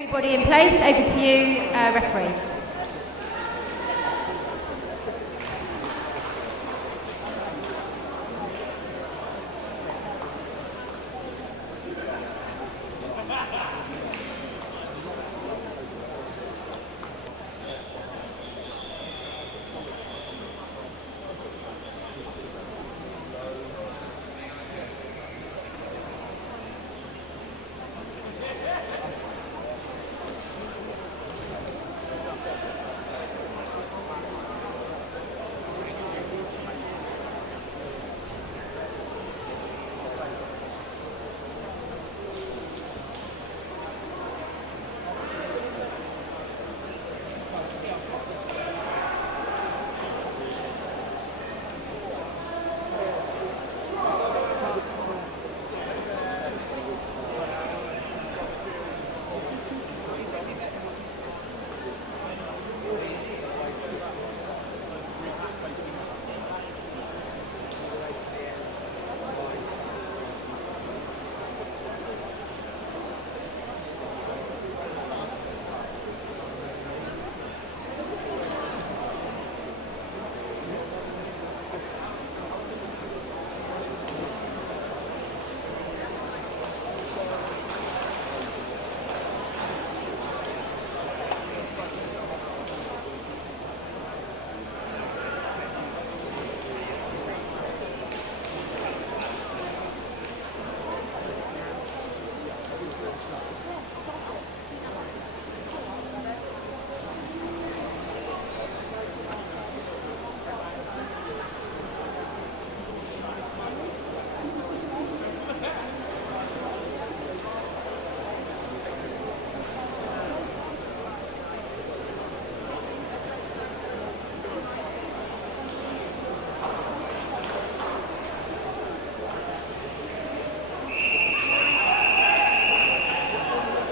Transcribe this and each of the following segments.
Everybody in place, over to you, referee.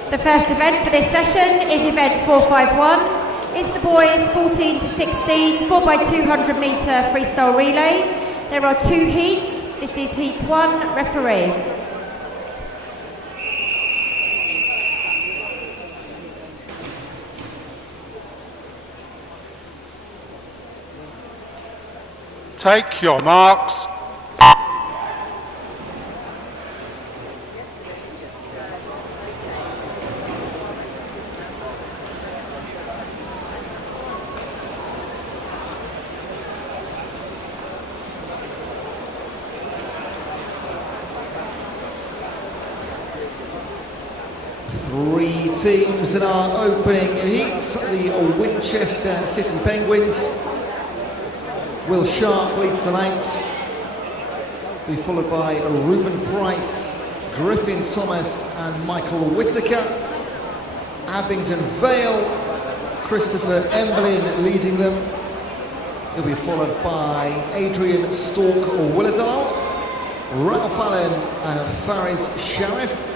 The first event for this session is event 451. It's the boys 14 to 16, 4x200 metre freestyle relay. There are 2 heats. This is heat 1, referee. Take your marks. Three teams in our opening heat. The Winchester City Penguins. Will Sharp leads them out. Be followed by Ruben Price, Griffin Thomas and Michael Whittaker. Abingdon Vale, Christopher Emblin leading them. He'll be followed by Adrian Stork Willerdale, Ralph Allen and Faris Sharif.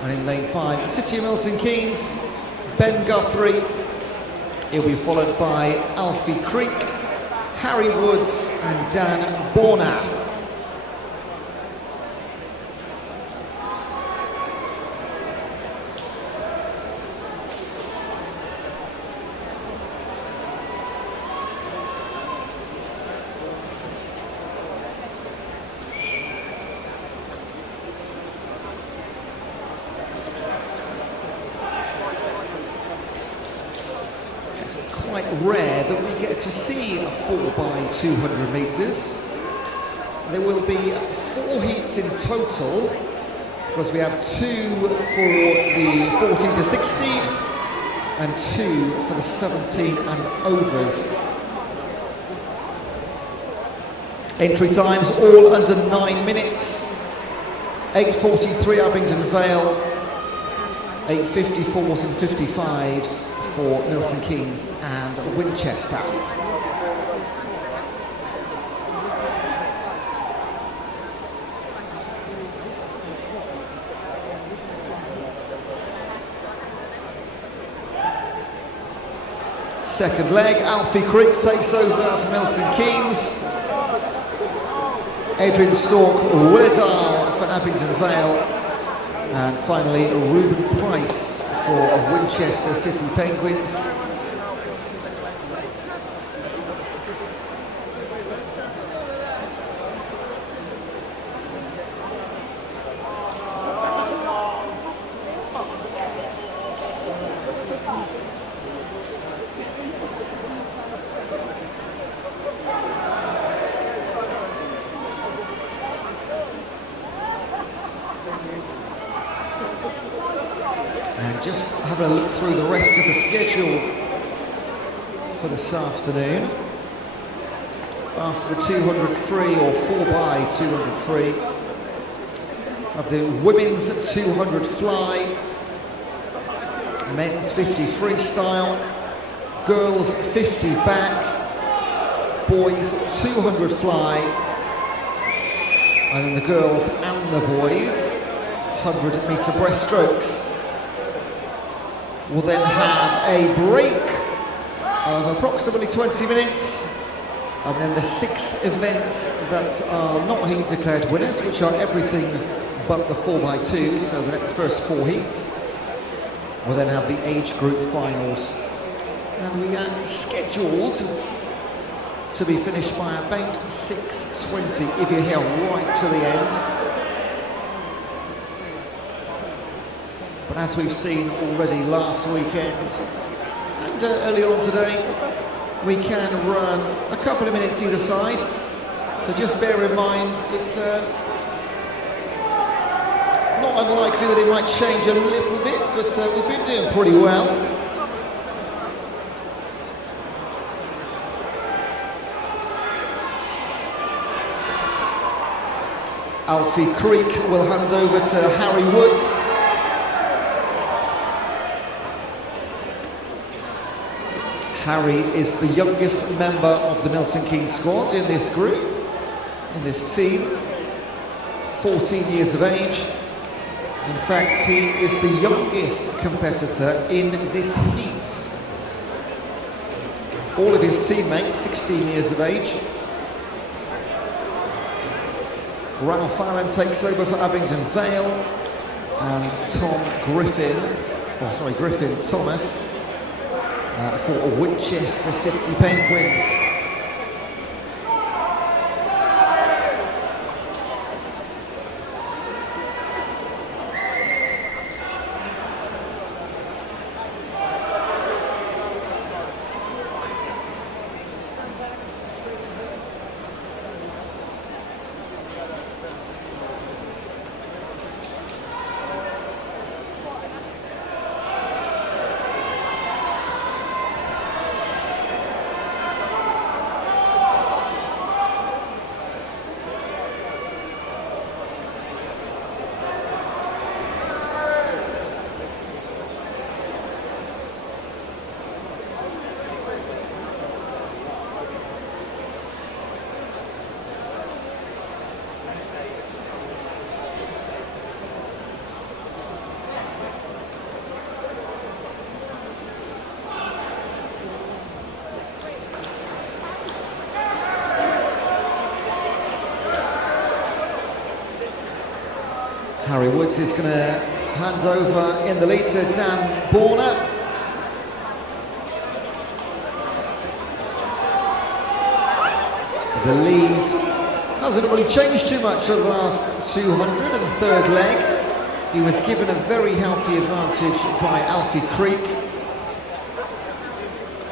And in lane 5, City of Milton Keynes, Ben Guthrie. He'll be followed by Alfie Creek, Harry Woods and Dan Borna. Quite rare that we get to see a 4x200 metres. There will be 4 heats in total because we have 2 for the 14 to 16 and 2 for the 17 and overs. Entry times all under 9 minutes. 8:43 Abingdon Vale, 8:54s and 55s for Milton Keynes and Winchester. Second leg, Alfie Creek takes over for Milton Keynes. Adrian Stork Willerdale for Abingdon Vale. And finally, Ruben Price for Winchester City Penguins. And just having a look through the rest of the schedule for this afternoon. After the 200 free or 4x200 free of the women's 200 fly, men's 50 freestyle, girls 50 back, boys 200 fly, and then the girls and the boys 100 meter breaststrokes. We'll then have a break of approximately 20 minutes, and then the 6 events that are not heat declared winners, which are everything but the 4x2s, so the first 4 heats. We'll then have the age group finals, and we are scheduled to be finished by about 6:20 if you're here right to the end. But as we've seen already last weekend and earlier on today, we can run a couple of minutes either side. So just bear in mind, it's not unlikely that it might change a little bit, but we've been doing pretty well. Alfie Creek will hand over to Harry Woods. Harry is the youngest member of the Milton Keynes squad in this group, in this team, 14 years of age. In fact, he is the youngest competitor in this heat. All of his teammates, 16 years of age. Ralph Allen takes over for Abingdon Vale, and Griffin Thomas for Winchester City Penguins. Harry Woods is going to hand over in the lead to Dan Borner. The lead hasn't really changed too much over the last 200 and the third leg. He was given a very healthy advantage by Alfie Creek.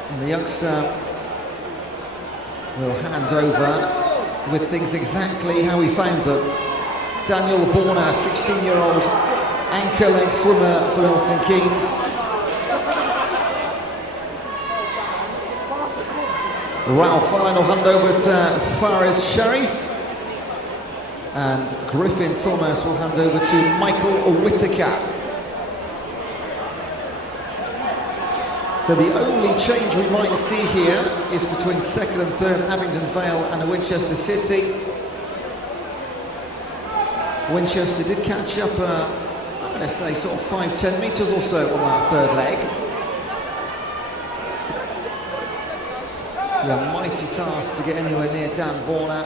And the youngster will hand over with things exactly how he found them. Daniel Borner, 16-year-old anchor leg swimmer for Milton Keynes. Ralph Allen will hand over to Faris Sharif, and Griffin Thomas will hand over to Michael Whittaker. So the only change we might see here is between second and third Abingdon Vale and Winchester City. Winchester did catch up, I'm going to say sort of 5-10 metres or so on that third leg. A mighty task to get anywhere near Dan Borner.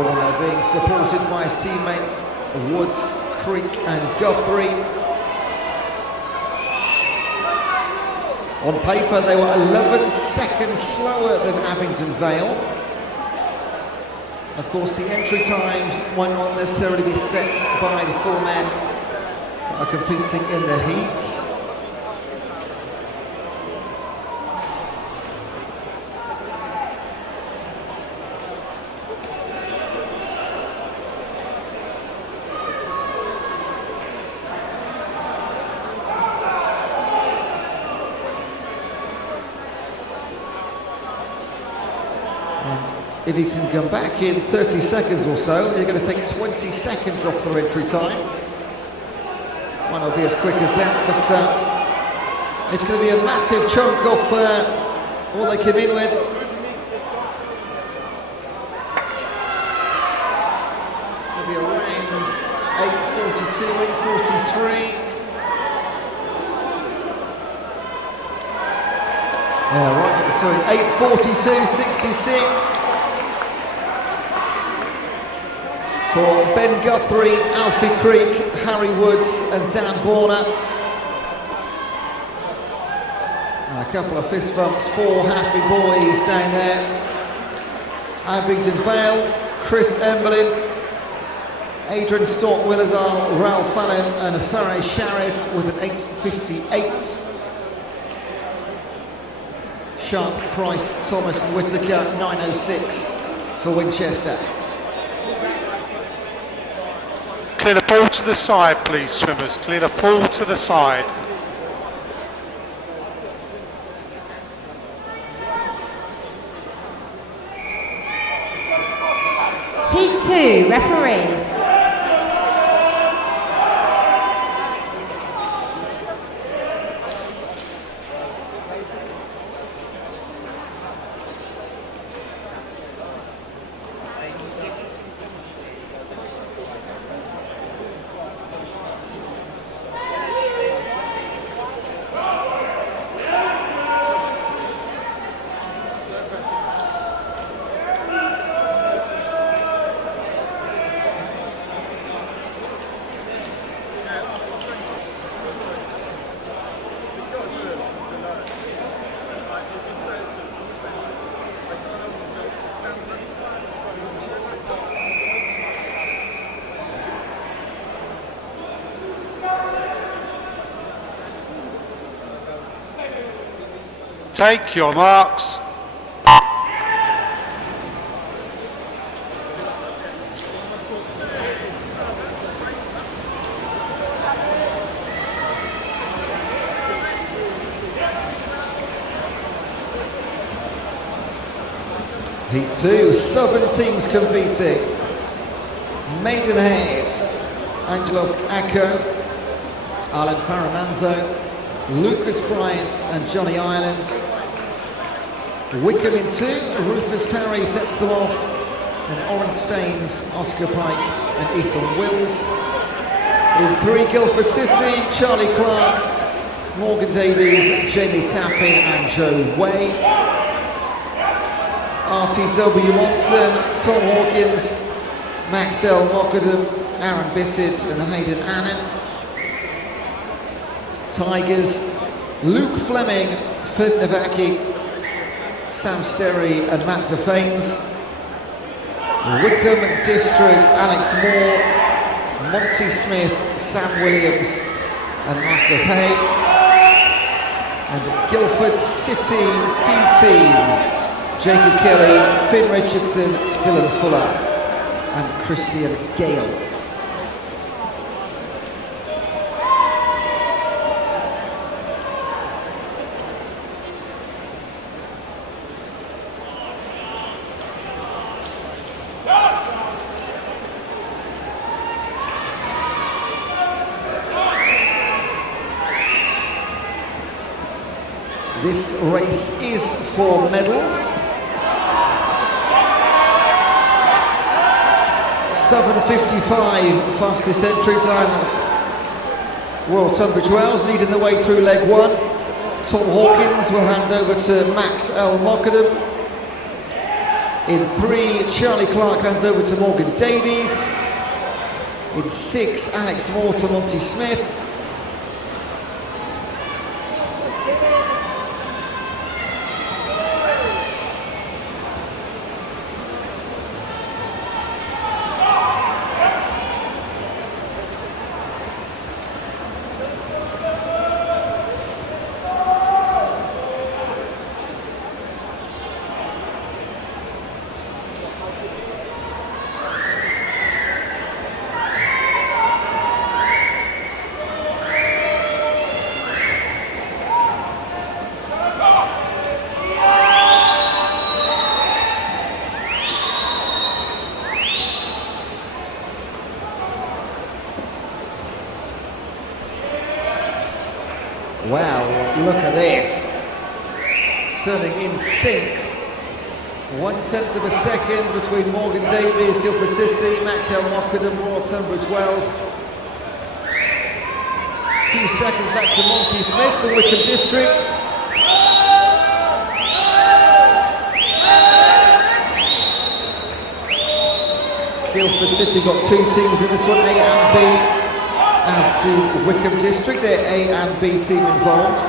Borna being supported by his teammates Woods, Creek and Guthrie. On paper they were 11 seconds slower than Abingdon Vale. Of course the entry times might not necessarily be set by the four men that are competing in the heats. If you can come back in 30 seconds or so, you're going to take 20 seconds off their entry time. Might not be as quick as that, but it's going to be a massive chunk off what they came in with. It'll be around 8:42, 8:43. Yeah, right between 8:42.66. For Ben Guthrie, Alfie Creek, Harry Woods and Dan Borna. And a couple of fist bumps for happy boys down there. Abingdon Vale, Chris Emberlin, Adrian Stott, Willazal, Ralph Fallon and Faray Sharif with an 8:58. Sharp, Price, Thomas and Whittaker, 9:06 for Winchester. Clear the pool to the side, please, swimmers. Clear the pool to the side. Heat 2, referee. Take your marks. Heat 2, 7 teams competing. Maidenhead, Angelos Acco, Alan Paramanzo, Lucas Bryant and Johnny Ireland. Wickham in 2, Rufus Perry sets them off, and Orange Staines, Oscar Pike and Ethan Wills. In 3, Guildford City, Charlie Clark, Morgan Davies, Jamie Tappin and Joe Way. RTW Monson, Tom Hawkins, Max L. Mockadam, Aaron Bissett and Hayden Annan. Tigers, Luke Fleming, Flip Navaki, Sam Sterry and Matt Defanes. Wickham District, Alex Moore, Monty Smith, Sam Williams and Marcus Hay. And Guildford City B Team, Jacob Kelly, Finn Richardson, Dylan Fuller and Christian Gale. This race is for medals. 7:55 fastest entry time. That's Royal Tunbridge Wells leading the way through leg 1. Tom Hawkins will hand over to Max L. Mockadam. In 3, Charlie Clark hands over to Morgan Davies. In 6, Alex Moore to Monty Smith. Wow, look at this. Turning in sync. 1/10 of a second between Morgan Davies, Guildford City, Maxwell Mockenden, Royal Tunbridge Wells. A few seconds back to Monty Smith, the Wickham District. Guildford City got 2 teams in this one, A and B. As to Wickham District, their A and B team involved.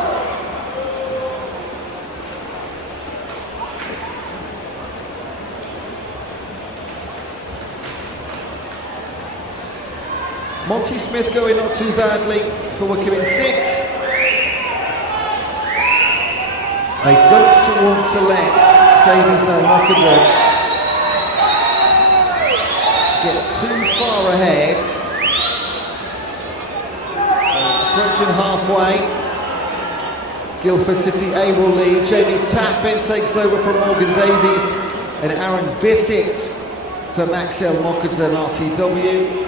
Monty Smith going not too badly for Wickham in 6. They don't want to let Davies and Mockenden get too far ahead. Approaching halfway. Guildford City A will lead. Jamie Tappan takes over from Morgan Davies, and Aaron Bissett for Maxwell Mockenden RTW.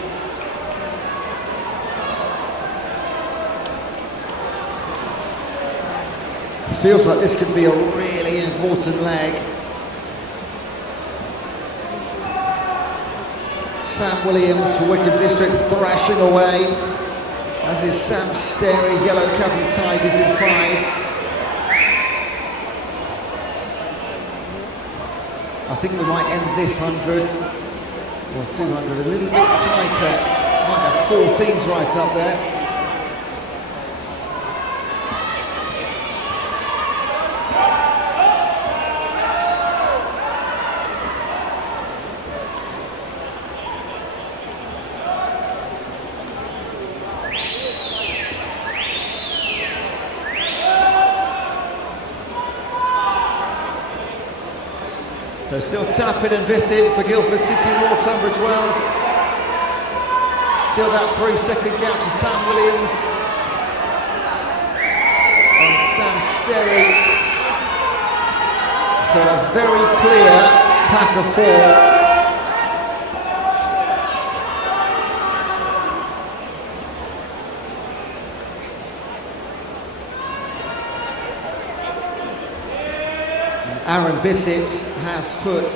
Feels like this could be a really important leg. Sam Williams for Wickham District thrashing away, as is Sam Sterry, Yellow Capital Tigers in 5. I think we might end this 100 or 200 a little bit tighter. Might have 4 teams right up there. So still Tappan and Bissett for Guildford City, Royal Tunbridge Wells. Still that 3-second gap to Sam Williams and Sam Sterry. So a very clear pack of 4. Aaron Bissett has put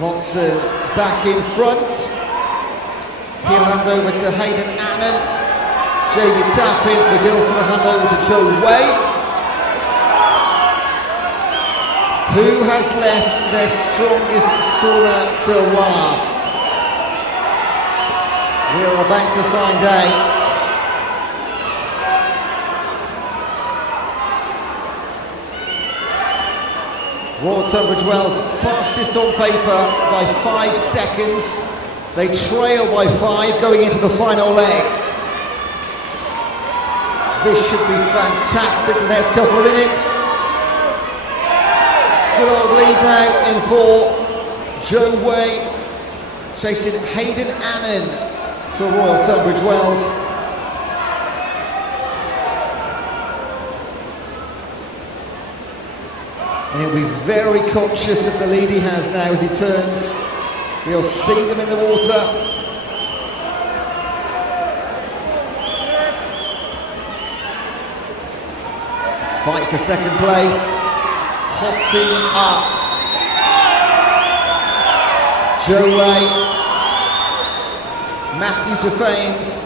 Monson back in front. He'll hand over to Hayden Annan. Jamie Tappan for Guildford will hand over to Joe Way. Who has left their strongest swimmer till last? We are about to find out. Royal Tunbridge Wells fastest on paper by 5 seconds. They trail by 5 going into the final leg. This should be fantastic the next couple of minutes. Good old lead now in 4. Joe Way chasing Hayden Annan for Royal Tunbridge Wells. And he'll be very conscious of the lead he has now as he turns. We'll see them in the water. Fight for second place. Hotting up. Joe Way. Matthew Defanes.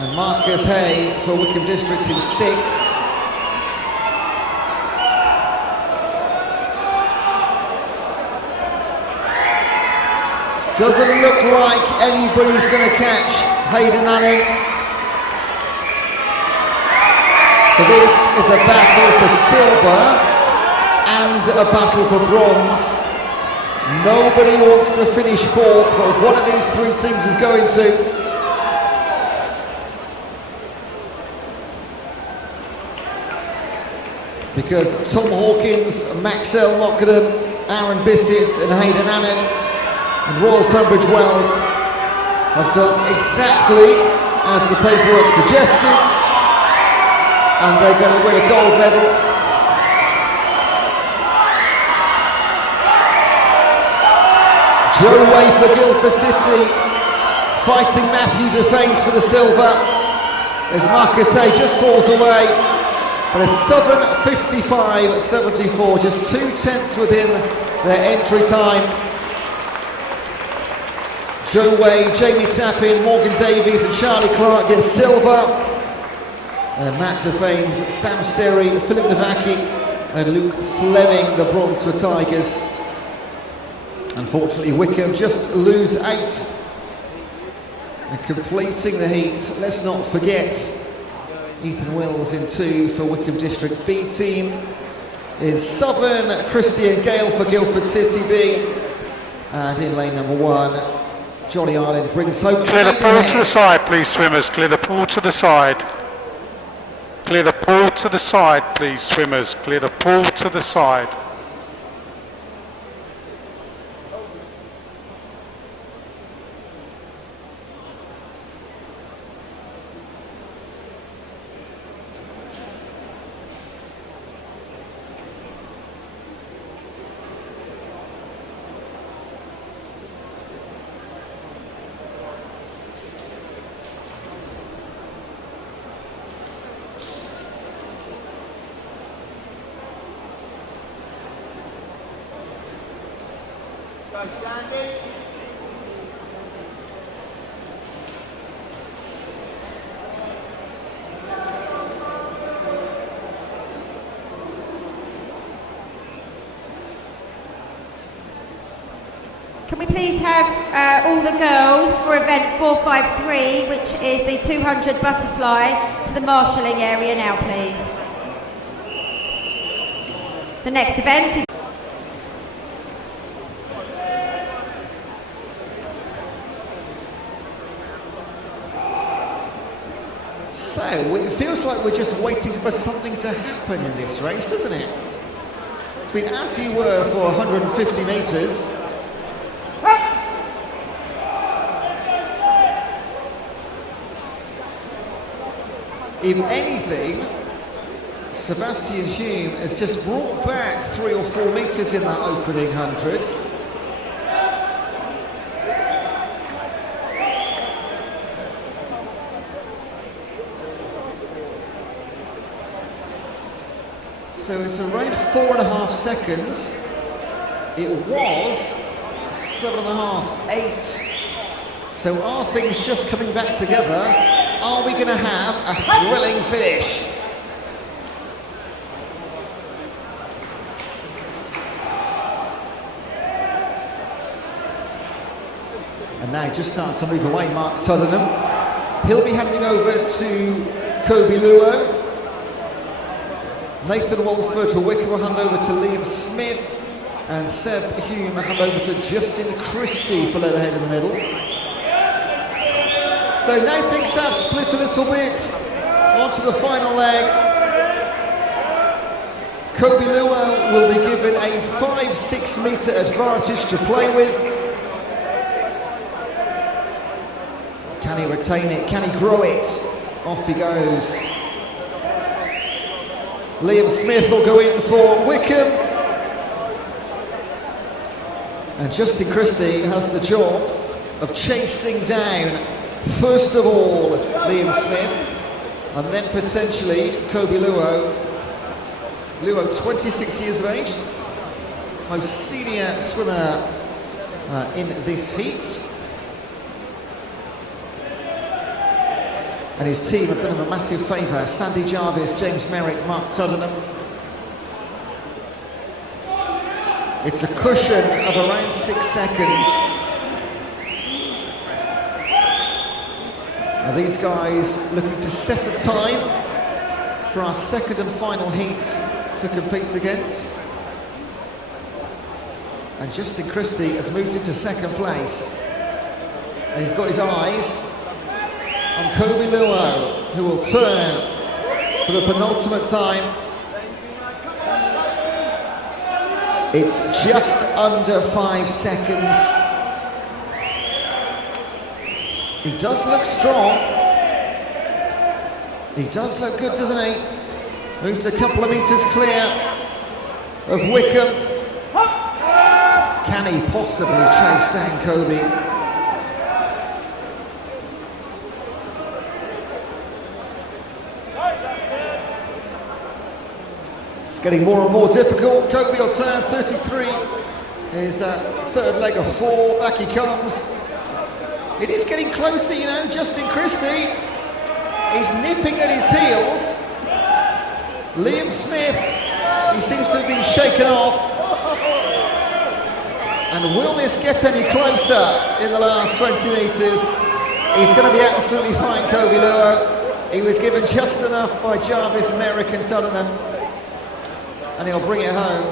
And Marcus Hay for Wickham District in 6. Doesn't look like anybody's going to catch Hayden Anning. So this is a battle for silver and a battle for bronze. Nobody wants to finish fourth, but one of these three teams is going to. Because Tom Hawkins, Maxwell Knockadam, Aaron Bissett and Hayden Anning and Royal Tunbridge Wells have done exactly as the paperwork suggested, and they're going to win a gold medal. Joe Way for Guildford City, fighting Matthew Defanes for the silver, as Marcus Hay just falls away. But a Southern 55.74, just 2/10 within their entry time. Joe Way, Jamie Tappin, Morgan Davies and Charlie Clark get silver. And Matt Defanes, Sam Sterry, Philip Navaki and Luke Fleming, the bronze for Tigers. Unfortunately, Wickham just lose 8. And completing the heat, let's not forget, Ethan Wills in 2 for Wickham District B team. In Southern, Christian Gale for Guildford City B. And in lane number 1, Johnny Ireland brings home. Clear the pool to the side, please, swimmers. Clear the pool to the side. Clear the pool to the side, please, swimmers. Clear the pool to the side. Can we please have all the girls for event 453, which is the 200 butterfly, to the marshalling area now, please. The next event is... So, it feels like we're just waiting for something to happen in this race, doesn't it? It's been as you were for 150 metres. If anything, Sebastian Hume has just brought back 3 or 4 metres in that opening 100. So it's around 4.5 seconds. It was 7.5, 8. So are things just coming back together? Are we going to have a thrilling finish? And now just start to move away, Mark Tuddenham. He'll be handing over to Kobe Luo. Nathan Walford for Wickham will hand over to Liam Smith. And Seb Hume will hand over to Justin Christie for Leatherhead in the middle. So now things have split a little bit onto the final leg. Kobe Luo will be given a 5-6 metre advantage to play with. Can he retain it? Can he grow it? Off he goes. Liam Smith will go in for Wickham. And Justin Christie has the job of chasing down, first of all, Liam Smith, and then potentially Kobe Luo. Luo, 26 years of age, most senior swimmer in this heat. And his team have done him a massive favour. Sandy Jarvis, James Merrick, Mark Tuddenham. It's a cushion of around 6 seconds. Now these guys looking to set a time for our second and final heat to compete against. And Justin Christie has moved into second place. And he's got his eyes on Kobe Luo, who will turn for the penultimate time. It's just under 5 seconds. He does look strong. He does look good, doesn't he? Moved a couple of meters clear of Wickham. Can he possibly chase down Kobe? It's getting more and more difficult. Kobe will turn 33. His third leg of 4. Back he comes. It is getting closer, you know. Justin Christie is nipping at his heels. Liam Smith, he seems to have been shaken off. And will this get any closer in the last 20 metres? He's going to be absolutely fine, Kobe Luo. He was given just enough by Jarvis Merrick and Tottenham. And he'll bring it home.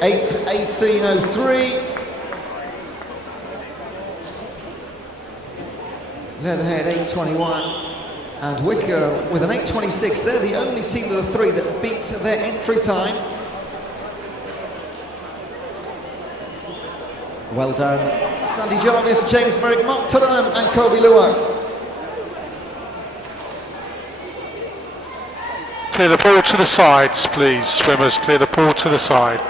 8:18.03. Leatherhead 8:21. And Wickham with an 8:26. They're the only team of the three that beats their entry time. Well done, Sandy Jarvis, James Merrick, Mark Tottenham and Kobe Luo. Clear the pool to the sides, please, swimmers. Clear the pool to the side.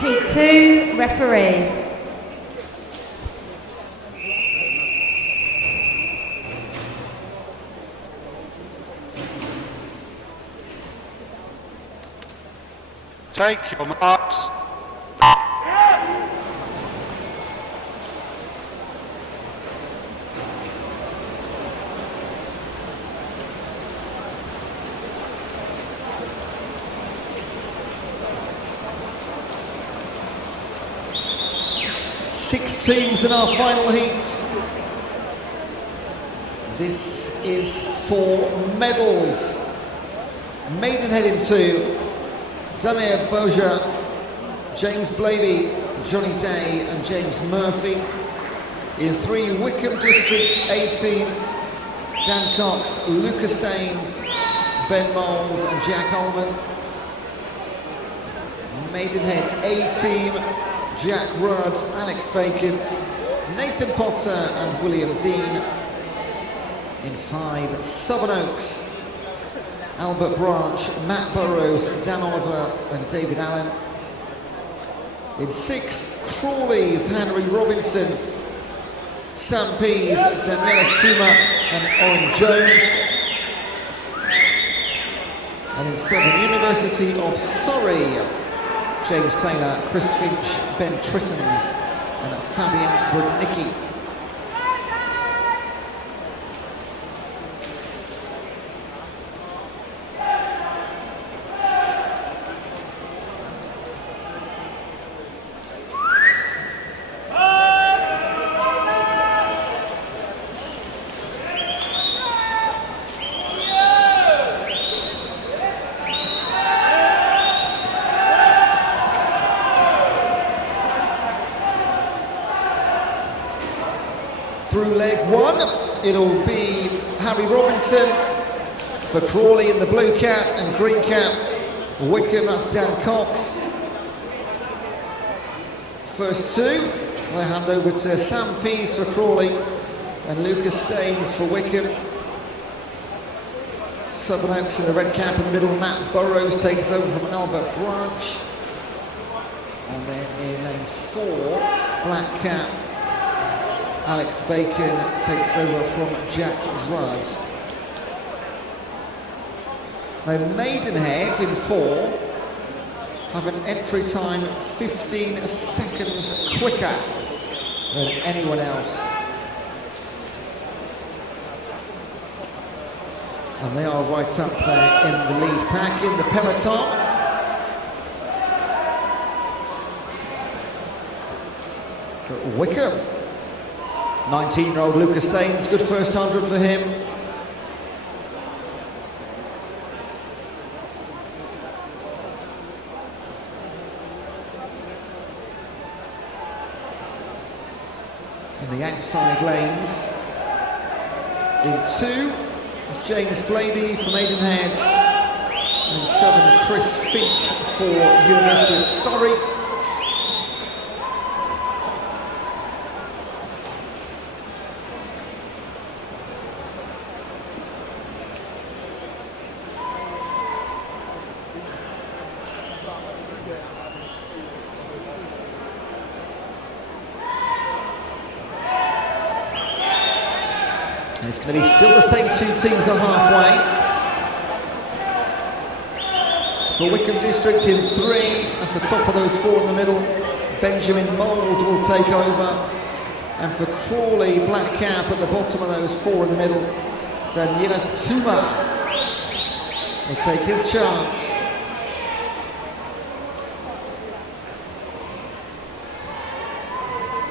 Heat 2, referee. Take your marks. Six teams in our final heat. This is for medals. Maidenhead in 2. Damir Boja, James Blavey, Johnny Day and James Murphy. In 3, Wickham Districts 18, Dan Cox, Lucas Staines, Ben Mould and Jack Holman. Maidenhead A-team, Jack Rudd, Alex Bacon, Nathan Potter and William Dean. In 5, Southern Oaks, Albert Branch, Matt Burrows, Dan Oliver and David Allen. In 6, Crawley's Henry Robinson, Sam Pease, Danielis Tuma and Owen Jones. And in 7, University of Surrey, James Taylor, Chris Finch, Ben Tritton and Fabian Brudnicki. Through leg 1, it'll be Harry Robinson for Crawley in the blue cap and green cap. Wickham, that's Dan Cox. First 2, I hand over to Sam Pease for Crawley and Lucas Staines for Wickham. Southern Oaks in the red cap in the middle. Matt Burrows takes over from Albert Branch. And then in lane 4, black cap, Alex Bacon takes over from Jack Rudd. Now Maidenhead in 4 have an entry time 15 seconds quicker than anyone else. And they are right up there in the lead pack, in the peloton. But Wickham, 19-year-old Lucas Staines, good first 100 for him. In the outside lanes, in 2, it's James Blavey for Maidenhead, and in 7, Chris Finch for University of Surrey. And it's going to be still the same 2 teams are halfway. For Wickham District in 3, that's the top of those 4 in the middle. Benjamin Mould will take over. And for Crawley, Black Cap at the bottom of those 4 in the middle. Danilas Tuma will take his chance.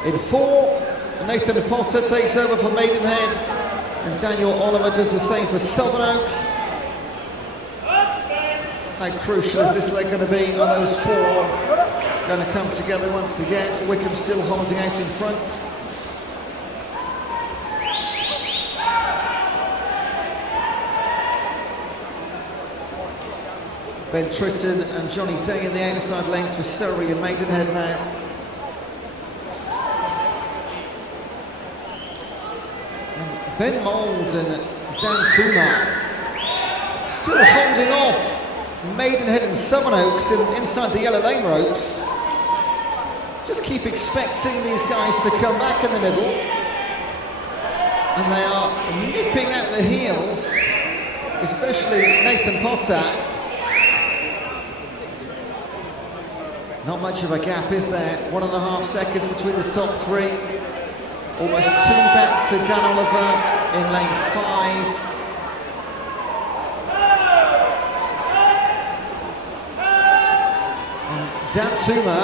In 4, Nathan Potter takes over for Maidenhead. And Daniel Oliver does the same for Sevenoaks. How crucial is this leg going to be? Are those 4 going to come together once again? Wickham still holding out in front. Ben Tritton and Johnny Day in the outside lanes for Surrey and Maidenhead now. Ben Mould and Dan Tuma still holding off Maidenhead and Sevenoaks inside the yellow lane ropes. Just keep expecting these guys to come back in the middle. And they are nipping at the heels, especially Nathan Potter. Not much of a gap, is there? 1.5 seconds between the top 3. Almost 2 back to Dan Oliver in lane 5. And Dan Tuma,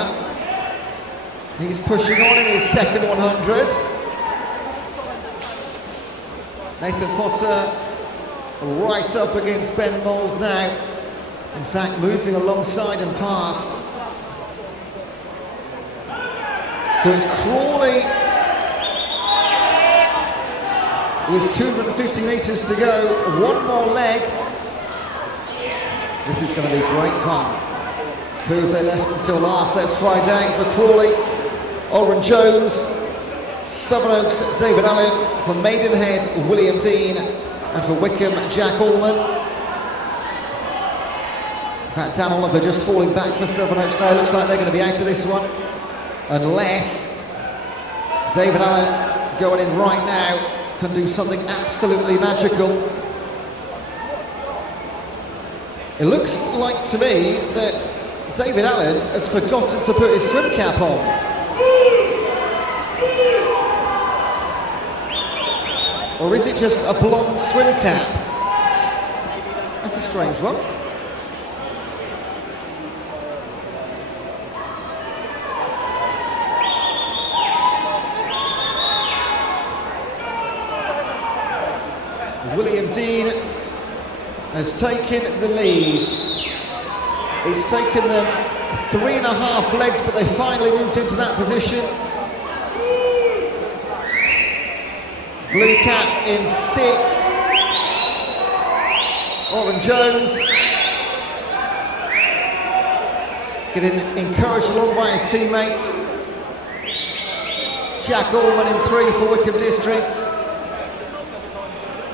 he's pushing on in his second 100. Nathan Potter right up against Ben Mould now. In fact, moving alongside and past. So it's Crawley with 250 metres to go, 1 more leg. This is going to be great fun. Who have they left until last? Let's find out. For Crawley, Oren Jones. Sevenoaks, David Allen. For Maidenhead, William Dean. And for Wickham, Jack Allman. In fact, Dan Oliver just falling back for Sevenoaks now. Looks like they're going to be out of this one. Unless David Allen going in right now can do something absolutely magical. It looks like to me that David Allen has forgotten to put his swim cap on. Or is it just a blonde swim cap? That's a strange one. William Dean has taken the lead. It's taken them 3.5 legs, but they finally moved into that position. Blue cap in 6. Oren Jones getting encouraged along by his teammates. Jack Allman in 3 for Wickham District.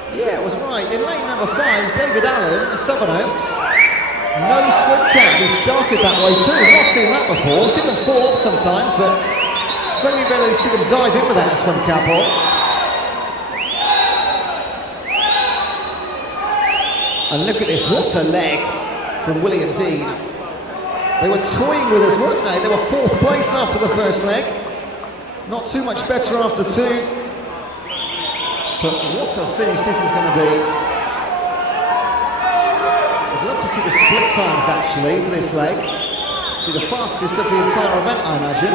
Yeah, it was right. In lane number 5, David Allen, Sevenoaks. No swim cap. He started that way too. I've not seen that before. I've seen them fall off sometimes, but very rarely see them dive in without a swim cap on. And look at this, what a leg from William Dean. They were toying with us, weren't they? They were 4th place after the first leg. Not too much better after 2. But what a finish this is going to be. times actually for this leg. Be the fastest of the entire event, I imagine.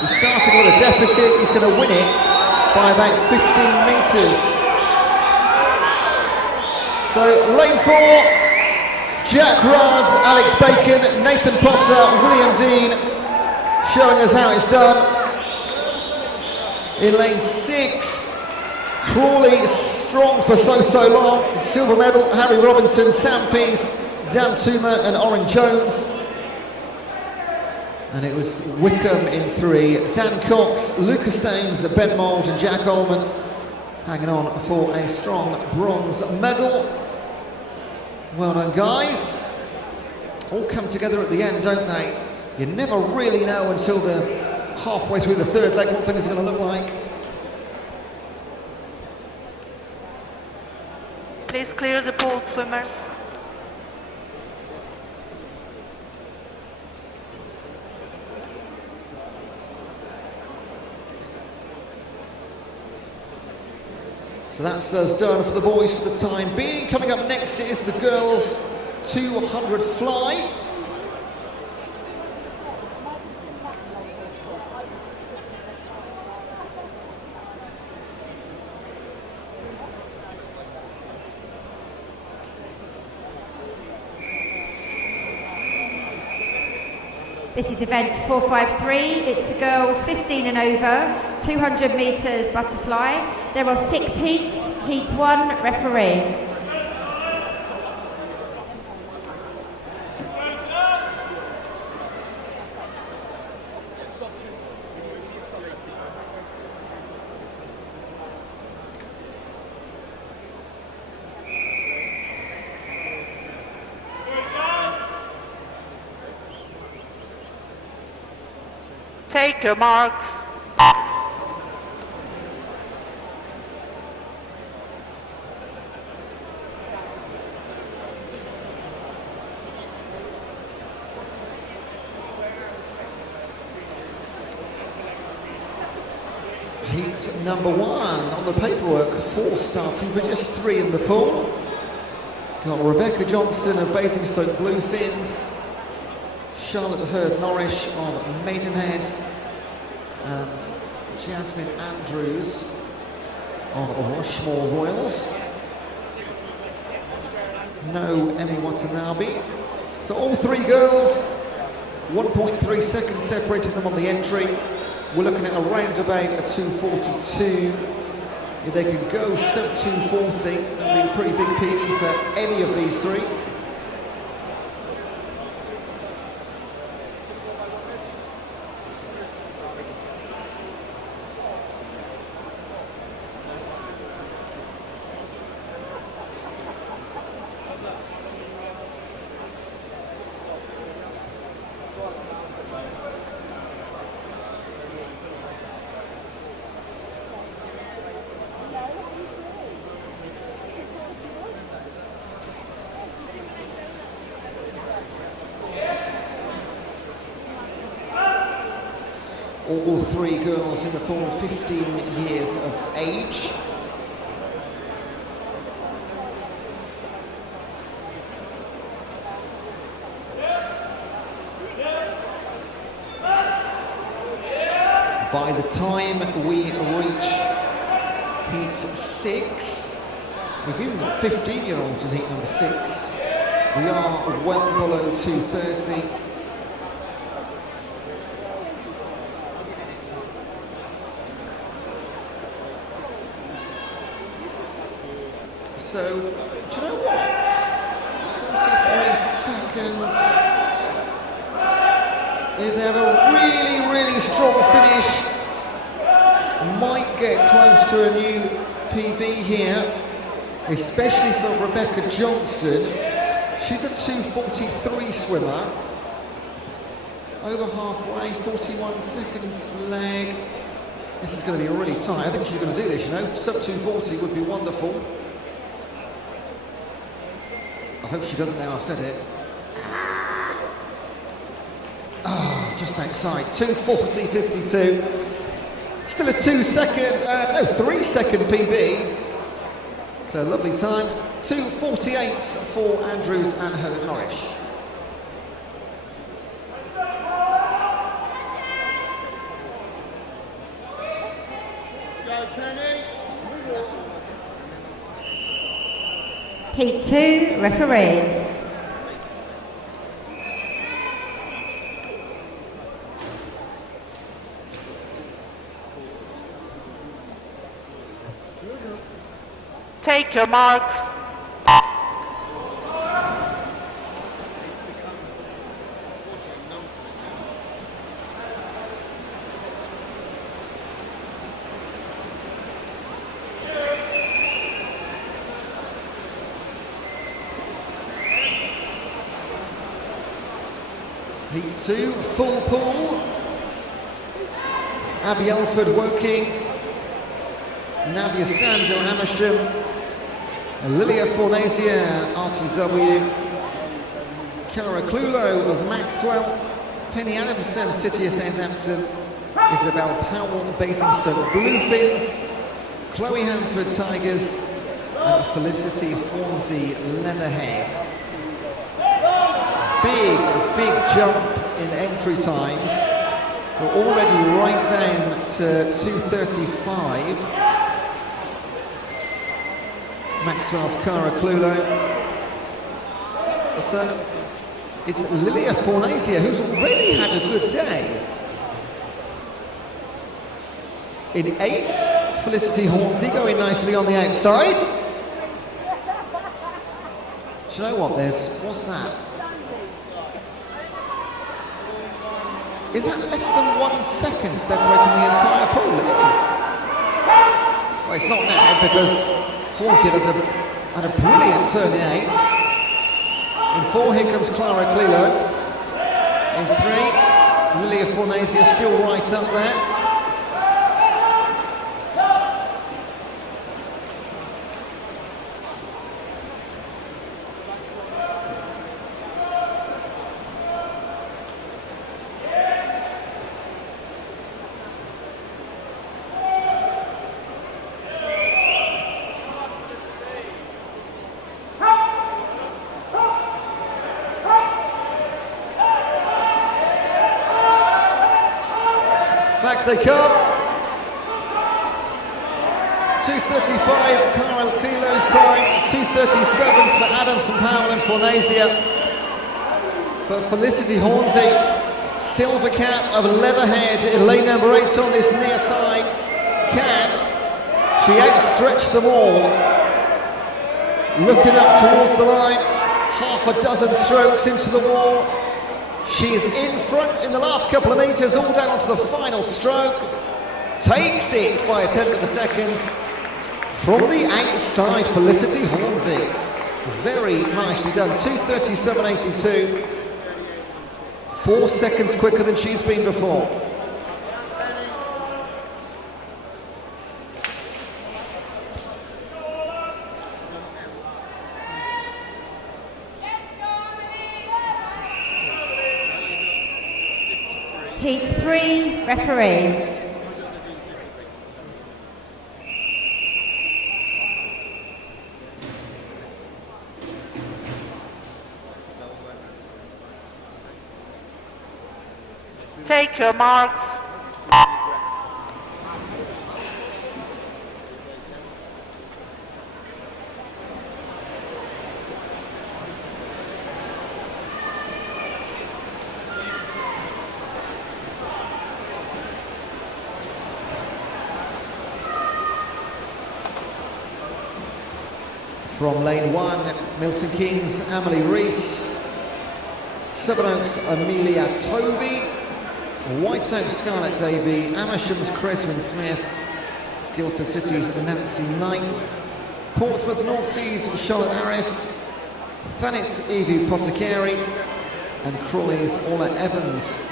He's starting with a deficit, he's going to win it by about 15 metres. So lane 4, Jack Rudd, Alex Bacon, Nathan Potter, William Dean, showing us how it's done. In lane 6, Crawley, strong for so long. Silver medal, Harry Robinson, Sam Pease, Dan Toomer and Oren Jones. And it was Wickham in 3, Dan Cox, Lucas Staines, Ben Mould and Jack Ullman hanging on for a strong bronze medal. Well done, guys. All come together at the end, don't they? You never really know until the halfway through the third leg what things are going to look like. Please clear the pool, swimmers. So that's us done for the boys for the time being. Coming up next is the girls 200 fly. This is event 453. It's the girls 15 and over, 200 metres butterfly. There are 6 heats. Heat 1, referee. Take your marks. Heat number 1 on the paperwork, 4 starting but just 3 in the pool. It's got Rebecca Johnston of Basingstoke Bluefins, Charlotte Hurd Norrish of Maidenhead and Jasmine Andrews of Rushmore Royals. No Emmy Watanabe. So all 3 girls, 1.3 seconds separating them on the entry. We're looking at around about a 2:42. If they can go sub 2:40, that'd be a pretty big PB for any of these 3. All 3 girls in the pool, 15 years of age. By the time we reach heat 6, we've even got 15-year-olds in heat number 6. We are well below 2:30. So, do you know what? 43 seconds. If they have a really strong finish, might get close to a new PB here, especially for Rebecca Johnston. She's a 2:43 swimmer. Over halfway, 41 seconds leg. This is going to be really tight. I think she's going to do this, you know. Sub 2:40 would be wonderful. I hope she doesn't now, I've said it. Just outside, 2:40.52. Still a 3 second PB. So lovely time. 2:48 for Andrews and Herbert Norrish. Heat 2, referee. Take your marks. Heat 2, full pool. Abby Alford working. Navia Sandel, Amersham. Lilia Fornasia, RTW. Cara Clulo of Maxwell. Penny Adamson, City of Southampton. Isabel Powell, Basingstoke Bluefins. Chloe Hansford, Tigers. And Felicity Hornsey, Leatherhead. Big jump in entry times. We're already right down to 2:35. Maxwell's Cara Clulo. But it's Lilia Fornasia who's already had a good day. In 8, Felicity Hornsey going nicely on the outside. Do you know what? What's that? Is that less than 1 second separating the entire pool? It is. Well, it's not now because Hornsey had a brilliant turn in 8. In 4, here comes Clara Clelo. In 3, Lilia Fornasia still right up there. Back they come. 2:35, Cara Clelo's time. 2:37 for Adamson, Powell and Fornasia. But Felicity Hornsey, silver cap of Leatherhead in lane number 8 on this near side. Can she outstretch them all? Looking up towards the line, half a dozen strokes into the wall. She is in front in the last couple of metres, all down onto the final stroke. Takes it by a 1/10 of a second. From the outside, Felicity Hornsey. Very nicely done. 2:37.82. 4 seconds quicker than she's been before. Heat 3, referee. Take your marks. From lane 1, Milton Keynes, Emily Rees. Sevenoaks, Amelia Toby. White Oak, Scarlett Davey. Amersham's Creswyn Smith. Guildford City's Nancy Knight. Portsmouth North Seas, Charlotte Harris. Thanet's Evie Potticari. And Crawley's Ola Evans.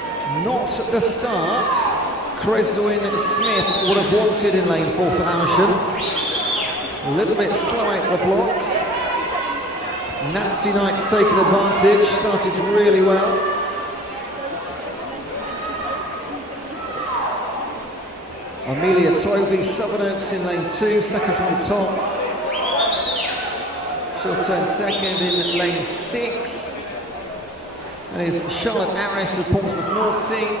Not the start Creswyn Smith would have wanted in lane 4 for Amersham. A little bit slow at the blocks. Nancy Knight's taken advantage, started really well. Amelia Tovey, Sevenoaks in lane 2, second from the top. She'll turn second in lane 6. And is Charlotte Harris of Portsmouth North Sea.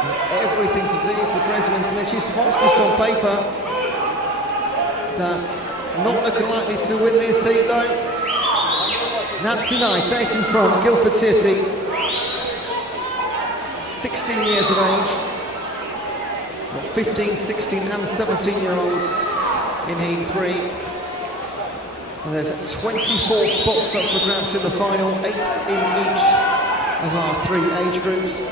And everything to do for Breastroke. She's fastest on paper. So not looking likely to win this heat though. Nancy Knight out in front, Guildford City. 16 years of age. Got 15, 16 and 17-year-olds in heat 3. And there's 24 spots up for grabs in the final, 8 in each of our 3 age groups.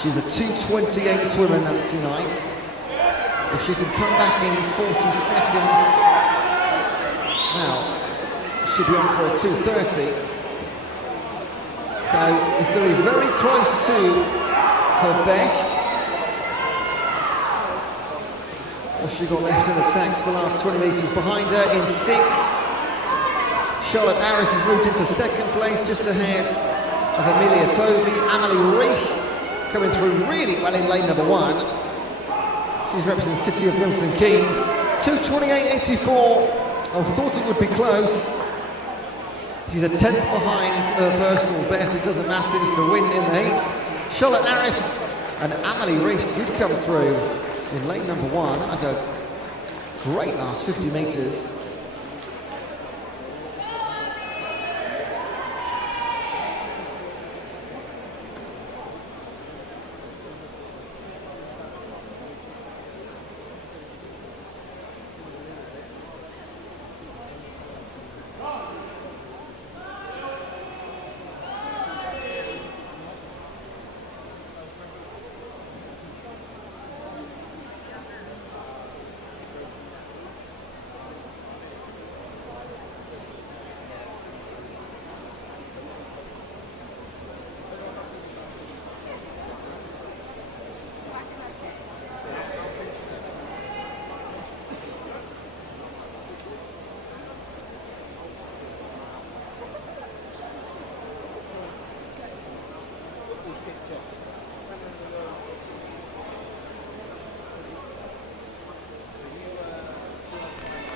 She's a 2:28 swimmer, Nancy Knight. If she can come back in 40 seconds, now she'll be on for a 2:30. So it's going to be very close to her best. What's she got left in the tank for the last 20 metres? Behind her in 6. Charlotte Harris has moved into second place, just ahead of Amelia Tovey. Amelie Reese coming through really well in lane number 1. She's representing the city of Milton Keynes. 2:28.84. I thought it would be close. She's a 10th behind her personal best. It doesn't matter, it's the win in the heat. Charlotte Harris and Amelie Reese did come through in lane number 1. That was a great last 50 metres.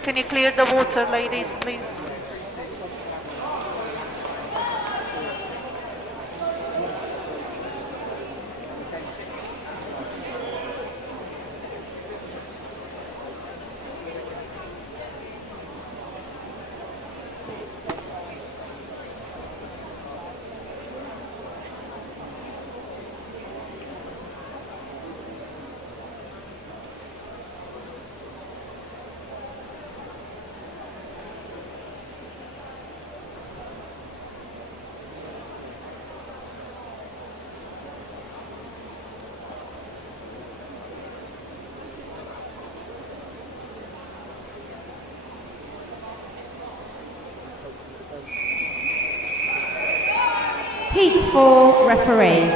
Can you clear the water, ladies, please? Heat 4, referee.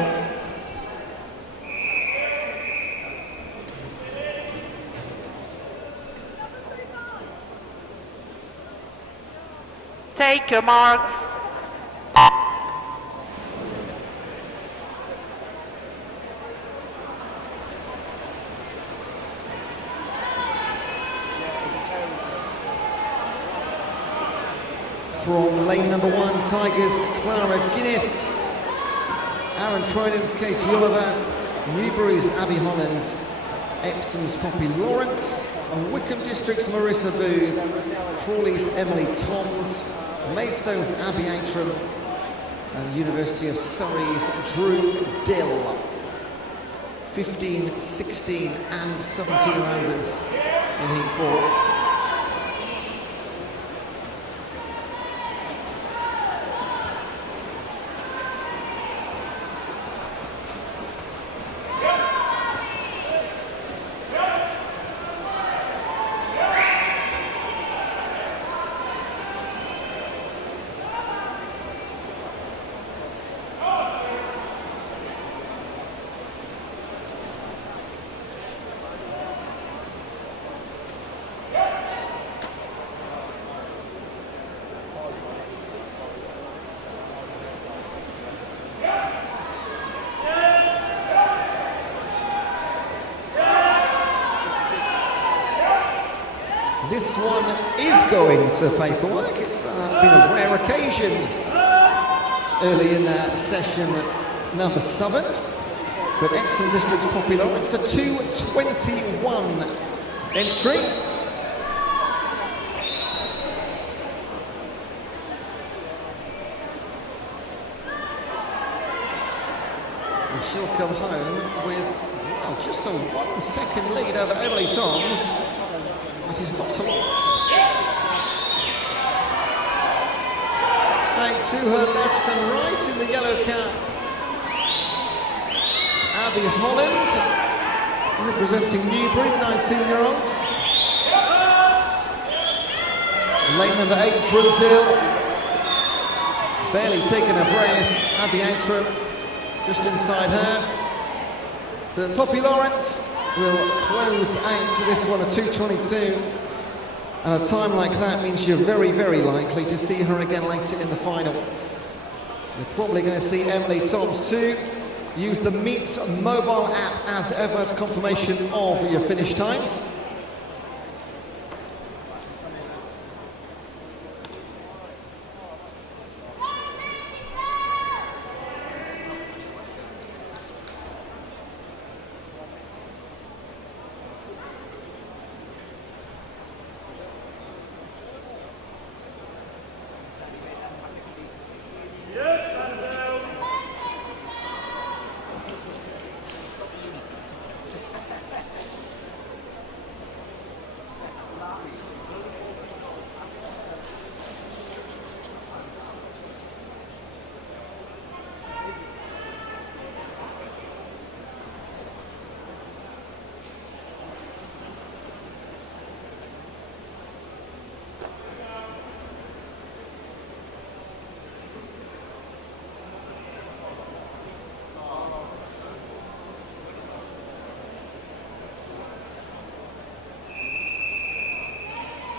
Take your marks. From lane number 1, Tigers, Clara Guinness. Aaron Trident's Katie Oliver. Newbury's Abby Holland. Epsom's Poppy Lawrence. And Wickham District's Marissa Booth. Crawley's Emily Toms. Maidstone's Abby Antrim. And University of Surrey's Drew Dill. 15, 16 and 17 rounders in Heat 4. this one is going to paperwork. It's been a rare occasion early in session number 7. But Epsom District's popular. It's a 2:21 entry. And she'll come home with, well, just a 1 second lead over Emily Toms. That is not a lot. Right to her left and right in the yellow cap, Abby Holland, representing Newbury, the 19-year-old. Lane number 8, Drudale, barely taking a breath. Abby Antrim just inside her. But Poppy Lawrence will close out to this one, a 2:22. And a time like that means you're very, very likely to see her again later in the final. You're probably going to see Emily Toms too. Use the Meet mobile app as ever as confirmation of your finish times.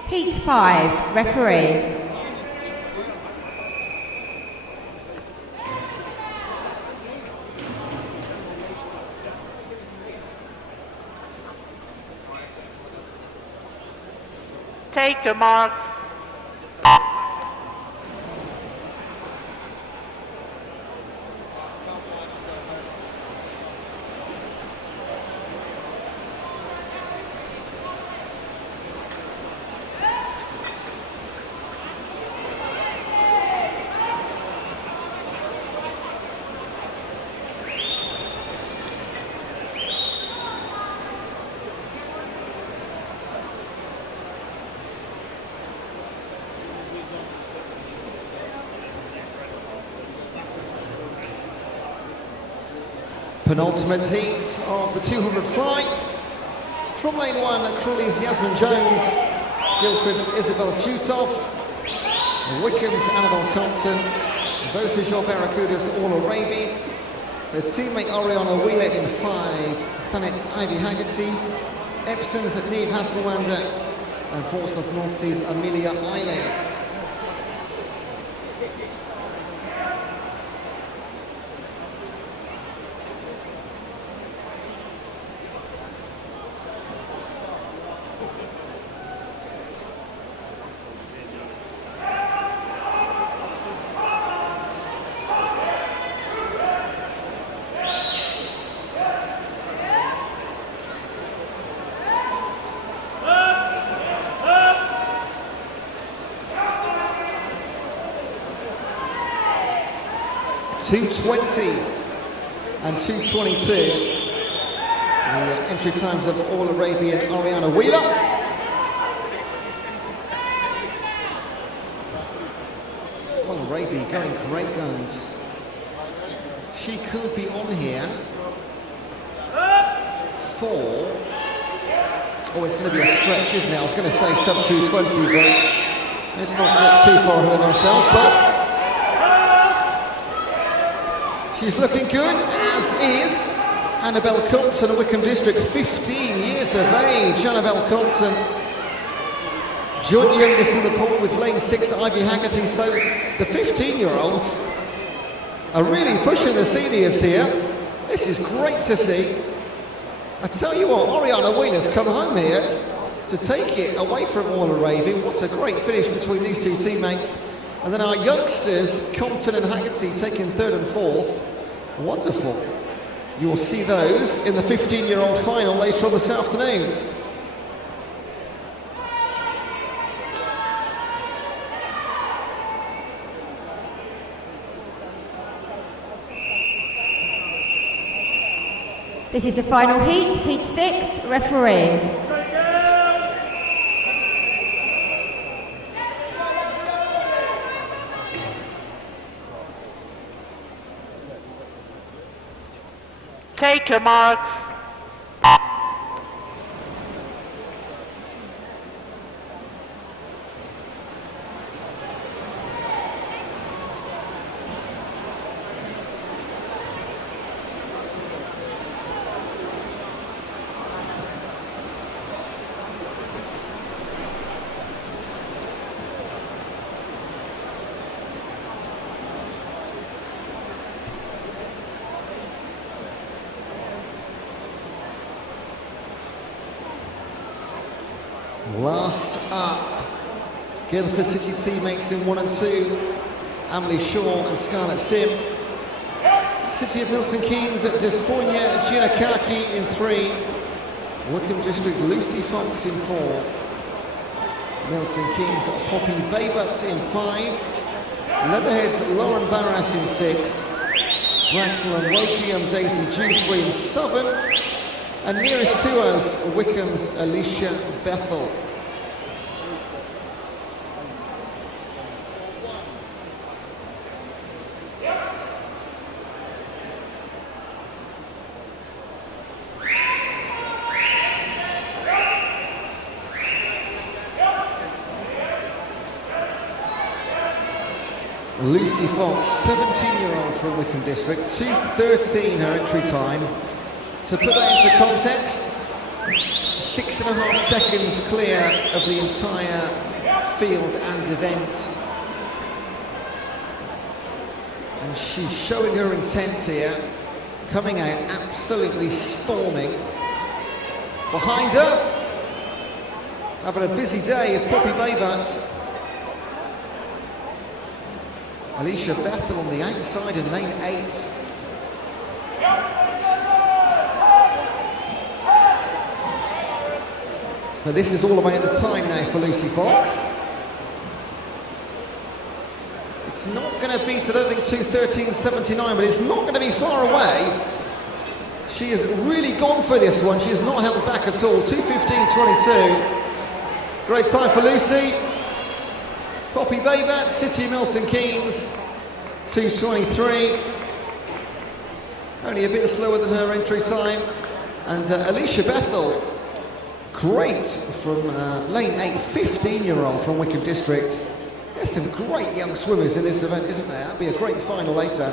Heat 5, referee. Take your marks. Penultimate heat of the 200 fly. From lane 1, Crawley's Yasmin Jones, Guildford's Isabel Jutoft, Wickham's Annabelle Compton, Beausejour Barracuda's Orla Raby, her teammate Oriana Wheeler in 5, Thanet's Ivy Haggerty, Epsom's Neve Hasselwander, and Portsmouth North Sea's Amelia Eiley. .220 and 2:22. The entry times of All Arabian Oriana Wheeler. Well, Arabi going great guns. She could be on here for, oh, it's going to be a stretch, isn't it? I was going to say sub 220, but let's not get too far ahead of ourselves, but she's looking good, as is Annabelle Compton of Wickham District, 15 years of age. Annabelle Compton, joint youngest in the pool with lane 6 Ivy Haggerty. So the 15-year-olds are really pushing the seniors here. This is great to see. I tell you what, Oriana Wheeler's come home here to take it away from all the raving. What a great finish between these two teammates. And then our youngsters, Compton and Haggerty, taking third and fourth. Wonderful. You will see those in the 15-year-old final later on this afternoon. This is the final heat, heat 6, referee. Take your marks. Last up, Guildford City teammates in 1 and 2, Emily Shaw and Scarlett Sim. City of Milton Keynes at Desponia Giannakaki in 3, Wickham District Lucy Fox in 4, Milton Keynes Poppy Baybutt in 5, Leatherhead's Lauren Barras in 6, Bracknell and Woking Daisy Dewsbury in 7, and nearest to us, Wickham's Alicia Bethel. Lucy Fox, 17-year-old from Wickham District, 2:13 her entry time. To put that into context, 6.5 seconds clear of the entire field and event. And she's showing her intent here, coming out absolutely storming. Behind her, having a busy day, is Poppy Baybutt. Alicia Bethel on the outside in lane 8. But this is all about the time now for Lucy Fox. It's not going to beat, I don't think, 2:13.79, but it's not going to be far away. She has really gone for this one. She has not held back at all. 2:15.22. Great time for Lucy. Poppy Baybutt, City Milton Keynes, 2:23. Only a bit slower than her entry time. And Alicia Bethel, great from lane 8, 15-year-old from Wickham District. There's some great young swimmers in this event, isn't there? That'll be a great final later.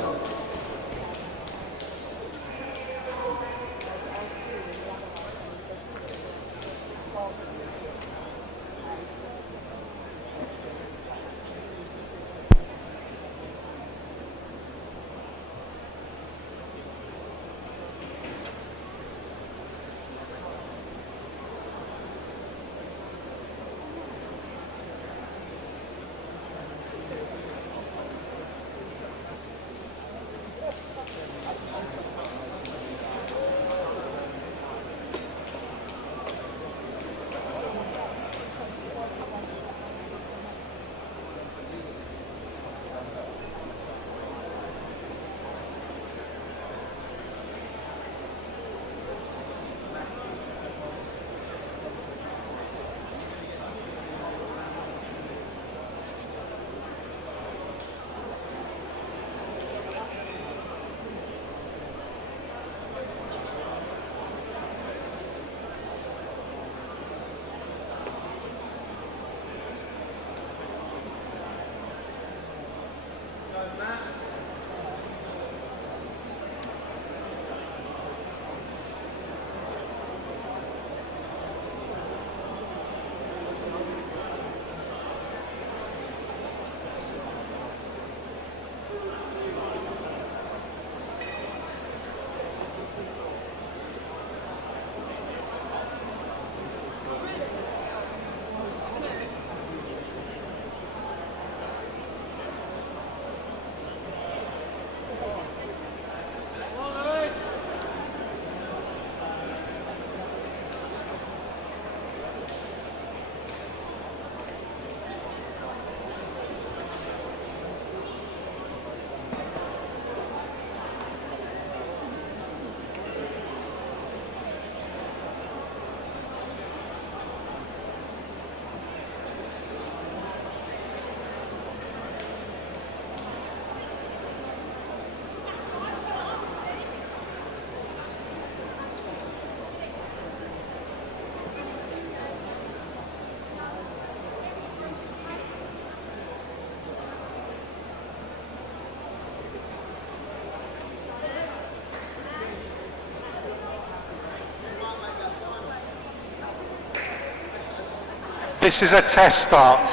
This is a test start.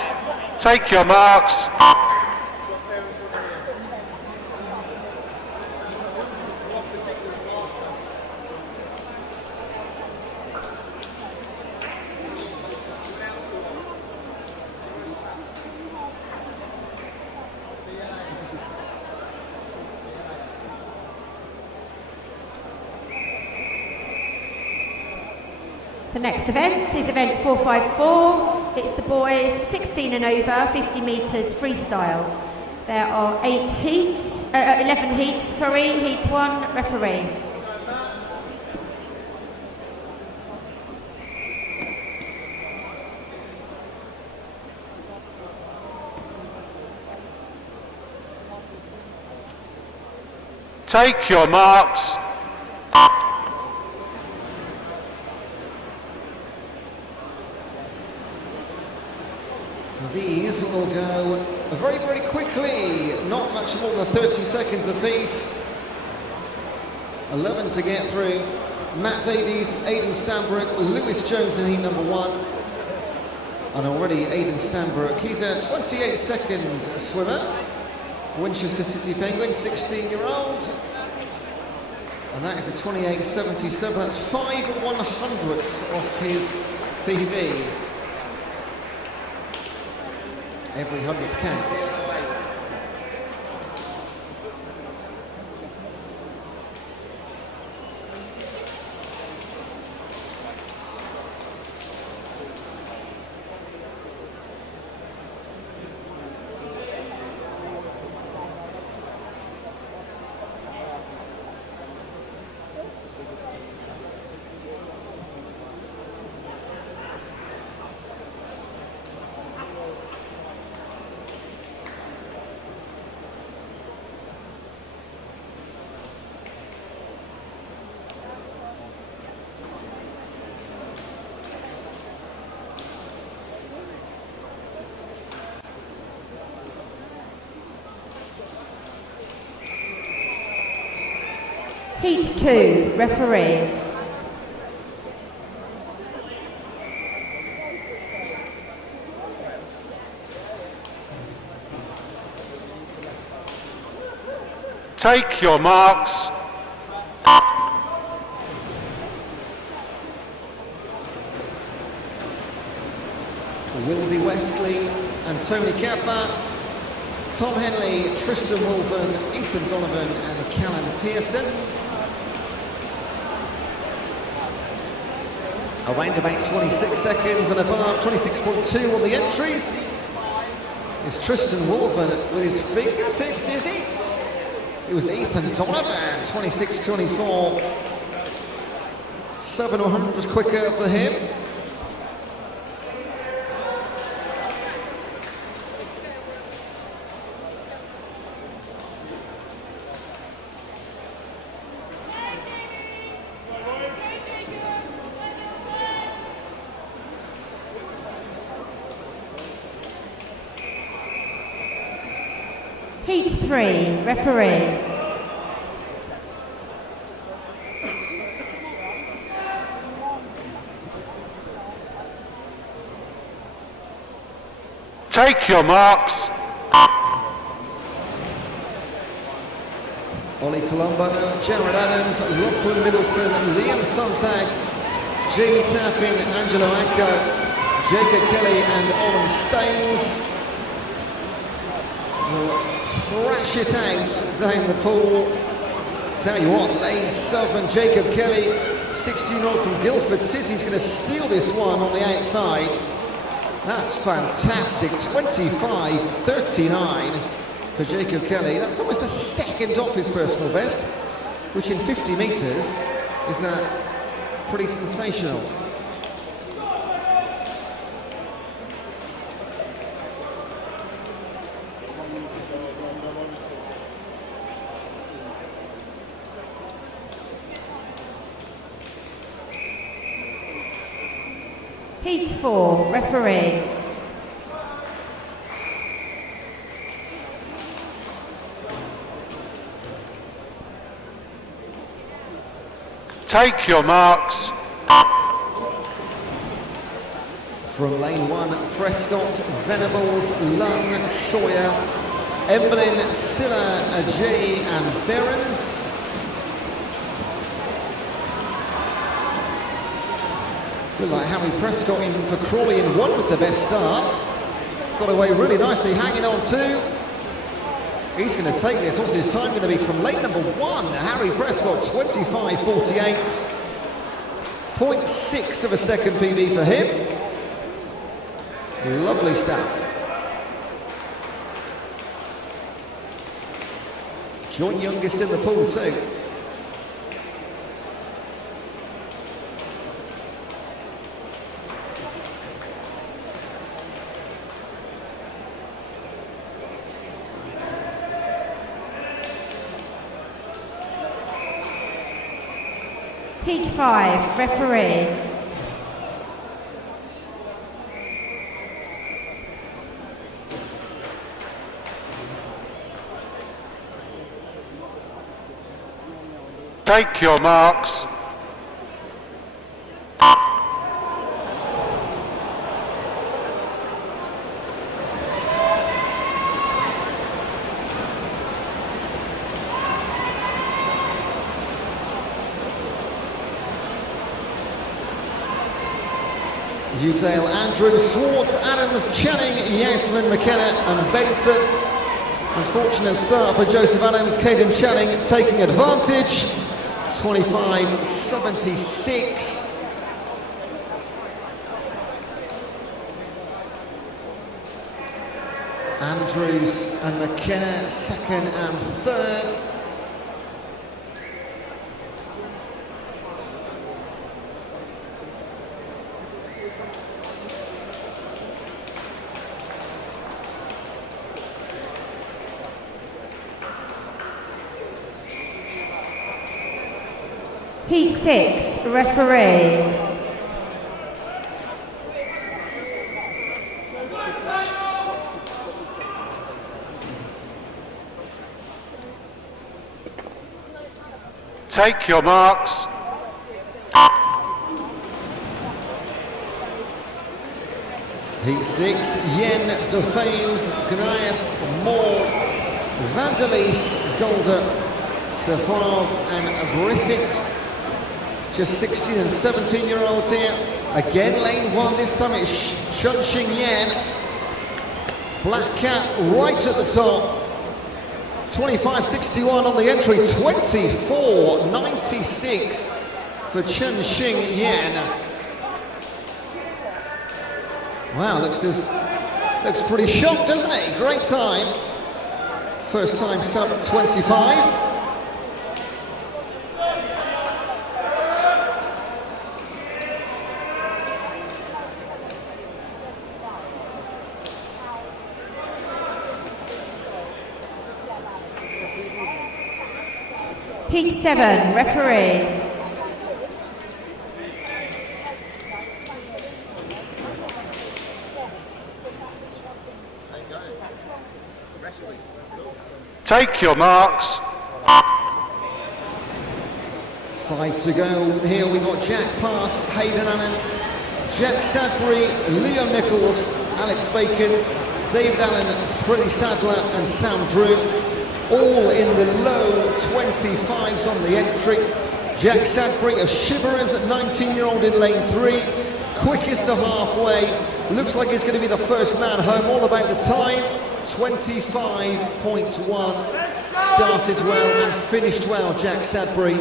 Take your marks. The next event is event 454. It's the boys 16 and over, 50 metres freestyle. There are 11 heats, sorry, heat 1, referee. Take your marks. These will go very, very quickly, not much more than 30 seconds apiece. 11 to get through. Matt Davies, Aidan Stanbrook, Lewis Jones in heat number 1. And already Aidan Stanbrook, he's a 28-second swimmer. Winchester City Penguin, 16-year-old. And that is a 28.77, that's 5/100ths off his PB. Every 100th counts. Heat 2, referee. Take your marks. Wilby Westley and Tony Kappa, Tom Henley, Tristan Wolven, Ethan Donovan and Callum Pearson. Around about 26 seconds and above, 26.2 on the entries. Is Tristan Wolven with his fingertips, is it? It was Ethan Donovan, 26.24. 7/100 was quicker for him. Heat 3, referee. Take your marks. Ollie Colombo, Jared Adams, Lachlan Middleton, Liam Sontag, Jamie Tapping, Angelo Anko, Jacob Kelly and Owen Staines will thrash it out down the pool. Tell you what, Lane Southern, Jacob Kelly, 16-year-old from Guildford City, is going to steal this one on the outside. That's fantastic, 25.39 for Jacob Kelly. That's almost a second off his personal best, which in 50 metres is pretty sensational. Heat 4, referee. Freestyle From lane 1, Prescott, Venables, Lung, Sawyer, Emblin, Silla, Ajay and Behrens. Look like Harry Prescott in for Crawley in 1 with the best start. Got away really nicely, hanging on 2. He's going to take this. What's his time going to be from lane number 1? Harry Prescott, 25.48. 0.6 of a second PB for him. Lovely stuff. Joint youngest in the pool too. Heat 5, referee. Take your marks. Udale, Andrew, Swart, Adams, Channing, Yasmin, McKenna and Benson. Unfortunate start for Joseph Adams, Caden Channing taking advantage. 25.76. Andrews and McKenna second and third. Heat 6, referee. Take your marks. Heat 6, Yen, Defanes, Gnaius, Moore, Vandelist, Golder, Safarov and Brissett. Just 16 and 17-year-olds here. Again, lane 1, this time it's Shunxing Yan. Black Cat right at the top. 25.61 on the entry, 24.96 for Chunxing Yan. Wow, looks pretty shocked, doesn't it? Great time. First time sub 25. Heat 7, referee. Take your marks. 5 to go. Here we got Jack Pass, Hayden Allen, Jack Sadbury, Leo Nichols, Alex Bacon, David Allen, Freddie Sadler and Sam Drew. All in the low 25s on the entry. Jack Sadbury of Shiverers, 19-year-old in lane 3. Quickest to halfway. Looks like he's going to be the first man home. All about the time. 25.1. Started well and finished well, Jack Sadbury.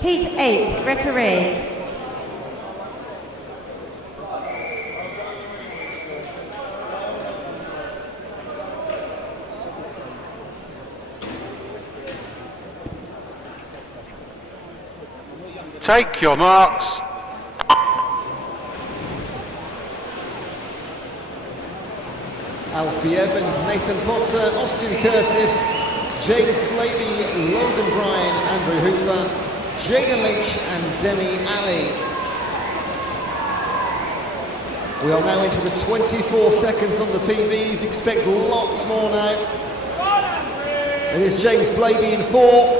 Heat 8, referee. Take your marks. Alfie Evans, Nathan Potter, Austin Curtis, James Blavey, Logan Bryan, Andrew Hooper, Jaden Lynch and Demi Ali. We are now into the 24 seconds on the PBs, expect lots more now. It is James Blavey in 4,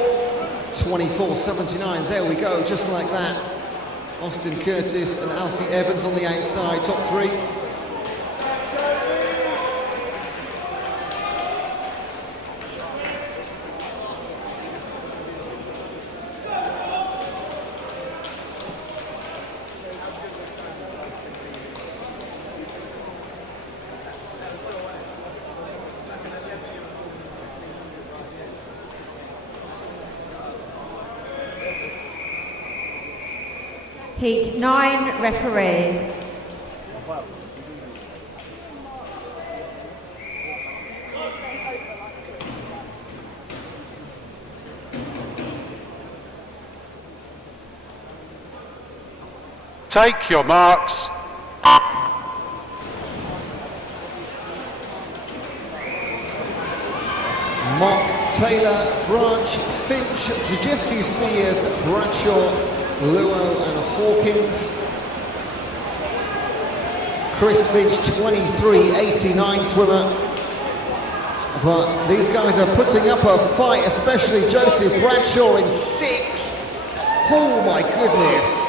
24.79, there we go, just like that. Austin Curtis and Alfie Evans on the outside, top 3. Heat 9, referee. Take your marks. Mock, Taylor, Branch, Finch, Jajeski, Spears, Bradshaw, Luo and Hawkins. Chris Finch, 23.89 swimmer. But these guys are putting up a fight, especially Joseph Bradshaw in 6. Oh my goodness.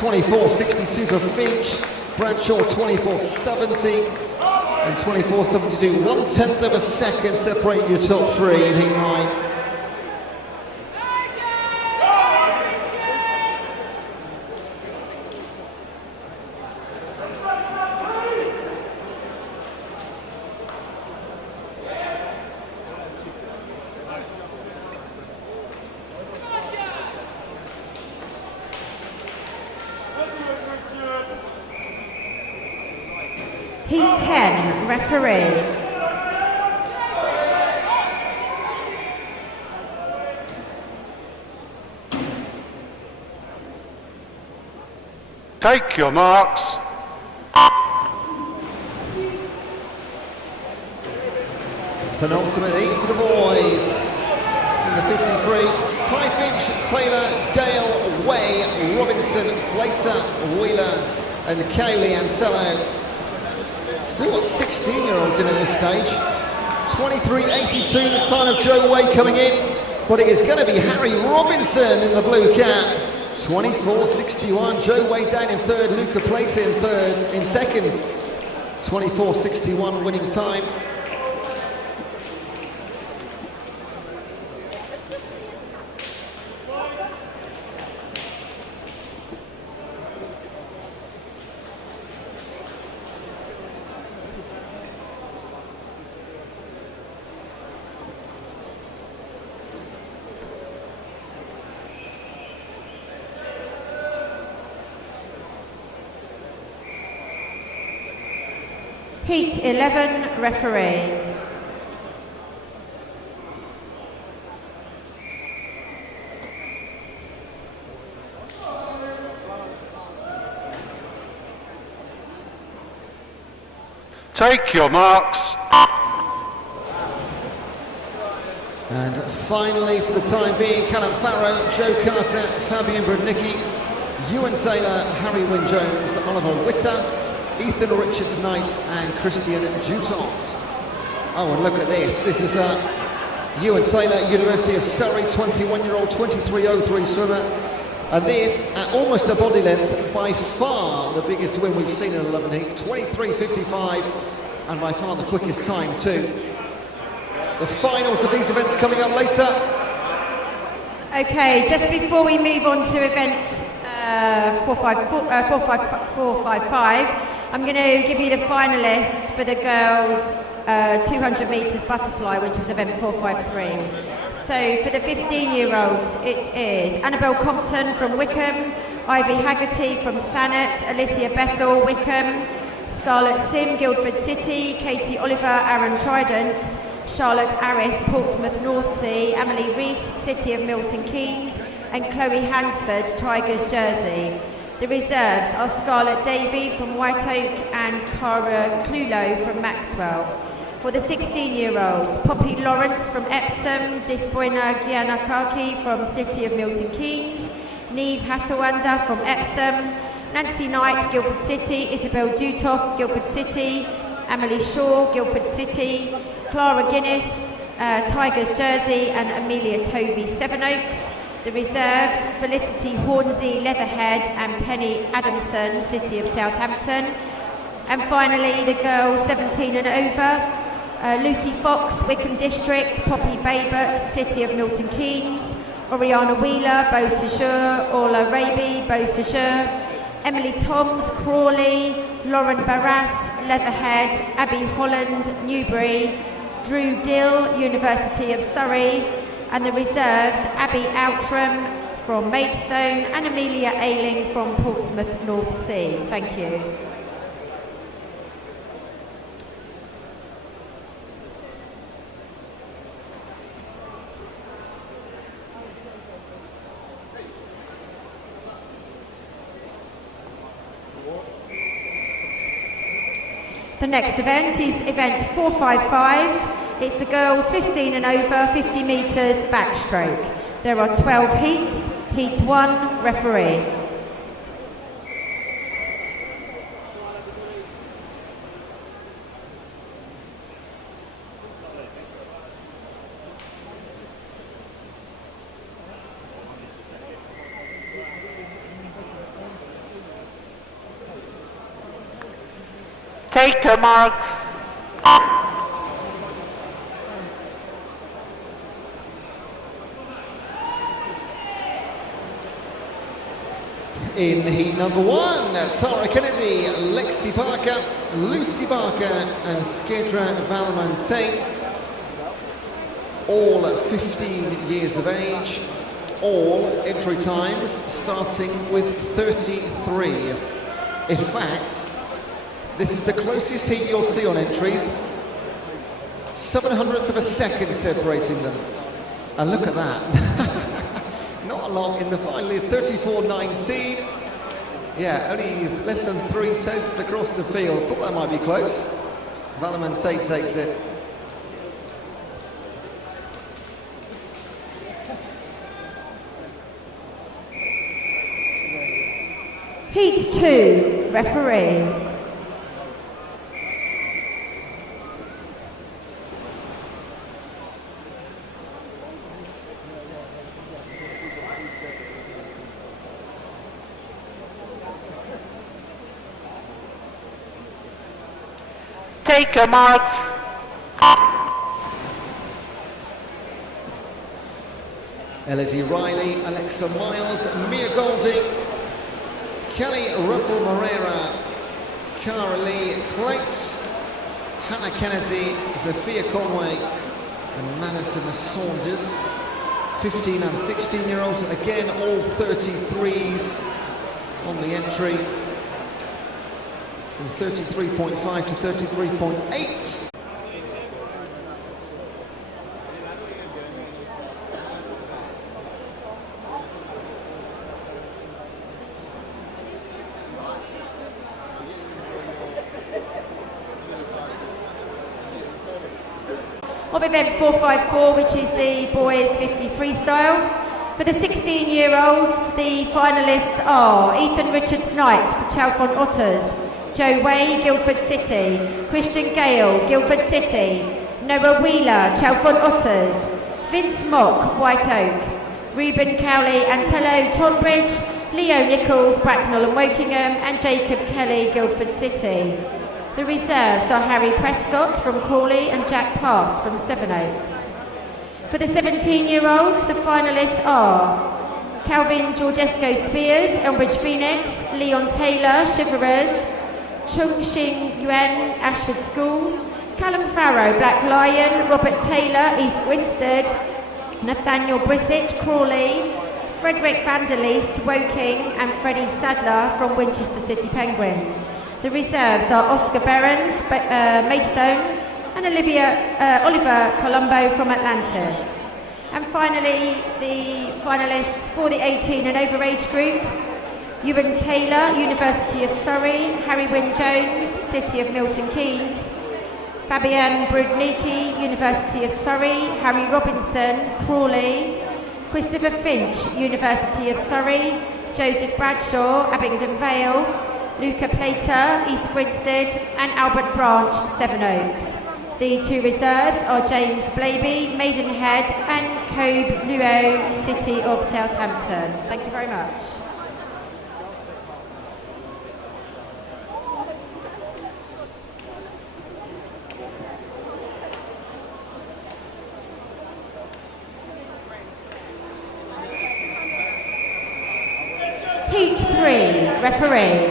24.62 for Finch, Bradshaw 24.70 and 24.72. 1/10 of a second separate your top 3 in heat 9. Heat 10, referee. Take your marks. Penultimate heat for the boys. In the 53, Kai Finch, Taylor, Gale, Way, Robinson, Plater, Wheeler and Kaylee Antello. Still got 16-year-olds in at this stage. 23.82 the time of Joe Way coming in, but it is going to be Harry Robinson in the blue cap. 24.61, Joe Way down in 3rd, Luca Plater in 2nd. 24.61 winning time. Heat 11, referee. Take your marks. And finally, for the time being, Callum Farrow, Joe Carter, Fabian Brudnicki, Ewan Taylor, Harry Wynne-Jones, Oliver Witter, Ethan Richards-Knight and Christian Jutoft. Oh, and look at this. This is Ewan Taylor, University of Surrey, 21-year-old, 23.03 swimmer. And this, at almost a body length, by far the biggest win we've seen in 11 heats, 23.55, and by far the quickest time too. The finals of these events coming up later. Okay, just before we move on to event 455, I'm going to give you the finalists for the girls 200 metres butterfly, which was event 453. So for the 15-year-olds, it is Annabelle Compton from Wickham, Ivy Haggerty from Thanet, Alicia Bethel, Wickham, Scarlett Sim, Guildford City, Katie Oliver, Aaron Trident, Charlotte Aris, Portsmouth North Sea, Emily Rees, City of Milton Keynes, and Chloe Hansford, Tigers Jersey. The reserves are Scarlett Davey from White Oak and Cara Clulo from Maxwell. For the 16-year-olds, Poppy Lawrence from Epsom, Disboyna Gianakaki from City of Milton Keynes, Neve Hasselwander from Epsom, Nancy Knight, Guildford City, Isabel Dutoff, Guildford City, Emily Shaw, Guildford City, Clara Guinness, Tigers Jersey, and Amelia Tovey, Sevenoaks. The reserves, Felicity Hornsey, Leatherhead, and Penny Adamson, City of Southampton. And finally, the girls 17 and over, Lucy Fox, Wickham District, Poppy Babert, City of Milton Keynes, Oriana Wheeler, Beau Séjour, Orla Raby, Beau Séjour, Emily Toms, Crawley, Lauren Barras, Leatherhead, Abby Holland, Newbury, Drew Dill, University of Surrey, and the reserves, Abby Outram from Maidstone and Amelia Ayling from Portsmouth North Sea. Thank you. The next event is event 455. It's the girls 15 and over, 50 metres backstroke. There are 12 heats. Heat 1, referee. Take your marks. In heat number 1, Tara Kennedy, Lexi Parker, Lucy Barker, and Skedra Valman-Tate, all 15 years of age, all entry times starting with 33. In fact, this is the closest heat you'll see on entries, 700ths of a second separating them. And look at that. Not a lot in the final, 34.19. Yeah, only less than 3/10 across the field. Thought that might be close. Valman-Tate takes it. Heat 2, referee. Take your marks. Elodie Riley, Alexa Miles, Mia Golding, Kelly Ruffle-Moreira, Cara Lee Clates, Hannah Kennedy, Sophia Conway, and Madison Saunders. 15 and 16-year-olds, again all 33s on the entry. From 33.5 to 33.8. Of event 454, which is the boys 50 freestyle. For the 16-year-olds, the finalists are Ethan Richards-Knight for Chalfont Otters, Joe Way, Guildford City, Christian Gale, Guildford City, Noah Wheeler, Chalfont Otters, Vince Mock, White Oak, Reuben Cowley, Antello, Tonbridge, Leo Nichols, Bracknell and Wokingham, and Jacob Kelly, Guildford City. The reserves are Harry Prescott from Crawley and Jack Pass from Sevenoaks. For the 17-year-olds, the finalists are Calvin Georgesco Spears, Elbridge Phoenix, Leon Taylor, Shiverers, Chung Xing Yuan, Ashford School, Callum Farrow, Black Lion, Robert Taylor, East Grinstead, Nathaniel Brissett, Crawley, Frederick Vanderleest, Woking, and Freddie Sadler from Winchester City Penguins. The reserves are Oscar Berens, Maidstone, and Oliver Colombo from Atlantis. And finally, the finalists for the 18 and over age group, Ewan Taylor, University of Surrey, Harry Wynne Jones, City of Milton Keynes, Fabian Brudnicki, University of Surrey, Harry Robinson, Crawley, Christopher Finch, University of Surrey, Joseph Bradshaw, Abingdon Vale, Luca Plater, East Grinstead, and Albert Branch, Sevenoaks. The two reserves are James Blaby, Maidenhead, and Cobe Luo, City of Southampton. Thank you very much. Heat 3, referee.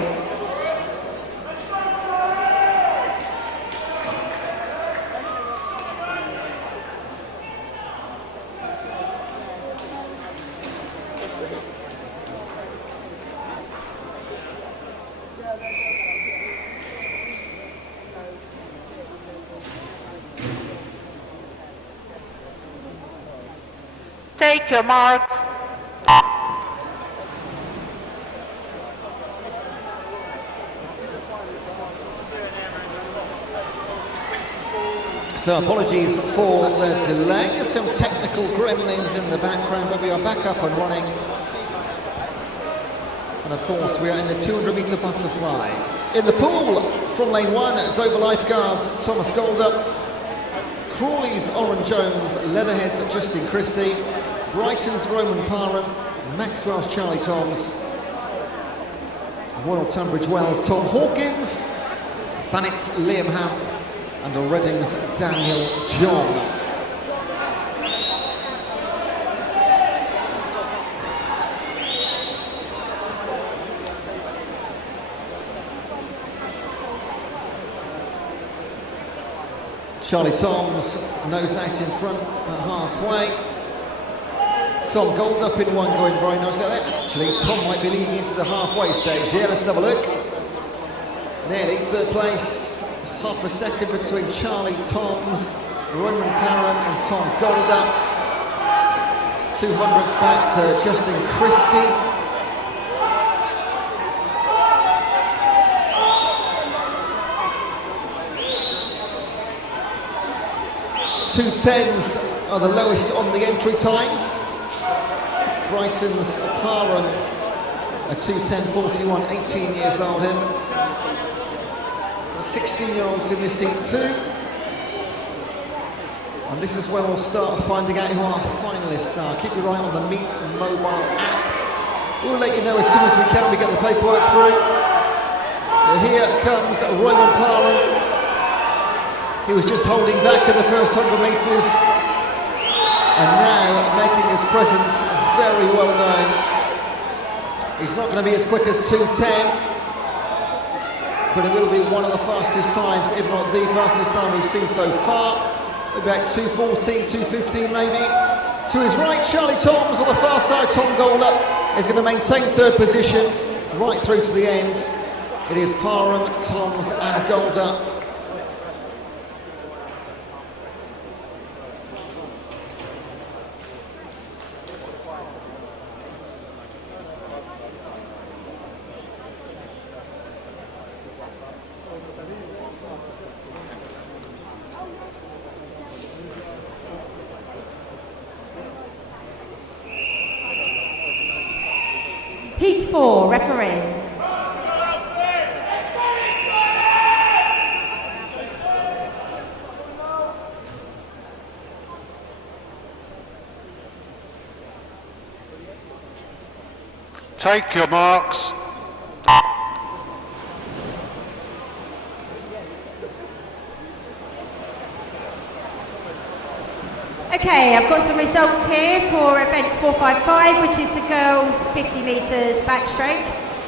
Take your marks. So apologies for the delay, some technical gremlins in the background, but we are back up and running. And of course we are in the 200 metre butterfly. In the pool from lane 1, Dover Lifeguards, Thomas Golder, Crawley's Oren Jones, Leatherhead's Justin Christie, Brighton's Roman Parham, Maxwell's Charlie Toms, Royal Tunbridge Wells Tom Hawkins, Thanet's Liam Hamp, and Reading's Daniel John. Charlie Toms nose out in front at halfway. Tom Gold up in one, going very nicely. Actually, Tom might be leading into the halfway stage here. Let's have a look. Nearly third place, half a second between Charlie Toms, Roman Parham and Tom Golder. 200s back to Justin Christie. 210s are the lowest on the entry times. Brighton's Parham, a 2:10.41, 18 years old him. 16-year-olds in this heat too. And this is where we'll start finding out who our finalists are. Keep your eye on the Meet mobile app. We'll let you know as soon as we can. We get the paperwork through. Here comes Roman Parham. He was just holding back in the first 100 metres, and now making his presence very well known. He's not going to be as quick as 2:10, but it will be one of the fastest times, if not the fastest time we've seen so far. About 2:14, 2:15 maybe. To his right, Charlie Toms. On the far side, Tom Golder is going to maintain third position right through to the end. It is Parham, Toms and Golder. Heat 4, referee. Take your marks. Okay, I've got some results here for event 455, which is the girls 50 metres backstroke.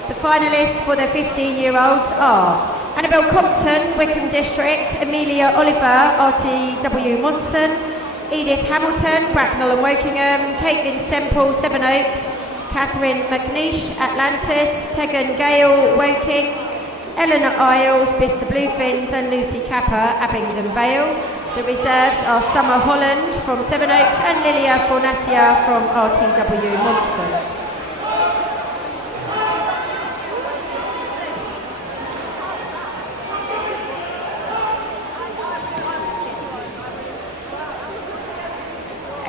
The finalists for the 15-year-olds are Annabelle Compton, Wickham District, Amelia Oliver, RTW Monson, Edith Hamilton, Bracknell and Wokingham, Caitlin Semple, Sevenoaks, Catherine McNeish, Atlantis, Tegan Gale, Woking, Eleanor Isles, Bicester Bluefins and Lucy Capper, Abingdon Vale. The reserves are Summer Holland from Sevenoaks and Lilia Fornacia from RTW Monson.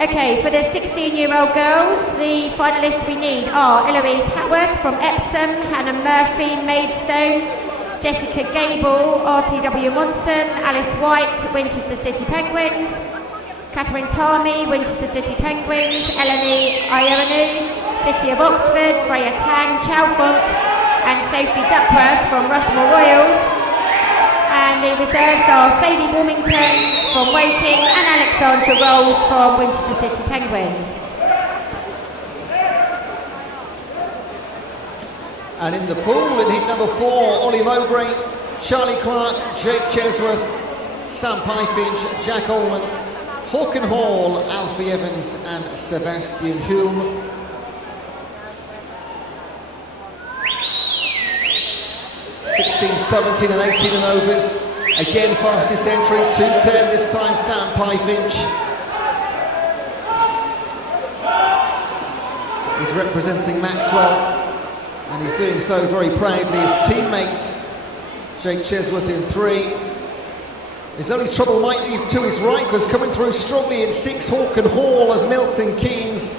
Okay, for the 16-year-old girls, the finalists we need are Eloise Haworth from Epsom, Hannah Murphy, Maidstone, Jessica Gable, RTW Monson, Alice White, Winchester City Penguins, Catherine Tarmy, Winchester City Penguins, Eleni Ionu, City of Oxford, Freya Tang, Chalfont, and Sophie Duckworth from Rushmore Royals. And the reserves are Sadie Warmington from Woking and Alexandra Rolls from Winchester City Penguins. And in the pool, in heat number 4, Ollie Mowbray, Charlie Clark, Jake Chesworth, Sam Pyfinch, Jack Allman, Hawken Hall, Alfie Evans and Sebastian Hulme. (16, 17 and 18 and overs). Again, fastest entry, 2:10 this time, Sam Pyfinch. He's representing Maxwell, and he's doing so very proudly. His teammates, Jake Chesworth in 3. His only trouble might be to his right, because coming through strongly in 6, Hawken Hall of Milton Keynes,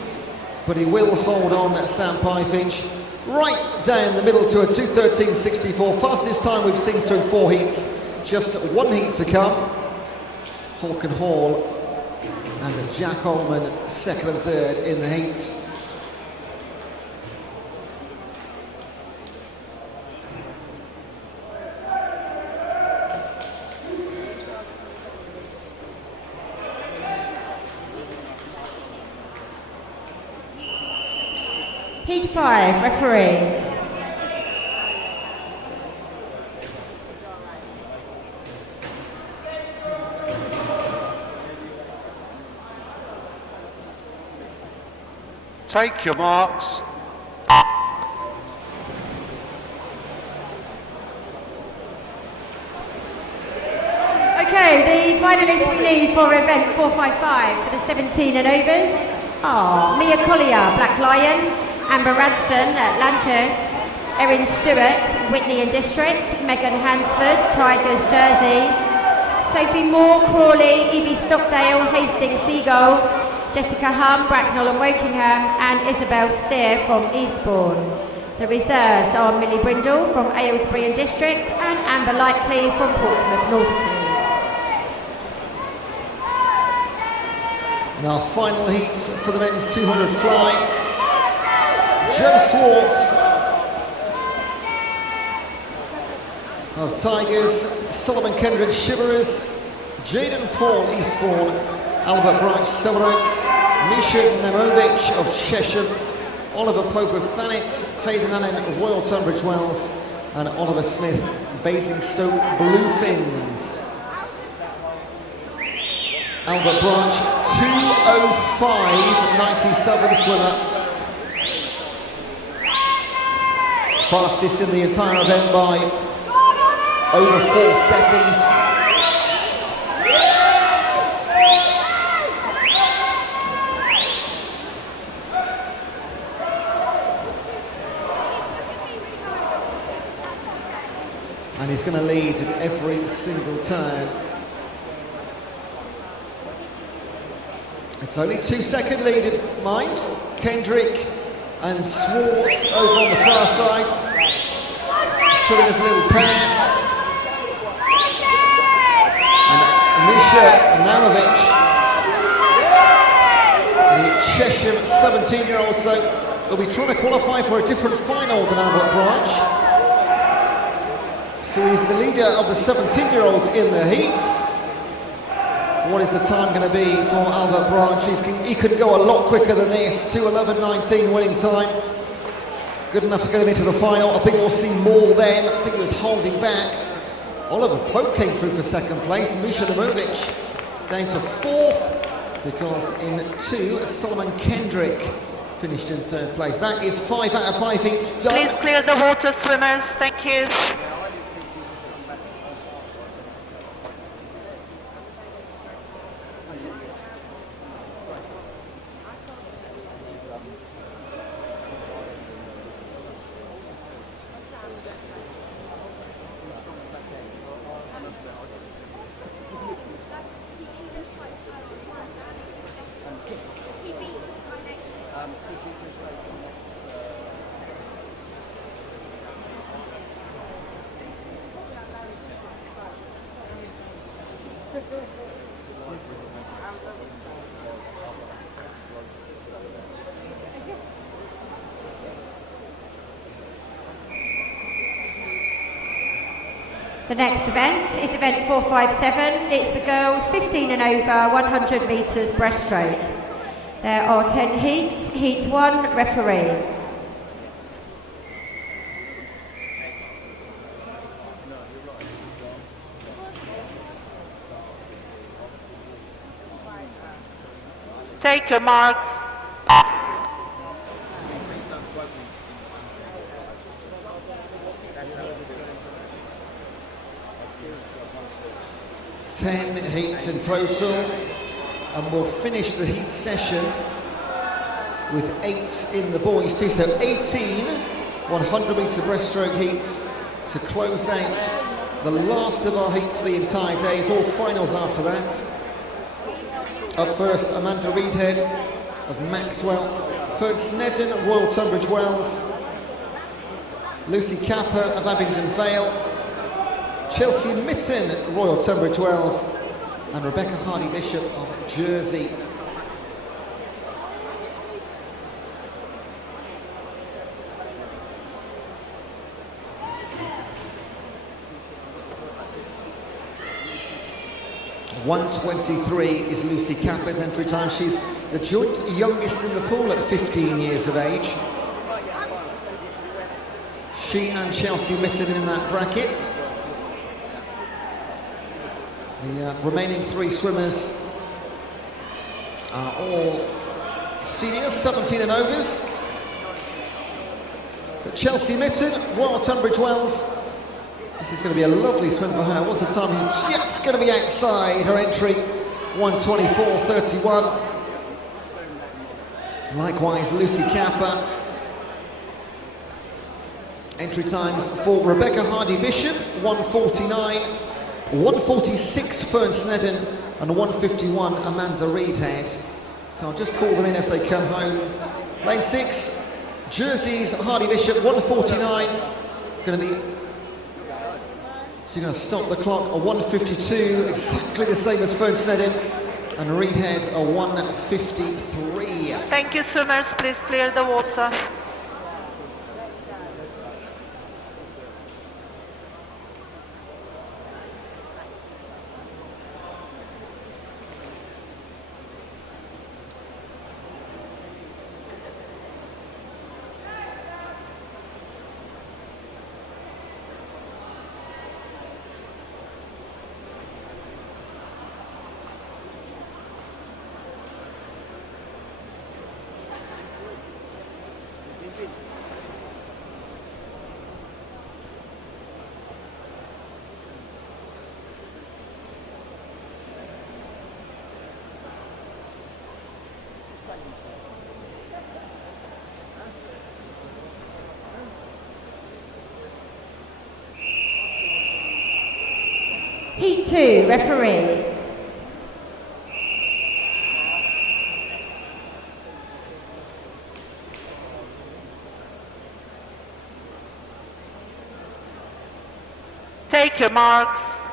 but he will hold on, that Sam Pyfinch. Right down the middle to a 2:13.64, fastest time we've seen through 4 heats. Just 1 heat to come. Hawken Hall and Jack Allman, 2nd and 3rd in the heat. Heat 5, referee. Take your marks. Okay, the finalists we need for event 455 for the 17 and overs are Mia Collier, Black Lion, Amber Ranson, Atlantis, Erin Stewart, Whitney and District, Megan Hansford, Tigers, Jersey, Sophie Moore, Crawley, Evie Stockdale, Hastings, Seagull, Jessica Hum, Bracknell and Wokingham, and Isabel Steer from Eastbourne. The reserves are Millie Brindle from Aylesbury and District, and Amber Likely from Portsmouth Northsea. And our final heat for the men's 200 fly. Joe Swartz of Tigers, Solomon Kendrick Shiverers, Jaden Paul Eastbourne, Albert Bright Sevenoaks, Misha Nemovic of Chesham, Oliver Pope of Thanet, Hayden Allen of Royal Tunbridge Wells, and Oliver Smith, Basingstoke Bluefins. Albert Branch, 2:05.97 swimmer. Fastest in the entire event by over 4 seconds. And he's going to lead at every single turn. It's only 2-second lead, mind. Kendrick and Swartz over on the far side, showing us a little pair. And Misha Namovic, the Chesham 17-year-old, so will be trying to qualify for a different final than Albert Branch. So he's the leader of the 17-year-olds in the heats. What is the time going to be for Albert Branch? He could go a lot quicker than this. 2:11.19 winning time. Good enough to get him into the final. I think we'll see more then. I think he was holding back. Oliver Pope came through for 2nd place. Misha Namovic down to 4th, because in 2, Solomon Kendrick finished in 3rd place. That is 5 out of 5 heats done. Please clear the water, swimmers. Thank you. The next event is event 457. It's the girls 15 and over 100 metres breaststroke. There are 10 heats. Heat 1, referee. Take your marks. 10 heats in total, and we'll finish the heat session with 8 in the boys too. So 18 100 metre breaststroke heats to close out the last of our heats for the entire day. It's all finals after that. Up first, Amanda Reedhead of Maxwell, Ferd Snedden of Royal Tunbridge Wells, Lucy Capper of Abingdon Vale, Chelsea Mitten, Royal Tunbridge Wells, and Rebecca Hardy-Bishop of Jersey. .123 is Lucy Capper's entry time. She's the joint youngest in the pool at 15 years of age. She and Chelsea Mitten in that bracket. The remaining 3 swimmers are all seniors, 17 and overs. But Chelsea Mitten, Royal Tunbridge Wells, this is going to be a lovely swim for her. What's the time? She's just going to be outside her entry, 1:24.31. Likewise, Lucy Capper. Entry times for Rebecca Hardy-Bishop, 1:49. 1:46 Fern Snedden and 1:51 Amanda Reedhead. So I'll just call them in as they come home. Lane 6, Jersey's Hardy-Bishop, 1:49. She's going to stop the clock at 1:52, exactly the same as Fern Snedden, and Reedhead a 1:53. Thank you, swimmers. Please clear the water. Heat 2, referee. Take your marks.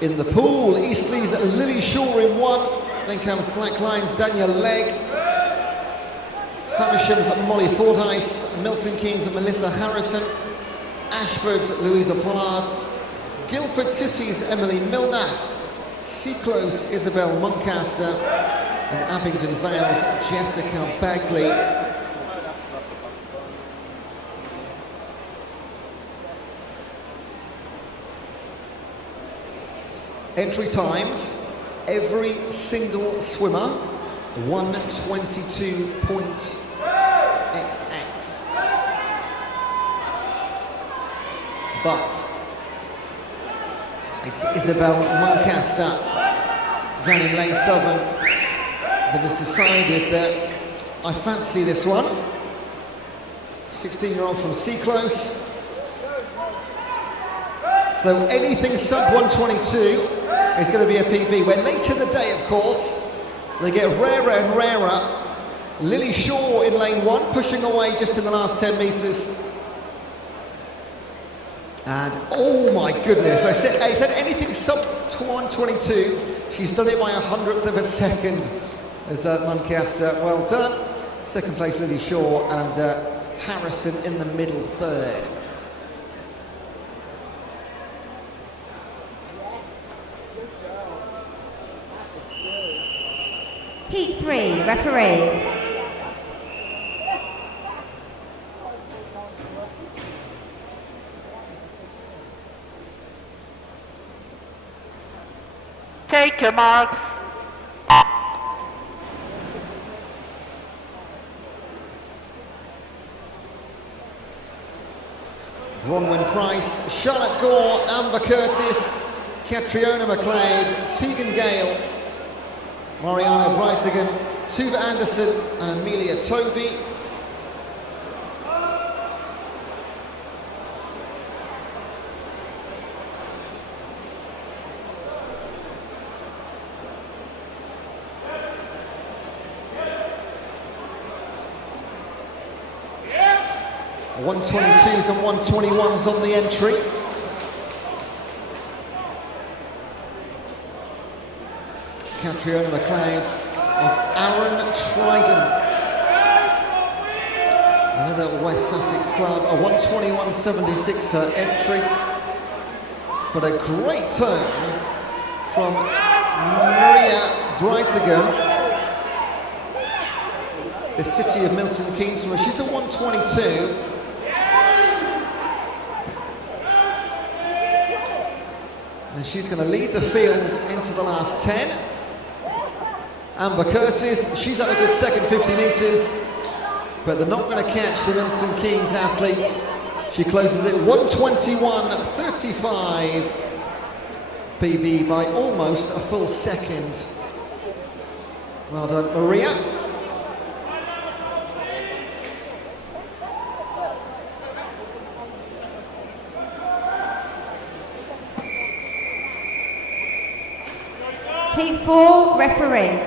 In the pool, Eastleigh's Lily Shaw in 1. Then comes Black Lions' Daniel Legg. Famersham's Molly Fordyce. Milton Keynes' Melissa Harrison. Ashford's Louisa Pollard. Guildford City's Emily Milner. Seaclose Isabel Muncaster. And Abingdon Vale's Jessica Bagley. Entry times, every single swimmer, 1:22.XX. But it's Isabel Muncaster down in Lane 7 that has decided that I fancy this one. 16-year-old from Seaclose. So anything sub 122 is going to be a PB, where later in the day, of course, they get rarer and rarer Lily Shaw in lane 1, pushing away just in the last 10 metres. And oh my goodness, I said anything sub 1:22, she's done it by 100th of a second as Muncaster. Well done. Second place Lily Shaw and Harrison in the middle third. Heat 3, referee. Take your marks. Bronwyn Price, Charlotte Gore, Amber Curtis, Catriona McLeod, Tegan Gale, Mariana Breitigan, Tuva Anderson and Amelia Tovey. Yeah. 122s and 121s on the entry. Catriona McLeod of Arran Trident, another West Sussex club, a 121.76 her entry, but a great turn from Maria Breitigan, the City of Milton Keynes, where she's a 122. And she's going to lead the field into the last 10. Amber Curtis, she's had a good second 50 metres, but they're not going to catch the Milton Keynes athletes. She closes it 121.35 PB by almost a full second. Well done, Maria. P4, referee.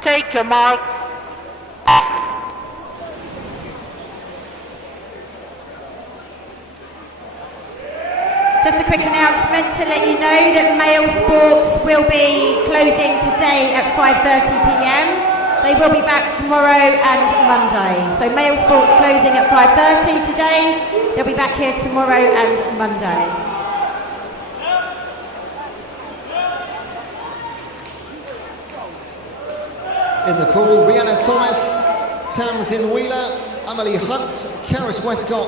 Take your marks. Just a quick announcement to let you know that male sports will be closing today at 5:30 p.m. They will be back tomorrow and Monday. So male sports closing at 5:30 today. They'll be back here tomorrow and Monday. In the pool, Rhiannon Thomas, Tamsin Wheeler, Emily Hunt, Karis Westcott,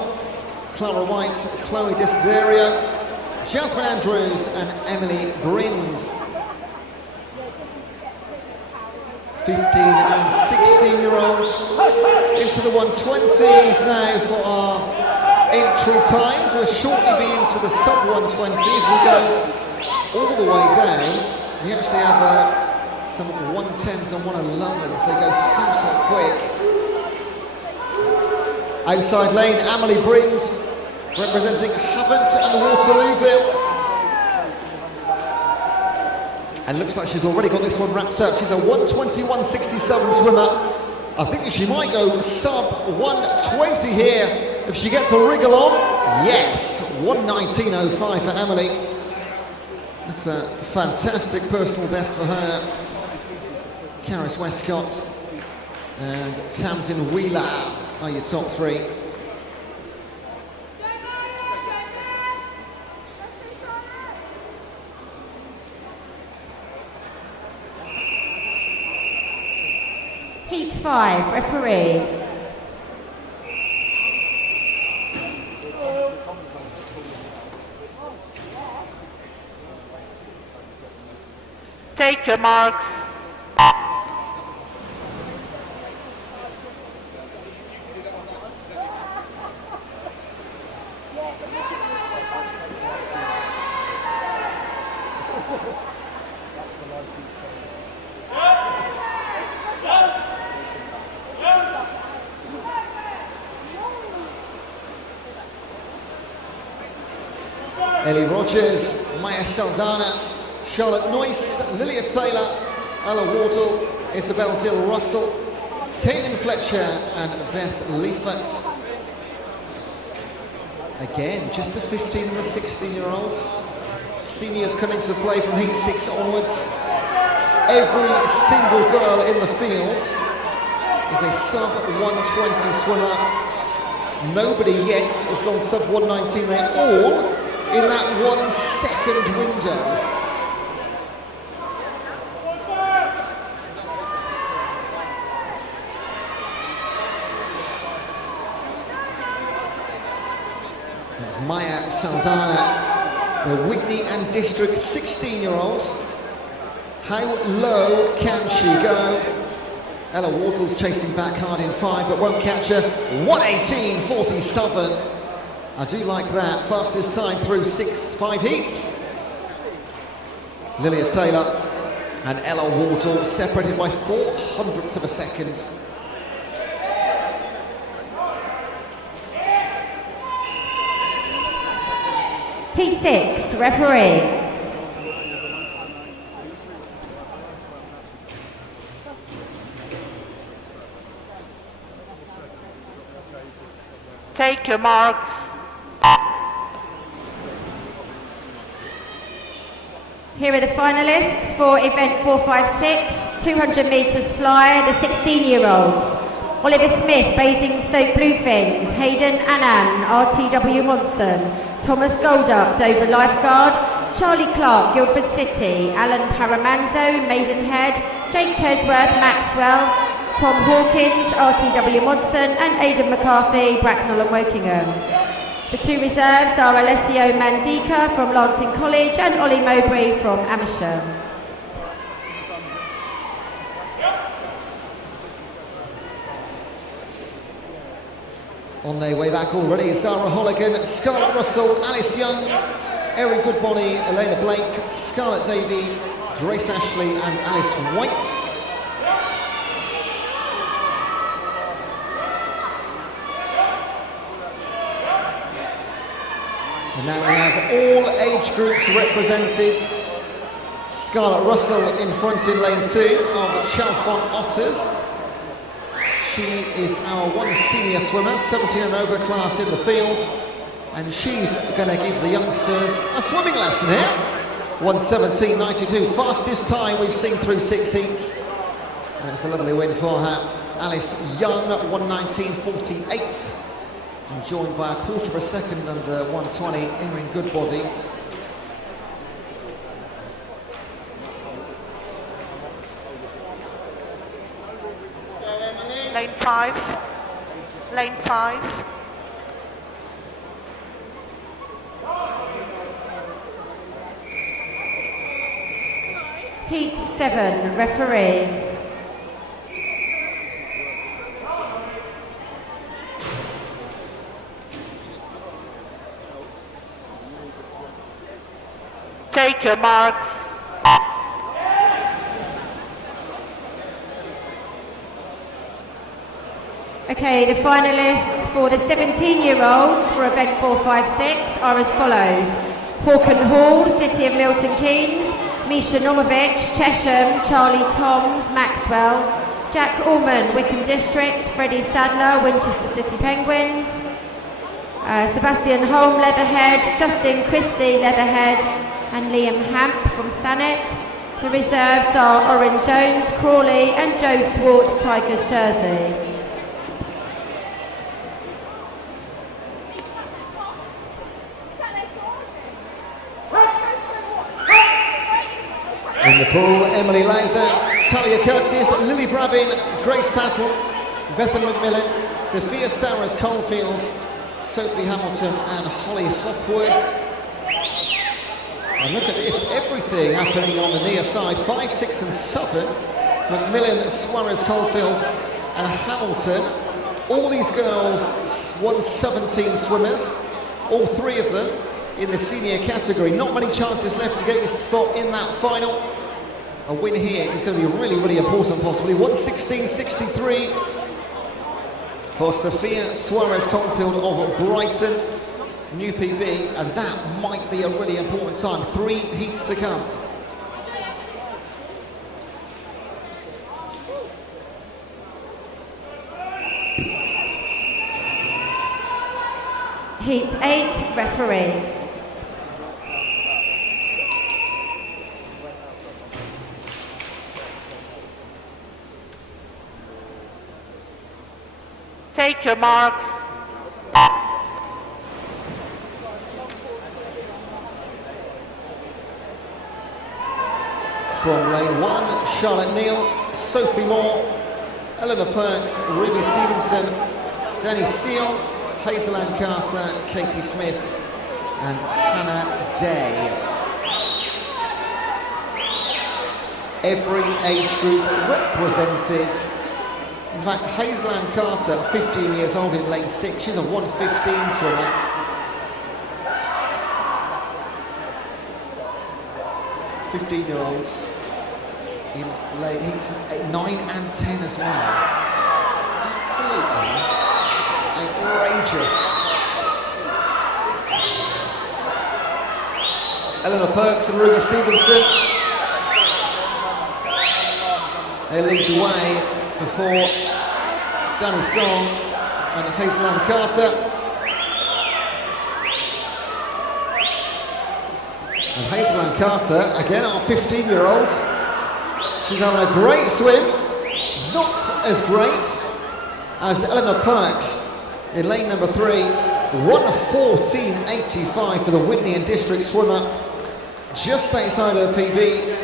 Clara White, Chloe Desiderio, Jasmine Andrews and Emily Grind. 15 and 16-year-olds into the 120s now for our entry times. We'll shortly be into the sub-120s. We go all the way down. We actually have some 110s and 111s. They go so quick. Outside lane, Emily Brind representing Havant and Waterlooville. And looks like she's already got this one wrapped up. She's a 121.67 swimmer. I think she might go sub 120 here if she gets a wriggle on. Yes, 119.05 for Emily. That's a fantastic personal best for her. Karis Westcott and Tamsin Wheeler are your top three. Heat 5, referee. Take your marks. Ellie Rogers, Maya Saldana, Charlotte Noyce, Lilia Taylor, Ella Wardle, Isabel Dill Russell, Kaylin Fletcher and Beth Leifert. Again, just the 15 and the 16-year-olds. Seniors come into play from heat 6 onwards. Every single girl in the field is a sub-120 swimmer. Nobody yet has gone sub-119. They're all in that 1 second window. It's Maya Saldana, the Whitney and District 16-year-old. How low can she go? Ella Wardle's chasing back hard in 5, but won't catch her. 1:18.47. I do like that. Fastest time through 5 heats. Lilia Taylor and Ella Wardle separated by 0.04 of a second. Heat 6, referee. Take your marks. Here are the finalists for event 456, 200 metres fly, the 16-year-olds. Oliver Smith, Basingstoke Bluefins, Hayden Annan, RTW Monson, Thomas Goldup, Dover Lifeguard, Charlie Clark, Guildford City, Alan Paramanzo, Maidenhead, Jake Chesworth, Maxwell, Tom Hawkins, RTW Monson, and Aidan McCarthy, Bracknell and Wokingham. The 2 reserves are Alessio Mandika from Lancing College and Ollie Mowbray from Amersham. On their way back already, Zara Holligan, Scarlett Russell, Alice Young, Erin Goodbody, Elena Blake, Scarlett Davey, Grace Ashley and Alice White. And now we have all age groups represented. Scarlett Russell in front in lane 2 of Chalfont Otters. She is our 1 senior swimmer, 17 and over class in the field. And she's going to give the youngsters a swimming lesson here. 1:17.92, fastest time we've seen through 6 heats. And it's a lovely win for her. Alice Young, 1:19.48. And joined by a 1/4 of a second under 1:20, Erin Goodbody. Lane 5. Lane 5. Heat 7, referee. Take your marks. Okay, the finalists for the 17-year-olds for event 456 are as follows. Hawken Hall, City of Milton Keynes, Misha Nomovich, Chesham, Charlie Toms, Maxwell, Jack Allman, Wickham District, Freddie Sadler, Winchester City Penguins, Sebastian Holm, Leatherhead, Justin Christie, Leatherhead, and Liam Hamp from Thanet. The reserves are Oren Jones, Crawley, and Joe Swart, Tigers Jersey. In the pool, Emily Lowther, Talia Curtis, Lily Brabin, Grace Pattle, Bethan McMillan, Sophia Sarahs Coalfield, Sophie Hamilton and Holly Hopwood. And look at this, everything happening on the near side. 5, 6 and 7. McMillan, Suarez Coalfield and Hamilton. All these girls 1:17 swimmers, all 3 of them in the senior category. Not many chances left to get this spot in that final. A win here is going to be really, really important possibly. 1:16.63 for Sophia Suarez Coalfield of Brighton. new PB, and that might be a really important time. 3 heats to come. Heat 8, referee. Take your marks. From lane 1, Charlotte Neal, Sophie Moore, Eleanor Perks, Ruby Stevenson, Danny Seal, Hazel Ann Carter, Katie Smith, and Hannah Day. Every age group represented. In fact, Hazel Ann Carter, 15 years old in lane 6, she's a 1:15 swimmer. '15-year-olds in lane heats 9 and 10 as well. Absolutely outrageous. Eleanor Perks and Ruby Stevenson, they lead the way before Danny Song and Hazel Ann Carter. And Hazel Ann Carter, again our 15-year-old, she's having a great swim, not as great as Eleanor Perks in lane number 3, 1:14.85 for the Whitney and District swimmer, just outside her PB,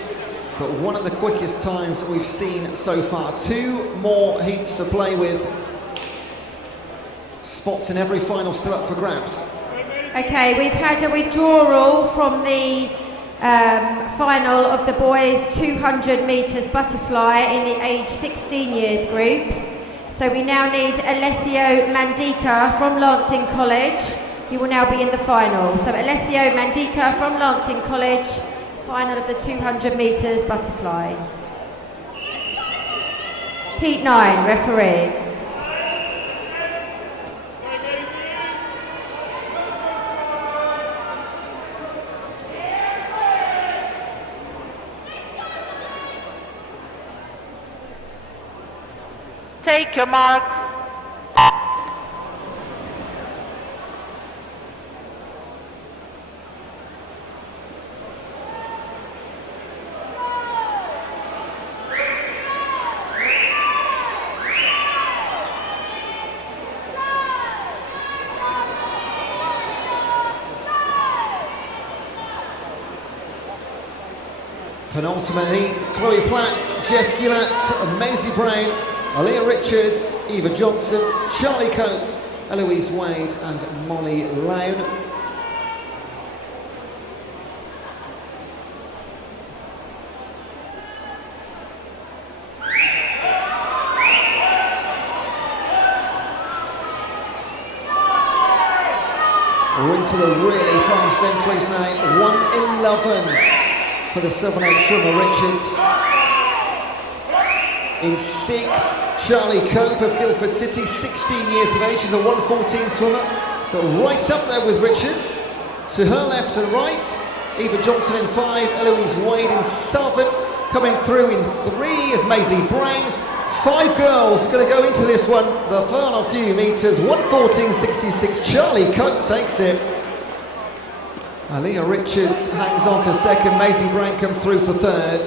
but one of the quickest times that we've seen so far. 2 more heats to play with. Spots in every final still up for grabs. Okay, we've had a withdrawal from the final of the boys 200 metres butterfly in the age 16 years group. So we now need Alessio Mandika from Lancing College. He will now be in the final. So Alessio Mandika from Lancing College, final of the 200 metres butterfly. Heat 9, referee. Take your marks. Penultimate heat, Chloe Platt, Jess Gillett, Maisie Brown, Aaliyah Richards, Eva Johnson, Charlie Cope, Eloise Wade and Molly Lown. We're into the really fast entries now, 1:11 for the 7'8" swimmer Richards. In 6, Charlie Cope of Guildford City, 16 years of age, she's a 1:14 swimmer, but right up there with Richards. To her left and right, Eva Johnson in 5, Eloise Wade in 7, coming through in 3 is Maisie Brown. 5 girls are going to go into this one, the final few metres, 1:14.66, Charlie Cope takes it. Aaliyah Richards hangs on to second, Maisie Brown comes through for third.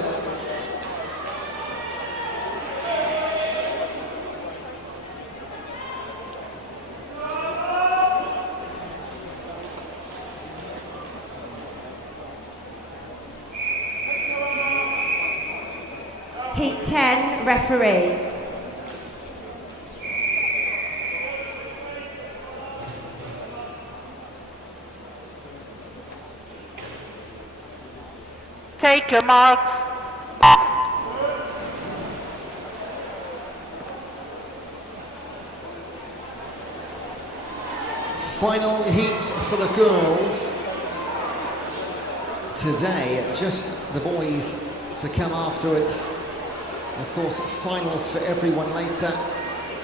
Heat 10, referee. Take your marks. Final heat for the girls. Today, just the boys to come afterwards. Of course, finals for everyone later.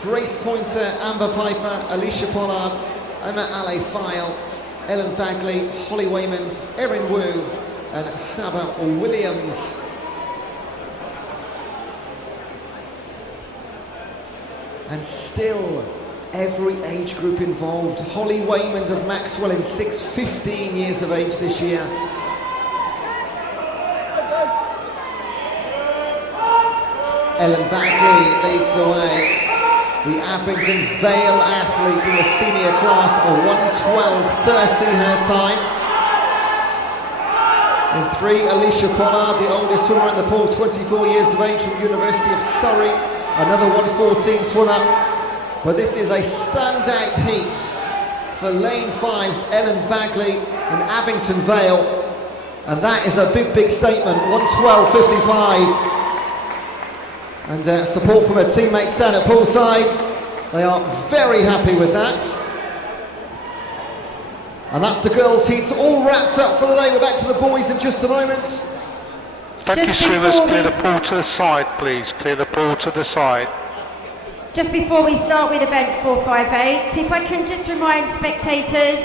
Grace Pointer, Amber Piper, Alicia Pollard, Emma Ale File, Ellen Bagley, Holly Waymond, Erin Wu and Saba Williams. And still every age group involved. Holly Waymond of Maxwell in 15 years of age this year. Ellen Bagley leads the way. The Abington Vale athlete in the senior class, a 1:12.30 her time. In 3, Alicia Pollard, the oldest swimmer in the pool, 24 years of age from University of Surrey, another 1:14 swimmer. But this is a standout heat for Lane 5's Ellen Bagley in Abington Vale. And that is a big statement, 1:12.55. And support from her teammates down at poolside. They are very happy with that. And that's the girls' heats all wrapped up for the day. We're back to the boys in just a moment. Thank you, swimmers. Clear the pool to the side, please. Clear the pool to the side. Just before we start with event 458, if I can just remind spectators,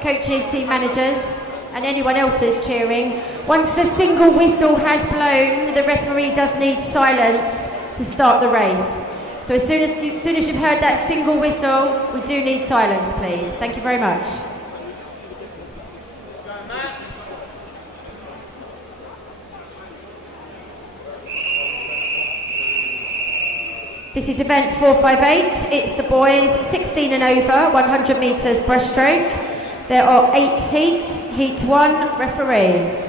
coaches, team managers, and anyone else that's cheering, once the single whistle has blown, the referee does need silence to start the race. So as soon as you've heard that single whistle, we do need silence, please. Thank you very much. This is event 458. It's the boys 16 and over, 100 metres breaststroke. There are 8 heats. Heat 1, referee.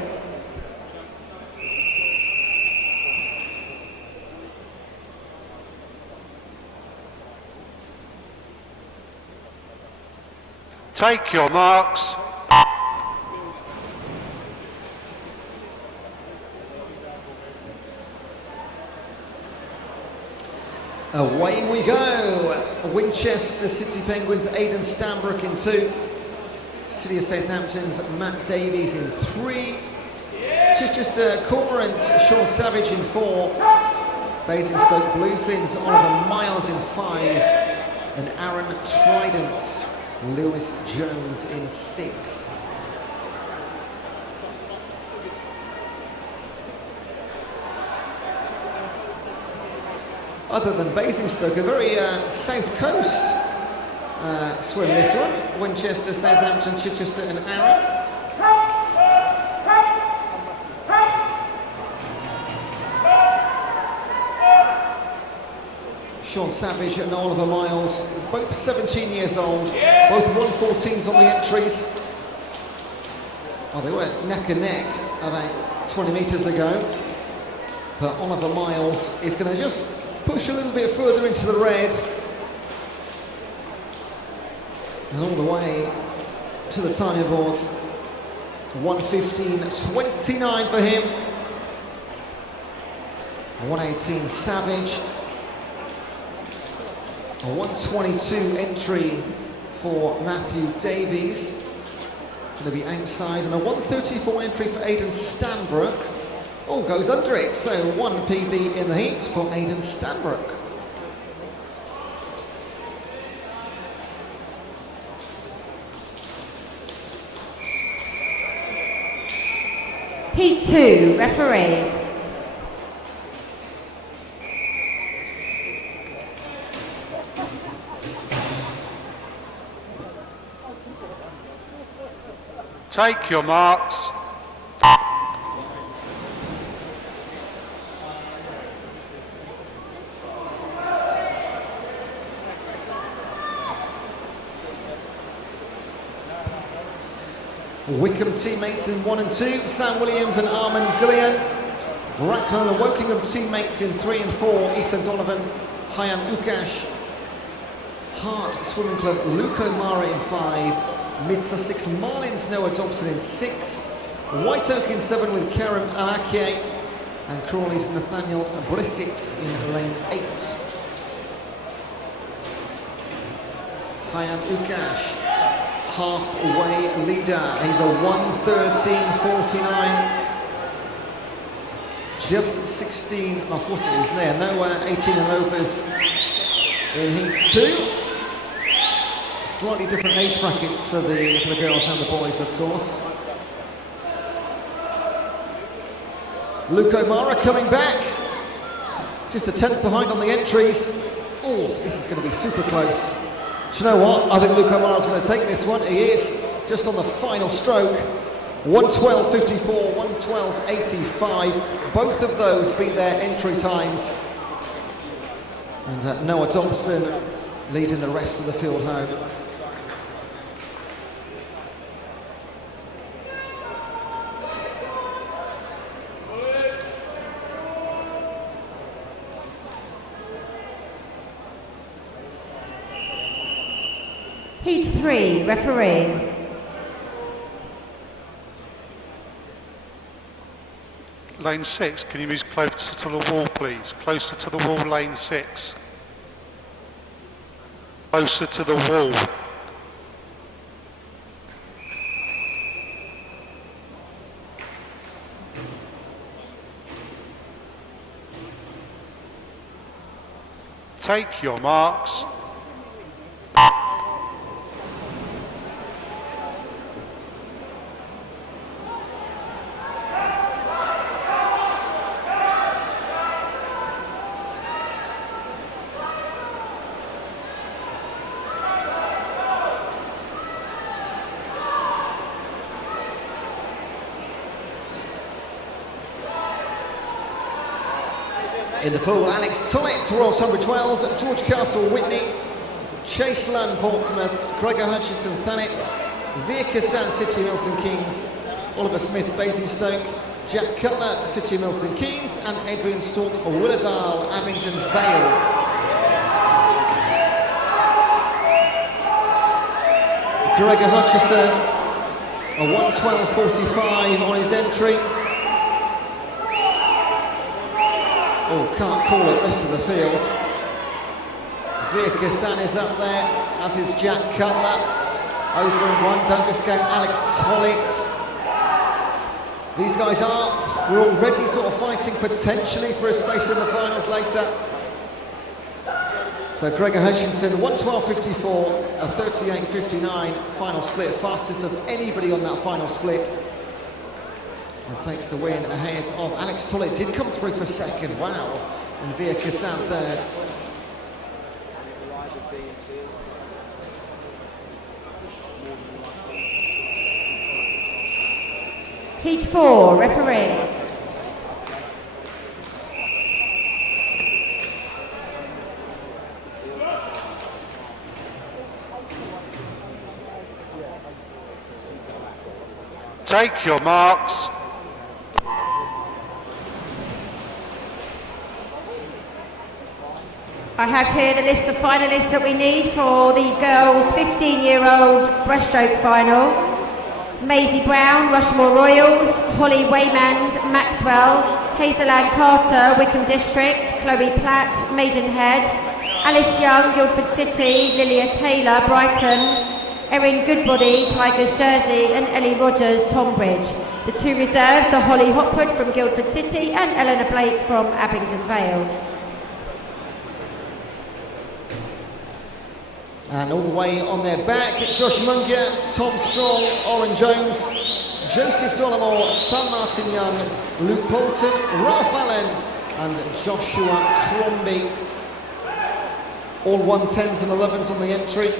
Take your marks. Away we go. Winchester City Penguins, Aidan Stanbrook in 2. City of Southampton's Matt Davies in 3. Chichester Cormorant, Sean Savage in 4. Basingstoke Bluefins, Oliver Miles in 5. And Aaron Trident, Lewis Jones in 6. Other than Basingstoke, a very south coast swim this one. Winchester, Southampton, Chichester and Aaron. Sean Savage and Oliver Miles, both 17 years old, both 1:14s on the entries. Well, they were neck and neck about 20 metres ago. But Oliver Miles is going to just push a little bit further into the red. And all the way to the timing board. 1:15.29 for him. 1:18 Savage. A 1:22 entry for Matthew Davies. Going to be outside. And a 1:34 entry for Aidan Stanbrook. Oh, goes under it. So 1 PB in the heats for Aidan Stanbrook. Heat 2, referee. Take your marks. Wickham teammates in 1 and 2, Sam Williams and Armin Gillian. Bracknell and Wokingham teammates in 3 and 4, Ethan Donovan, Hayam Ukash. Hart Swimming Club, Luke O'Mara in 5, Mid Sussex Marlins, Noah Dobson in 6, White Oak in 7 with Kerem Alakie, and Crawley's Nathaniel Brissett in lane 8. Hayam Ukash, halfway leader. He's a 1:13.49. Just 16, of course it is there. No 18 and overs in heat 2. Slightly different age brackets for the girls and the boys, of course. Luke O'Mara coming back. Just a 10th behind on the entries. Oh, this is going to be super close. Do you know what? I think Luke O'Mara's going to take this one. He is just on the final stroke. 1:12.54, 1:12.85. Both of those beat their entry times. And Noah Dobson leading the rest of the field home. Heat 3, referee. Lane 6, can you move closer to the wall, please? Closer to the wall, lane 6. Closer to the wall. Take your marks. In the pool, Alex Tollett, Royal Tunbridge Wells, George Castle, Whitney, Chase Land, Portsmouth, Gregor Hutchison, Thanet, Veer Kassan, City Milton Keynes, Oliver Smith, Basingstoke, Jack Cutler, City Milton Keynes, and Adrian Stork, Willowdale, Abingdon Vale. Gregor Hutchison, a 1:12.45 on his entry. Oh, can't call it, rest of the field. Veer Kassan is up there, as is Jack Cutler. Over in one, don't discount Alex Tollett. These guys we're already sort of fighting potentially for a space in the finals later. But Gregor Hutchinson, 1:12.54, a 38.59 final split, fastest of anybody on that final split. And takes the win ahead of Alex Tollett. Did come through for second, wow. And Veer Kassan third. Heat 4, referee. Take your marks. I have here the list of finalists that we need for the girls' 15-year-old breaststroke final. Maisie Brown, Rushmore Royals, Holly Waymand, Maxwell, Hazeland Carter, Wickham District, Chloe Platt, Maidenhead, Alice Young, Guildford City, Lilia Taylor, Brighton, Erin Goodbody, Tigers Jersey, and Ellie Rogers, Tonbridge. The two reserves are Holly Hopwood from Guildford City and Eleanor Blake from Abingdon Vale. And all the way on their back, Josh Munger, Tom Strong, Oren Jones, Joseph Dollamore, Sam Martin Young, Luke Bolton, Ralph Allen, and Joshua Crombie. All 110s and 11s on the entry.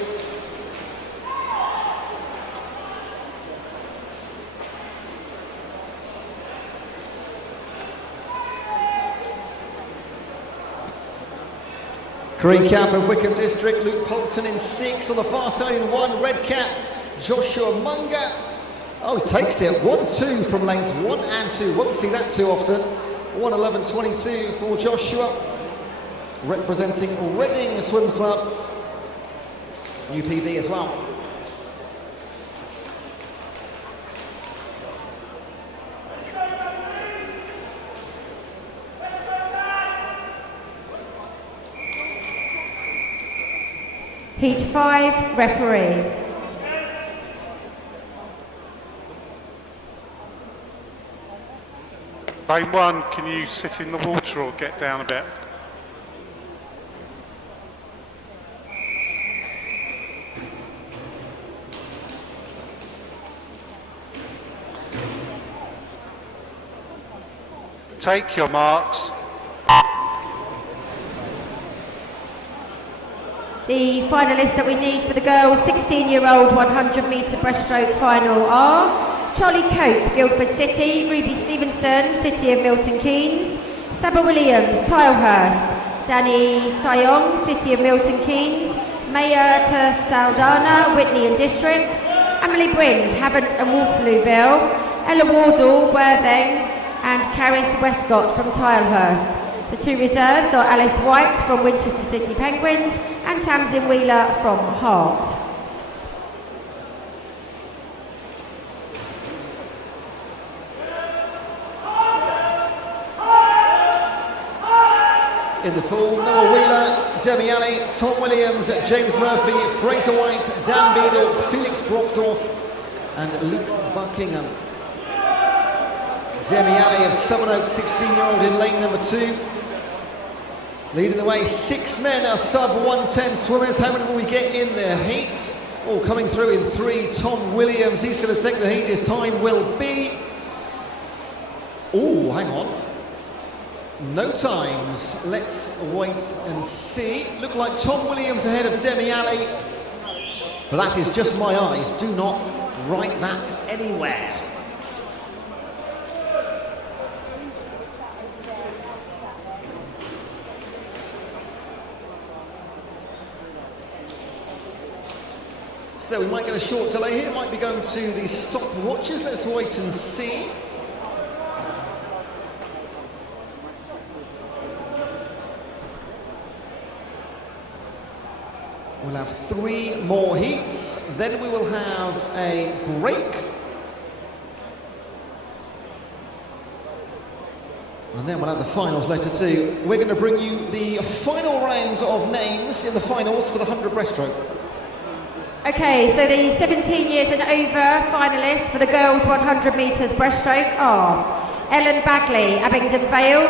Green cap of Wickham District, Luke Poulton in 6 on the far side in 1, red cap, Joshua Munger. Oh, he takes it, 1-2 from lanes 1 and 2, won't see that too often. 1:11.22 for Joshua, representing Reading Swim Club, UPV as well. Heat 5, referee. Lane 1, can you sit in the water or get down a bit? Take your marks. The finalists that we need for the girls' 16-year-old 100-metre breaststroke final are Charlie Cope, Guildford City; Ruby Stevenson, City of Milton Keynes; Saba Williams, Tilehurst; Danny Sayong, City of Milton Keynes; Maya Saldana, Whitney and District; Emily Brind, Havant and Waterlooville; Ella Wardle, Worthing; and Caris Westcott from Tilehurst. The two reserves are Alice White from Winchester City Penguins and Tamsin Wheeler from Hart. In the pool, Noah Wheeler, Demi Alley, Tom Williams, James Murphy, Fraser White, Dan Beadle, Felix Brockdorf and Luke Buckingham. Demi Alley of Sevenoaks, 16-year-old in lane number 2. Leading the way, 6 men are sub-110 swimmers. How many will we get in the heat? All coming through in 3. Tom Williams, he's going to take the heat. His time will be... Oh, hang on. No times. Let's wait and see. Look like Tom Williams ahead of Demi Alley. But that is just my eyes. Do not write that anywhere. So we might get a short delay here, might be going to the stopwatches. Let's wait and see. We'll have 3 more heats, then we will have a break. And then we'll have the finals later too. We're going to bring you the final round of names in the finals for the 100 breaststroke. Okay, so the 17 years and over finalists for the girls' 100 metres breaststroke are Ellen Bagley, Abingdon Vale;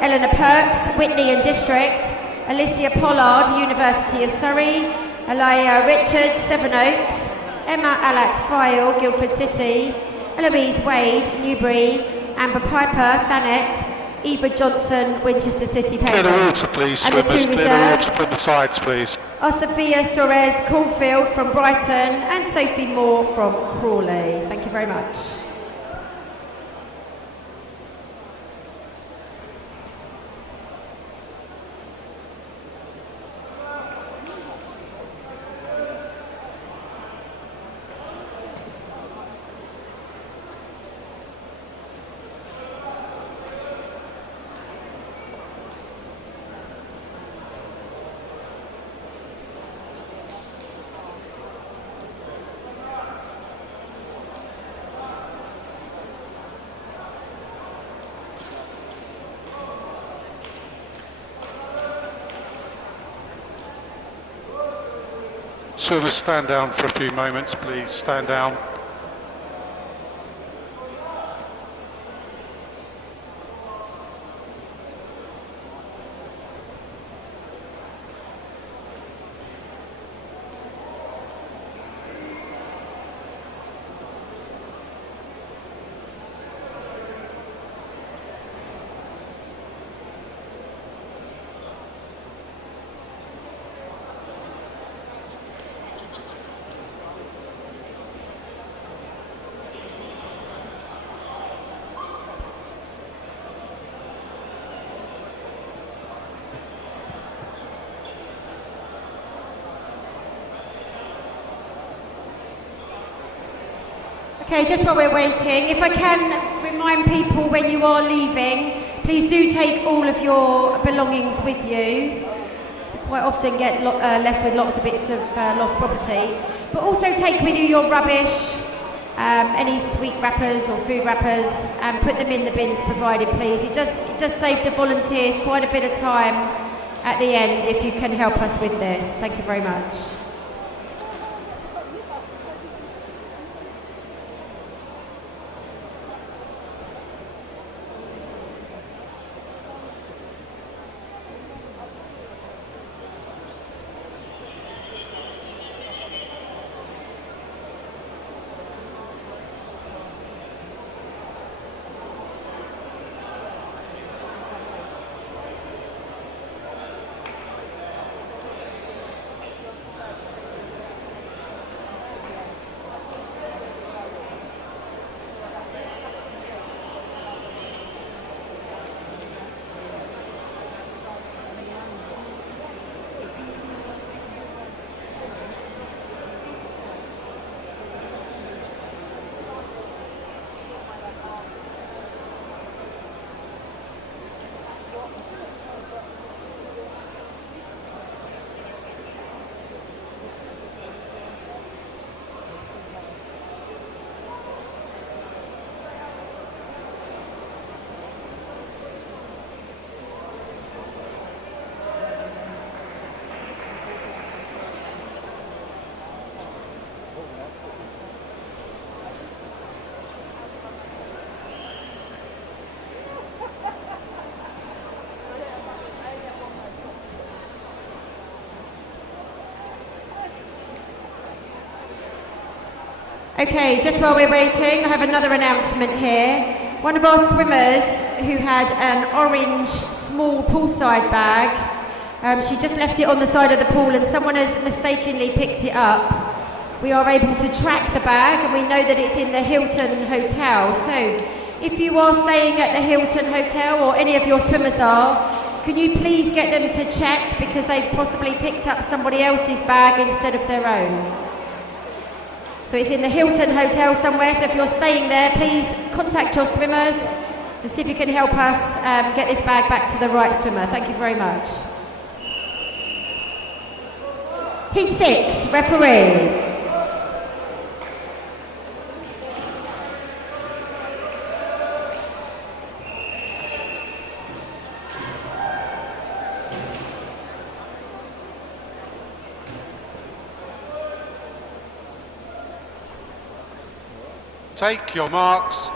Eleanor Perks, Whitney and District; Alicia Pollard, University of Surrey; Alaya Richards, Sevenoaks; Emma Alat File, Guildford City; Eloise Wade, Newbury; Amber Piper, Thanet; Eva Johnson, Winchester City Clear Penguins. the water, please, And the swimmers. two Clear the water reserves from the sides, please. are Sophia Suarez Caulfield from Brighton and Sophie Moore from Crawley. Thank you very much. Swimmers, stand down for a few moments, please. Stand down. Okay, just while we're waiting, if I can remind people when you are leaving, please do take all of your belongings with you. You quite often get left with lots of bits of lost property. But also take with you your rubbish, any sweet wrappers or food wrappers, and put them in the bins provided, please. It does save the volunteers quite a bit of time at the end if you can help us with this. Thank you very much. Okay, just while we're waiting, I have another announcement here. One of our swimmers who had an orange small poolside bag, she just left it on the side of the pool and someone has mistakenly picked it up. We are able to track the bag and we know that it's in the Hilton Hotel. So if you are staying at the Hilton Hotel or any of your swimmers are, can you please get them to check because they've possibly picked up somebody else's bag instead of their own. So it's in the Hilton Hotel somewhere, so if you're staying there, please contact your swimmers and see if you can help us get this bag back to the right swimmer. Thank you very much. Heat 6, referee. Take your marks.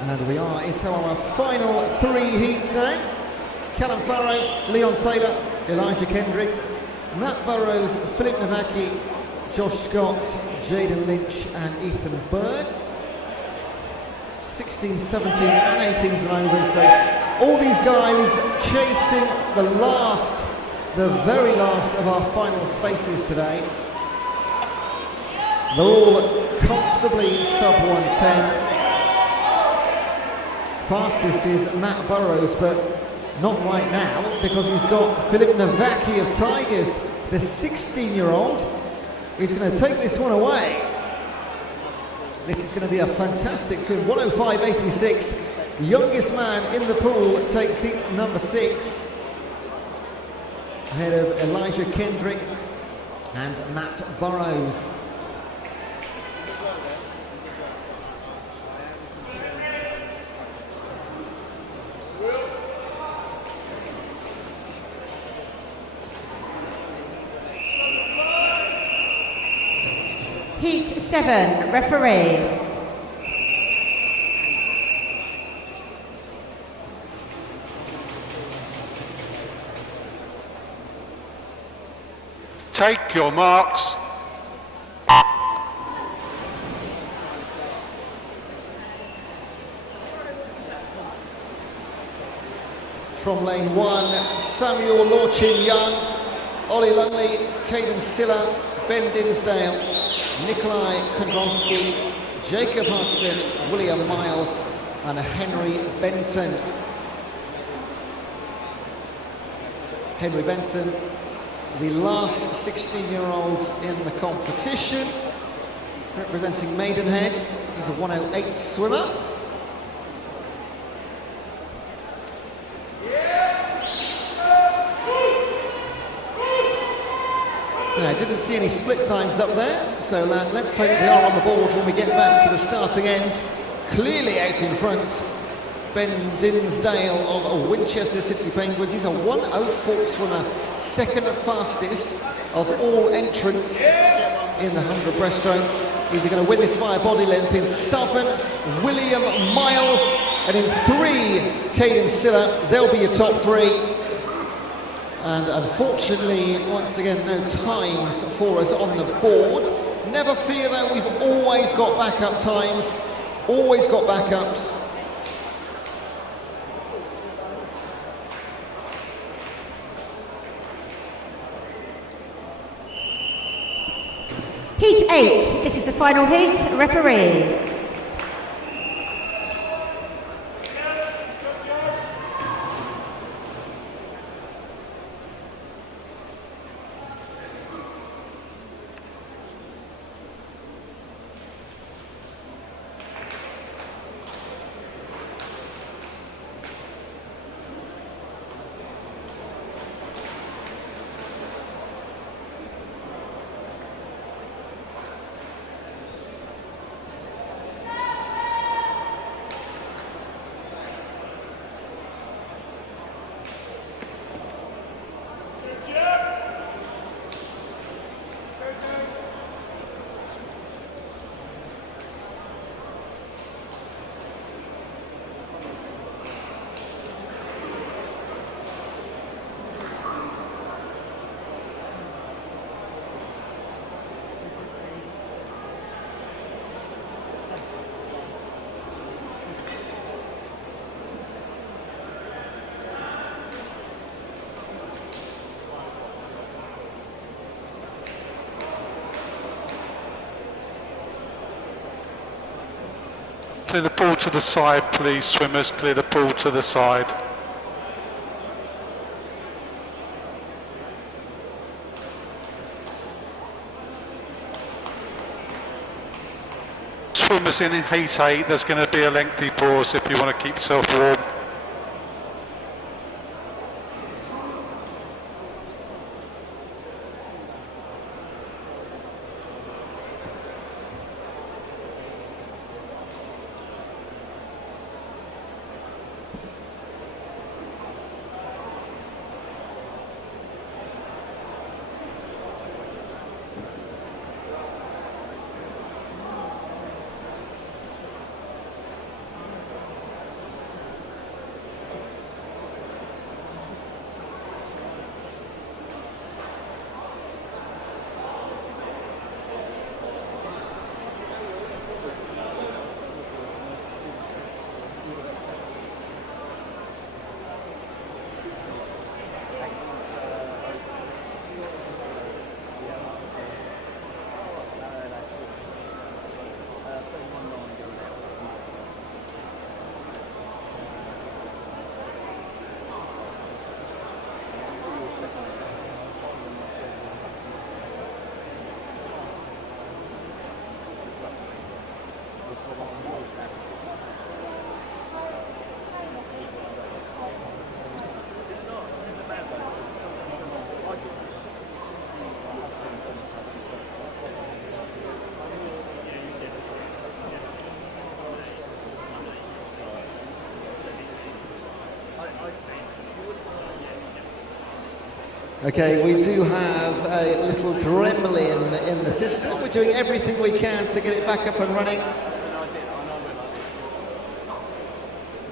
And we are into our final 3 heats now. Callum Farrow, Leon Taylor, Elijah Kendrick, Matt Burrows, Philip Navacki, Josh Scott, Jaden Lynch and Ethan Bird. 16, 17 and 18s and overs. So all these guys chasing the very last of our final spaces today. They're all comfortably sub 110. Fastest is Matt Burrows, but not right now, because he's got Philip Navacki of Tigers, the 16-year-old. He's going to take this one away. This is going to be a fantastic swim. 105.86. The youngest man in the pool takes seat number 6. Ahead of Elijah Kendrick and Matt Burrows. Heat 7, referee. Take your marks. From lane 1, Samuel Lorchin Young, Ollie Lungley, Caden Silla, Ben Dinsdale, Nikolai Kondronsky, Jacob Hudson, William Miles and Henry Benton. Henry Benton, the last 16-year-old in the competition, representing Maidenhead. He's a 108 swimmer. I didn't see any split times up there, so let's hope they are on the board when we get back to the starting end. Clearly out in front, Ben Dinsdale of Winchester City Penguins. He's a 104 swimmer, second fastest of all entrants in the 100 breaststroke. He's going to win this by a body length. In 7, William Miles, and in 3, Caden Silla. They'll be your top 3. And unfortunately, once again, no times for us on the board. Never fear though, we've always got backup times, always got backups. Heat 8, this is the final heat, referee. Clear the pool to the side, please, swimmers. Clear the pool to the side. Swimmers in heat 8, there's going to be a lengthy pause if you want to keep yourself warm. Okay, we do have a little gremlin in the system. We're doing everything we can to get it back up and running.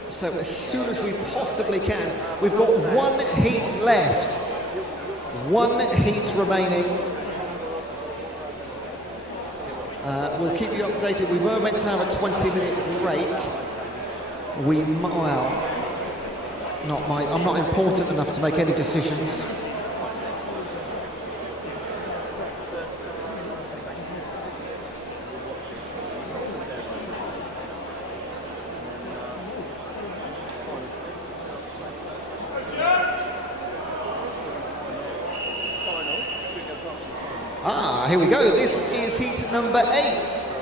So as soon as we possibly can. We've got one heat left. One heat remaining. We'll keep you updated. We were meant to have a 20-minute break. Well, I'm not important enough to make any decisions. Here we go. This is heat number 8.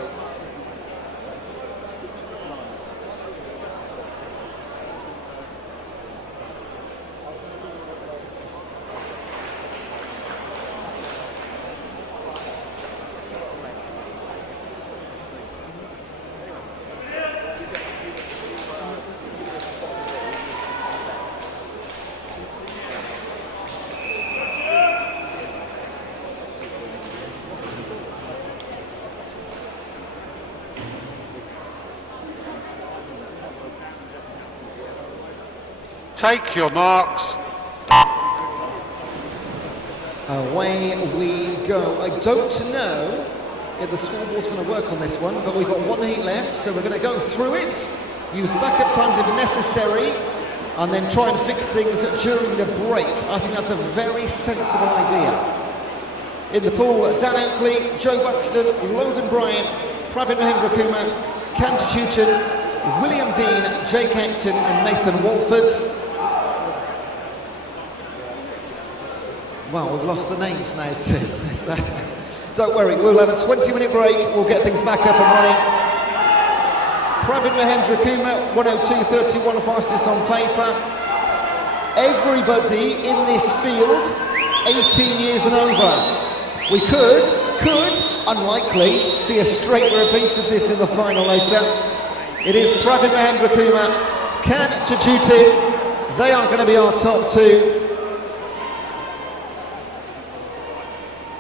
Take your marks. Away we go. I don't know if the scoreboard's going to work on this one, but we've got one heat left, so we're going to go through it, use backup times if necessary, and then try and fix things during the break. I think that's a very sensible idea. In the pool, Dan Oakley, Joe Buxton, Logan Bryant, Pravin Mahendra-Kumar, Candy Tutin, William Dean, Jake Acton and Nathan Walford. Well, we've lost the names now too. Don't worry, we'll have a 20-minute break. We'll get things back up and running. Pravin Mahendra-Kumar, 102.31, fastest on paper. Everybody in this field, 18 years and over. We could, unlikely, see a straight repeat of this in the final later. It is Pravin Mahendra-Kumar, Can Chachuti. They are going to be our top two.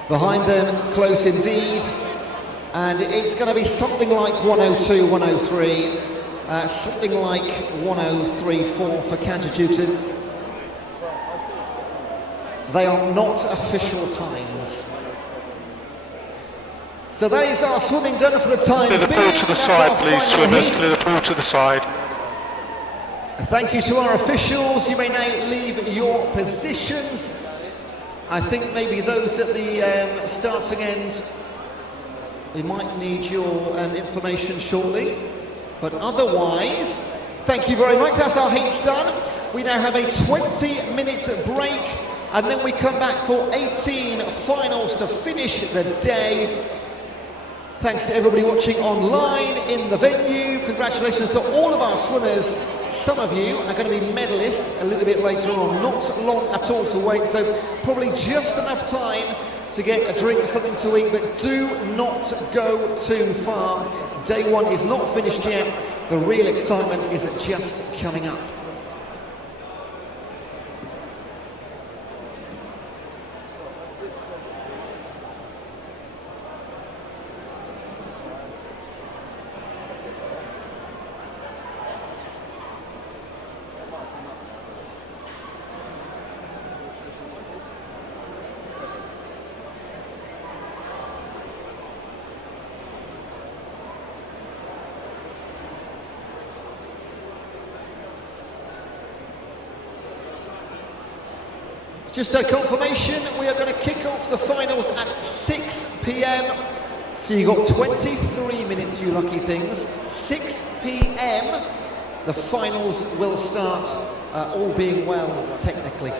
Behind them, close indeed, and it's going to be something like 102, 103, something like 103.4 for Kanjajutin. They are not official times. So that is our swimming done for the time being. Clear the pool to the side, please, swimmers. Clear the pool to the side. Thank you to our officials. You may now leave your positions. I think maybe those at the starting end, we might need your information shortly. But otherwise, thank you very much. That's our heats done. We now have a 20-minute break, and then we come back for 18 finals to finish the day. Thanks to everybody watching online in the venue. Congratulations to all of our swimmers. Some of you are going to be medalists a little bit later on. Not long at all to wait, so probably just enough time to get a drink or something to eat, but do not go too far. Day one is not finished yet. The real excitement is just coming up. Just a confirmation, we are going to kick off the finals at 6 p.m. So you've got 23 minutes, you lucky things. 6 p.m. the finals will start, all being well, technically.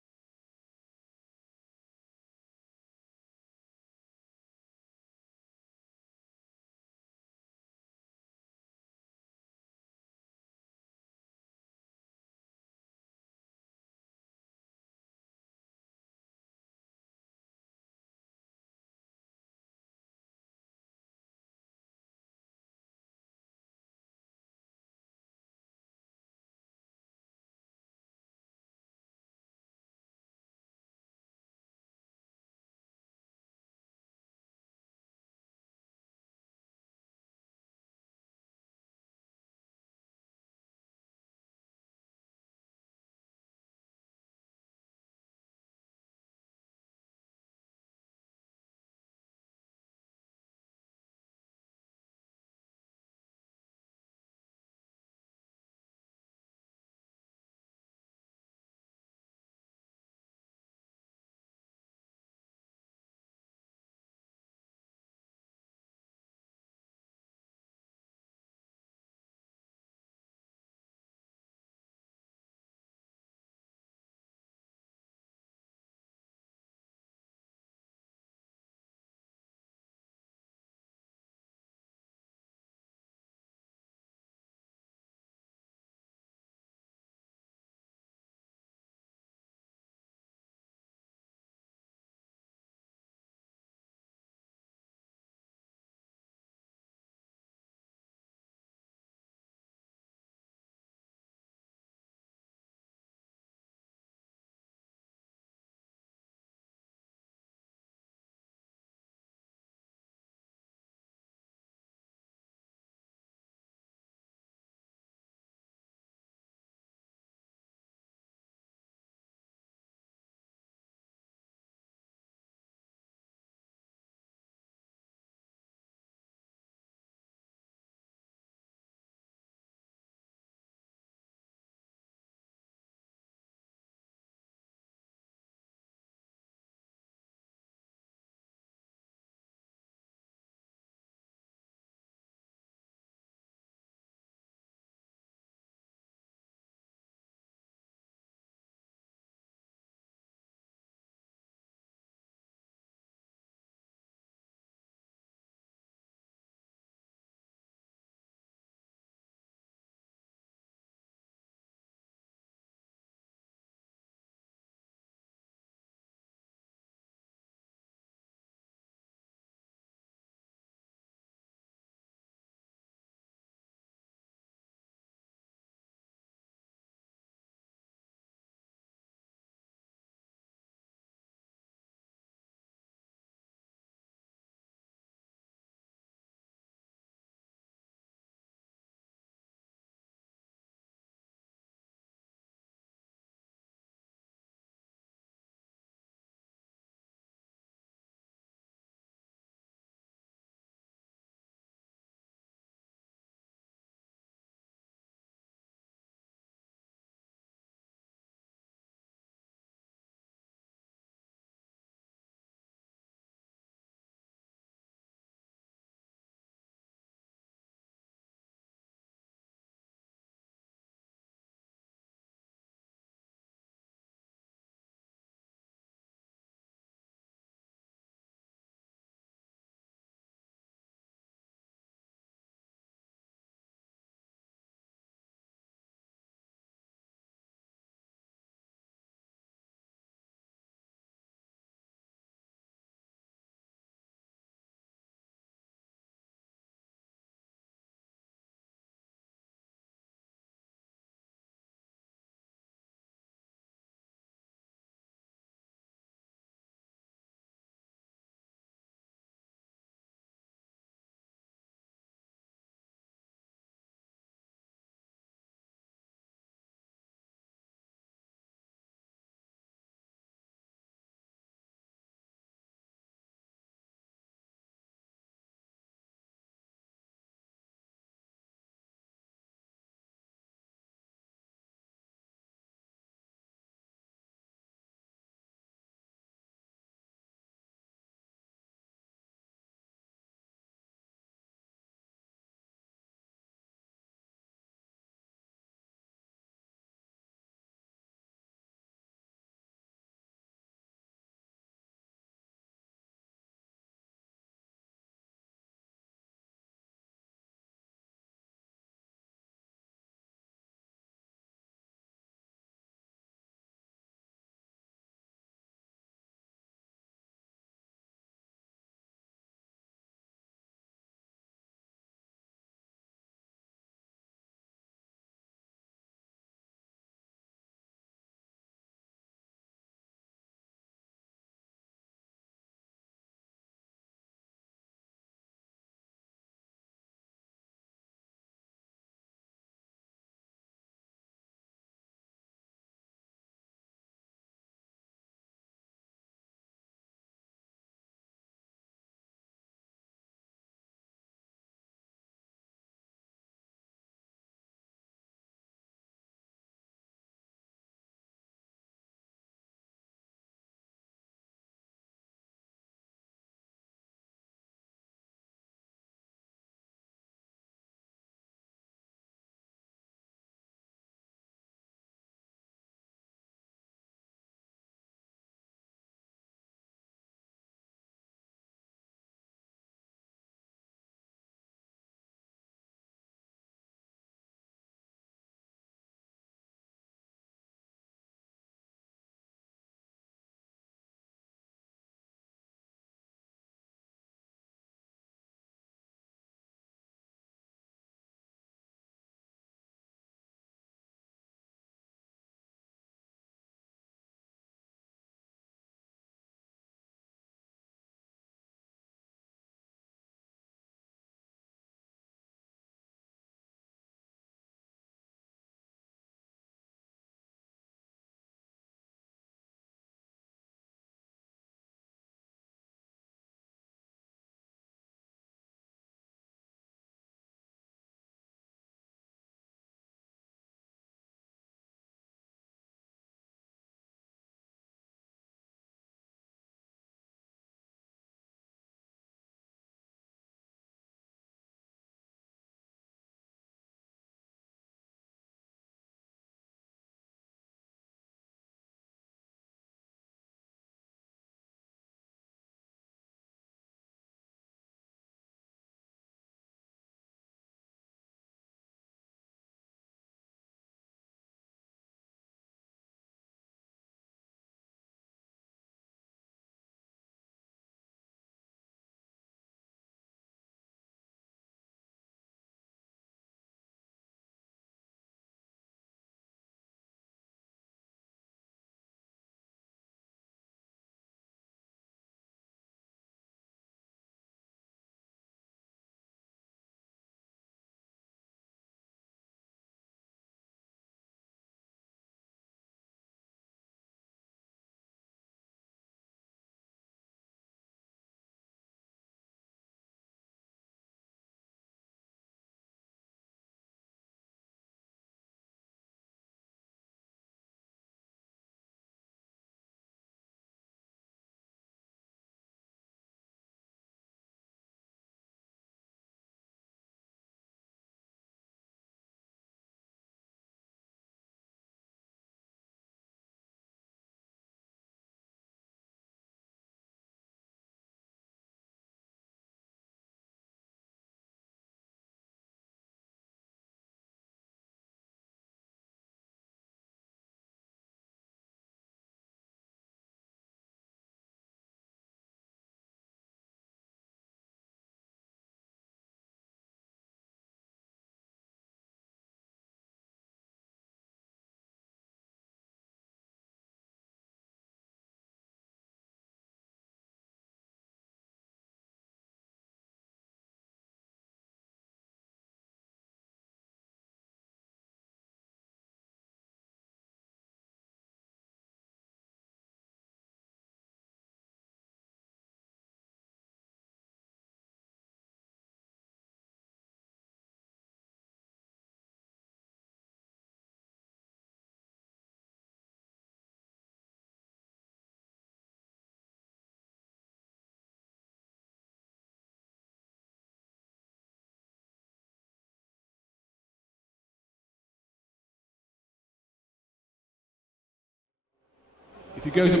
If you go to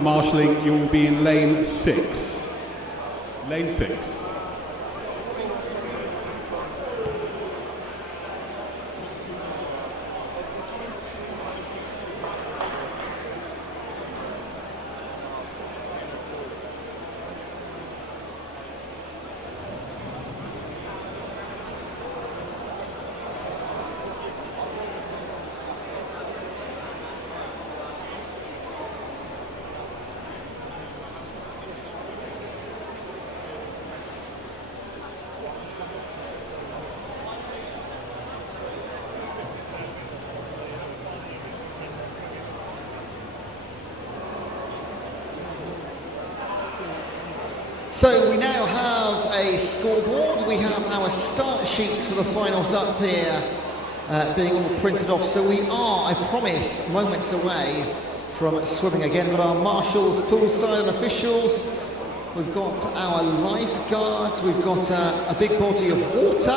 marshalling, you will be in lane 6. Lane 6. So we now have a scoreboard. We have our start sheets for the finals up here being all printed off. So we are, I promise, moments away from swimming again. We've got our marshals, poolside and officials. We've got our lifeguards. We've got a big body of water.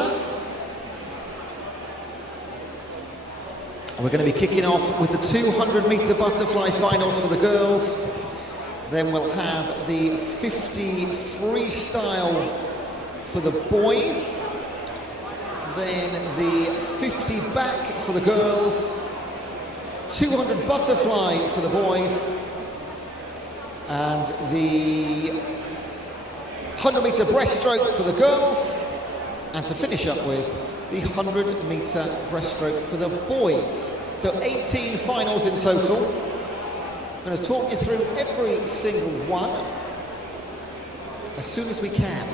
We're going to be kicking off with the 200-metre butterfly finals for the girls. Then we'll have the 50 freestyle for the boys. Then the 50 back for the girls. 200 butterfly for the boys. And the 100-metre breaststroke for the girls. And to finish up with the 100-metre breaststroke for the boys. So 18 finals in total. I'm going to talk you through every single one as soon as we can.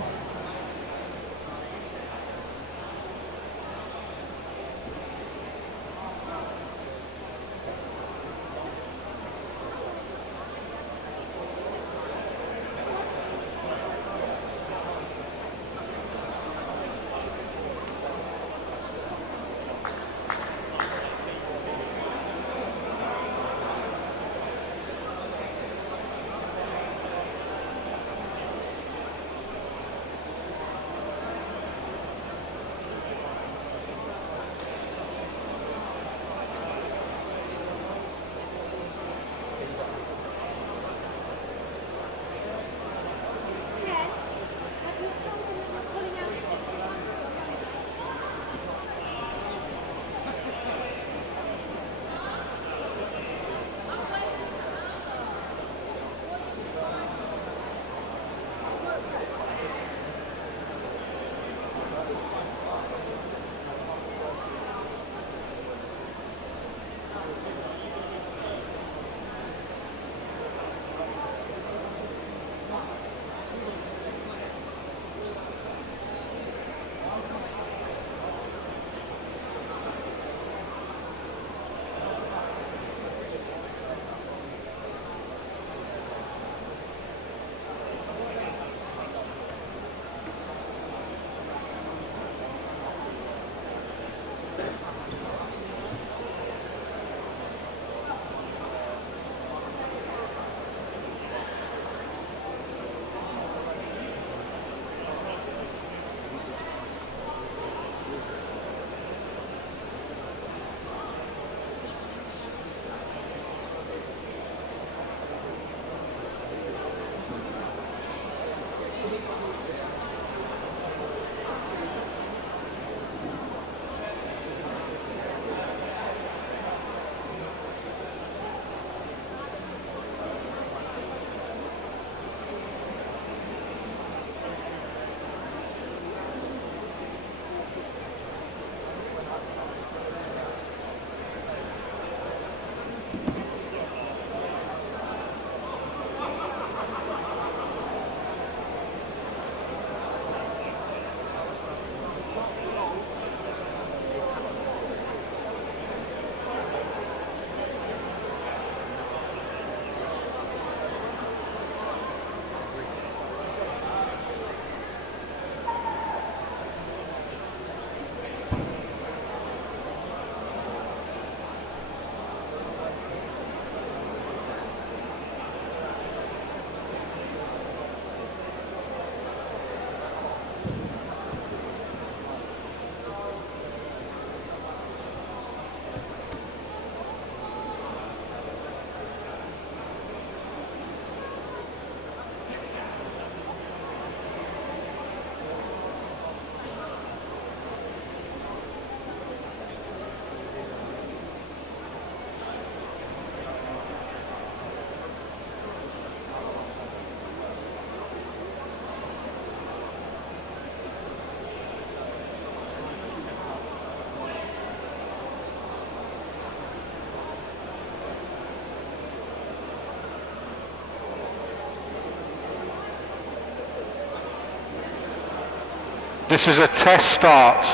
This is a test start.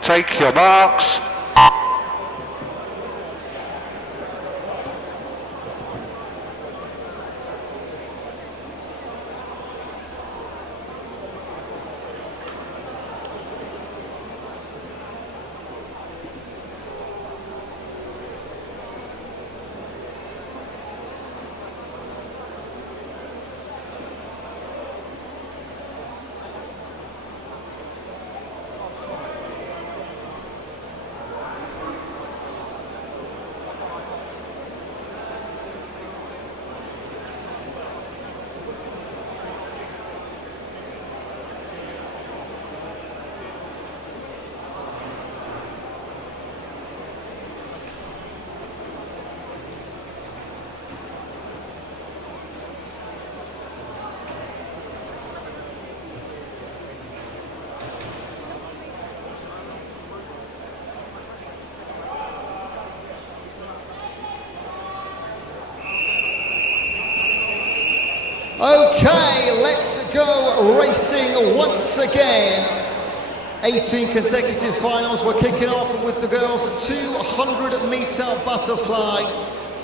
Take your marks. Okay, let's go racing once again. 18 consecutive finals. We're kicking off with the girls' 200-meter butterfly.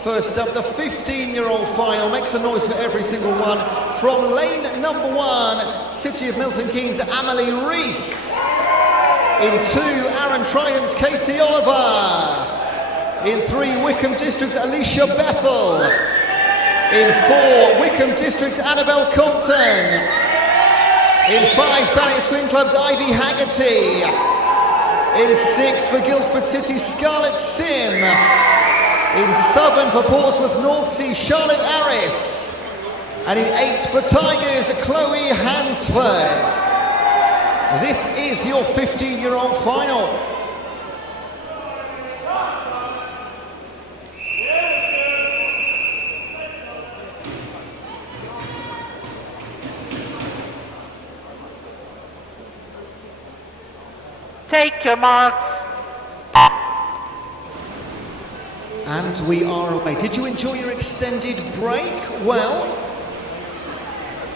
First up, the 15-year-old final. Make some noise for every single one. From lane number 1, City of Milton Keynes, Amelie Rees. In 2, Aaron Trident's Katie Oliver. In 3, Wickham District's Alicia Bethel. In 4, Wickham District's Annabelle Compton. In 5, Thanet Screen Club's Ivy Haggerty. In 6, for Guildford City, Scarlett Sim. In 7, for Portsmouth North Sea, Charlotte Harris. And in 8, for Tigers, Chloe Hansford. This is your 15-year-old final. Take your marks. And we are away. Did you enjoy your extended break? Well,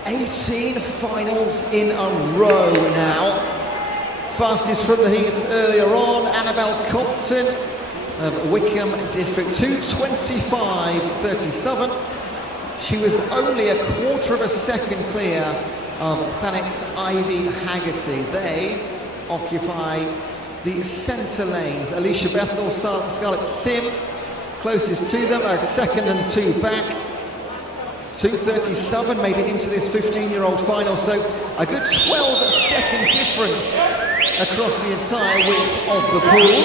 18 finals in a row now. Fastest from the heats earlier on, Annabelle Compton of Wickham District, 2:25.37. She was only a quarter of a second clear of Thanet's Ivy Haggerty. They occupy the centre lanes. Alicia Bethel, Scarlett Sim, closest to them, a second and 2 back. 2:37 made it into this 15-year-old final, so a good 12-second difference across the entire width of the pool.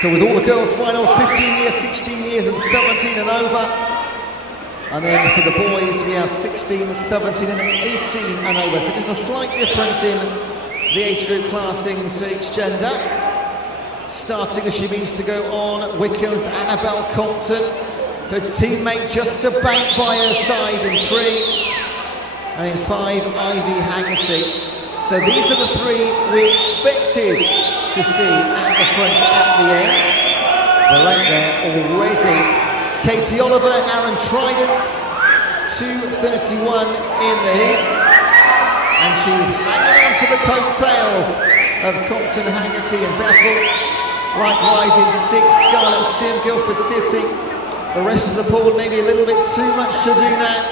So with all the girls' finals, 15 years, 16 years and 17 and over. And then for the boys, we have 16, 17 and 18 and over. So there's a slight difference in the age group classings for each gender. Starting as she means to go on, Wickham's Annabelle Compton. Her teammate just about by her side in 3. And in 5, Ivy Haggerty. So these are the 3 we expected to see at the front at the end. They're right there already. Katie Oliver, Aaron Trident, 2:31 in the heat. And she's hanging on to the coattails of Compton, Haggerty and Bethel. Likewise in 6, Scarlett Sim, Guildford City. The rest of the pool maybe a little bit too much to do now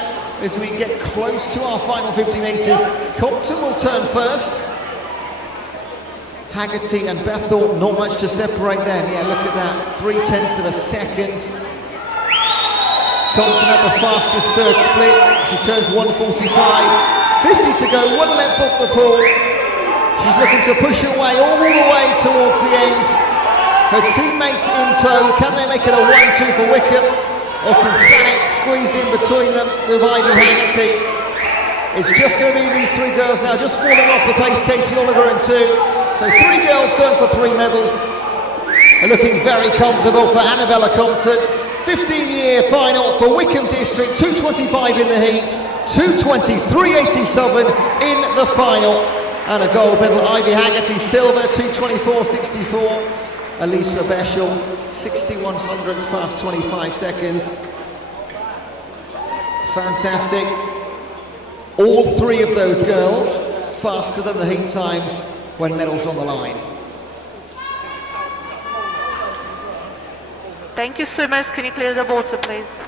as we get close to our final 50 metres. Compton will turn first. Haggerty and Bethel, not much to separate them. Yeah, look at that, 0.3 of a second. Compton at the fastest third split. She turns 1:45. 50 to go, 1 length off the pool. She's looking to push her way all the way towards the end. Her teammates in tow. Can they make it a 1-2 for Wickham? Or can Thanet squeeze in between them with Ivy Haggerty? It's just going to be these 3 girls now, just falling off the pace. Katie Oliver in 2. So 3 girls going for 3 medals. They're looking very comfortable for Annabella Compton. 15-year final for Wickham District, 2:25 in the heats, 2:23.87 in the final. And a gold medal, Ivy Haggerty, silver, 2:24.64. Alicia Bethel, 61 hundredths past 25 seconds. Fantastic. All three of those girls faster than the heat times when medals on the line. Thank you, swimmers. Can you clear the water, please?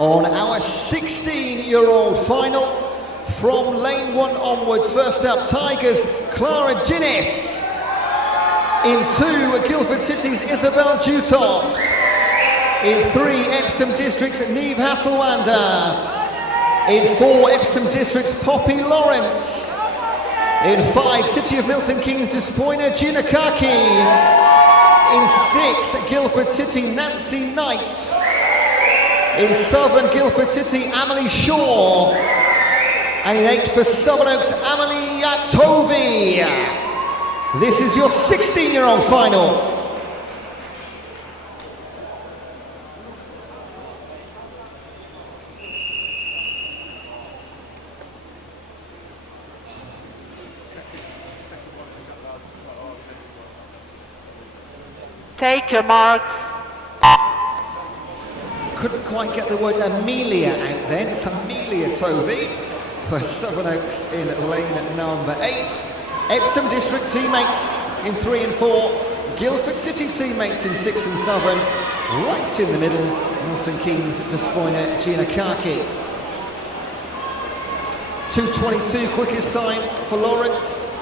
On our 16-year-old final, from lane 1 onwards, first up, Tigers, Clara Ginnis. In 2, Guildford City's Isabel Jutoft. In 3, Epsom District's Neve Hasselwander. In 4, Epsom District's Poppy Lawrence. In 5, City of Milton Keynes Despoina Gina Kaki. In 6, Guildford City Nancy Knight. In Southern Guildford City, Amelie Shaw. And in 8 for Southern Oaks, Amelie Tovi. This is your 16-year-old final. Take your marks. Couldn't quite get the word Amelia out then. It's Amelia Tovey for Southern Oaks in lane number 8. Epsom District teammates in 3 and 4. Guildford City teammates in 6 and 7. Right in the middle, Milton Keynes Despoina Gina Kaki. 2:22 quickest time for Lawrence.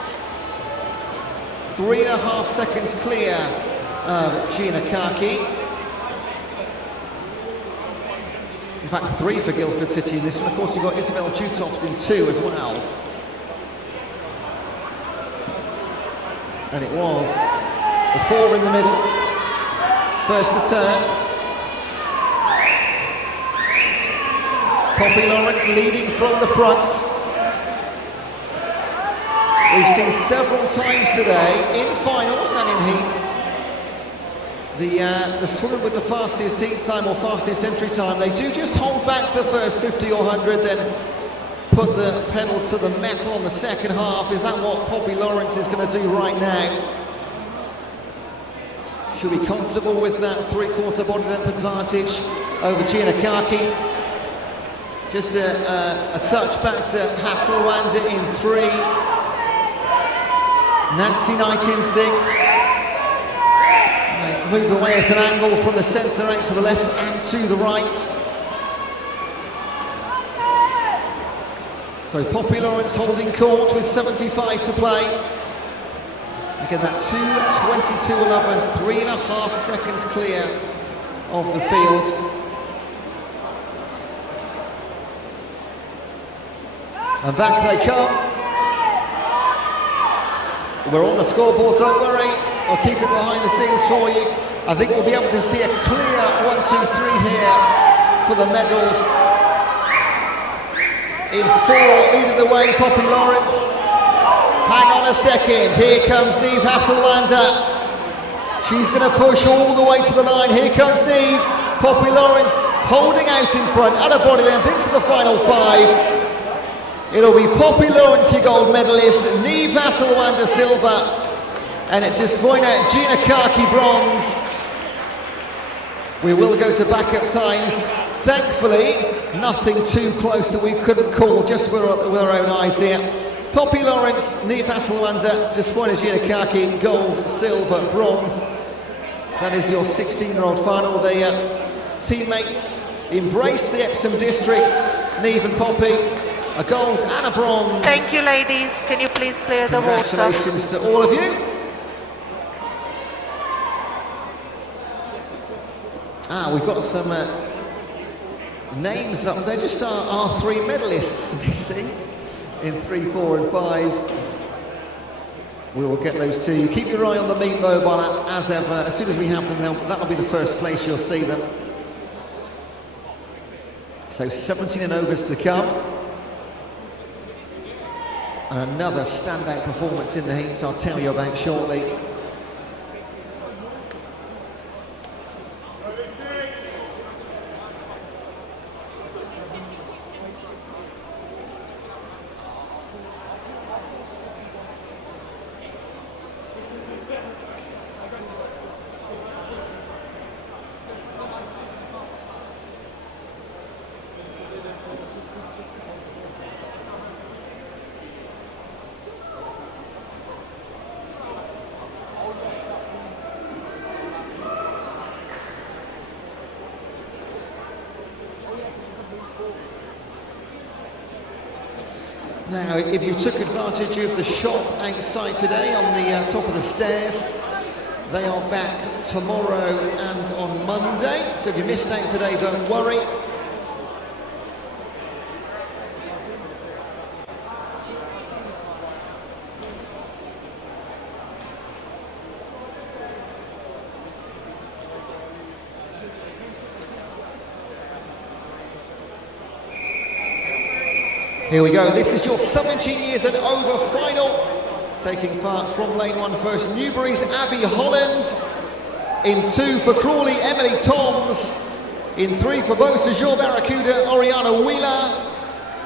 3.5 seconds clear of Gina Kaki. In fact, 3 for Guildford City in this one. Of course, you've got Isabel Jutoft in 2 as well. And it was the 4 in the middle. First to turn. Poppy Lawrence leading from the front. We've seen several times today in finals and in heats the swimmer with the fastest heat time or fastest entry time, they do just hold back the first 50 or 100, then put the pedal to the metal on the second half. Is that what Poppy Lawrence is going to do right now? She'll be comfortable with that 3/4 body length advantage over Gina Kaki. Just a touch back to Hasselwander in 3. Nancy Knight in 6. Move away at an angle from the centre out to the left and to the right. So Poppy Lawrence holding court with 75 to play. Again, that 2:22.11, 3.5 seconds clear of the field. And back they come. We're on the scoreboard, don't worry. I'll keep it behind the scenes for you. I think we'll be able to see a clear 1, 2, 3 here for the medals. In 4, leading the way, Poppy Lawrence. Hang on a second, here comes Neve Hasselwander. She's going to push all the way to the line. Here comes Neve. Poppy Lawrence holding out in front at a body length into the final 5. It'll be Poppy Lawrence, your gold medalist, Neve Hasselwander silver, and at Despoina Gina Kaki bronze. We will go to backup times. Thankfully, nothing too close that we couldn't call, just with our own eyes here. Poppy Lawrence, Neve Hasselwander, Despoina Gina Kaki, gold, silver, bronze. That is your 16-year-old final. The teammates embrace the Epsom District, Neve and Poppy, a gold and a bronze. Thank you, ladies. Can you please clear the water? Congratulations to all of you. We've got some names up there, just our 3 medalists, you see, in 3, 4 and 5. We will get those to you. Keep your eye on the Meet mobile app as ever. As soon as we have them, that'll be the first place you'll see them. So 17 and overs to come. And another standout performance in the heats I'll tell you about shortly. Now, if you took advantage of the shop outside today on the top of the stairs, they are back tomorrow and on Monday. So if you missed out today, don't worry. Here we go, this is your 17 years and over final. Taking part from lane 1 first, Newbury's Abby Holland. In 2 for Crawley, Emily Toms. In 3 for Beausejour Barracuda, Oriana Wheeler.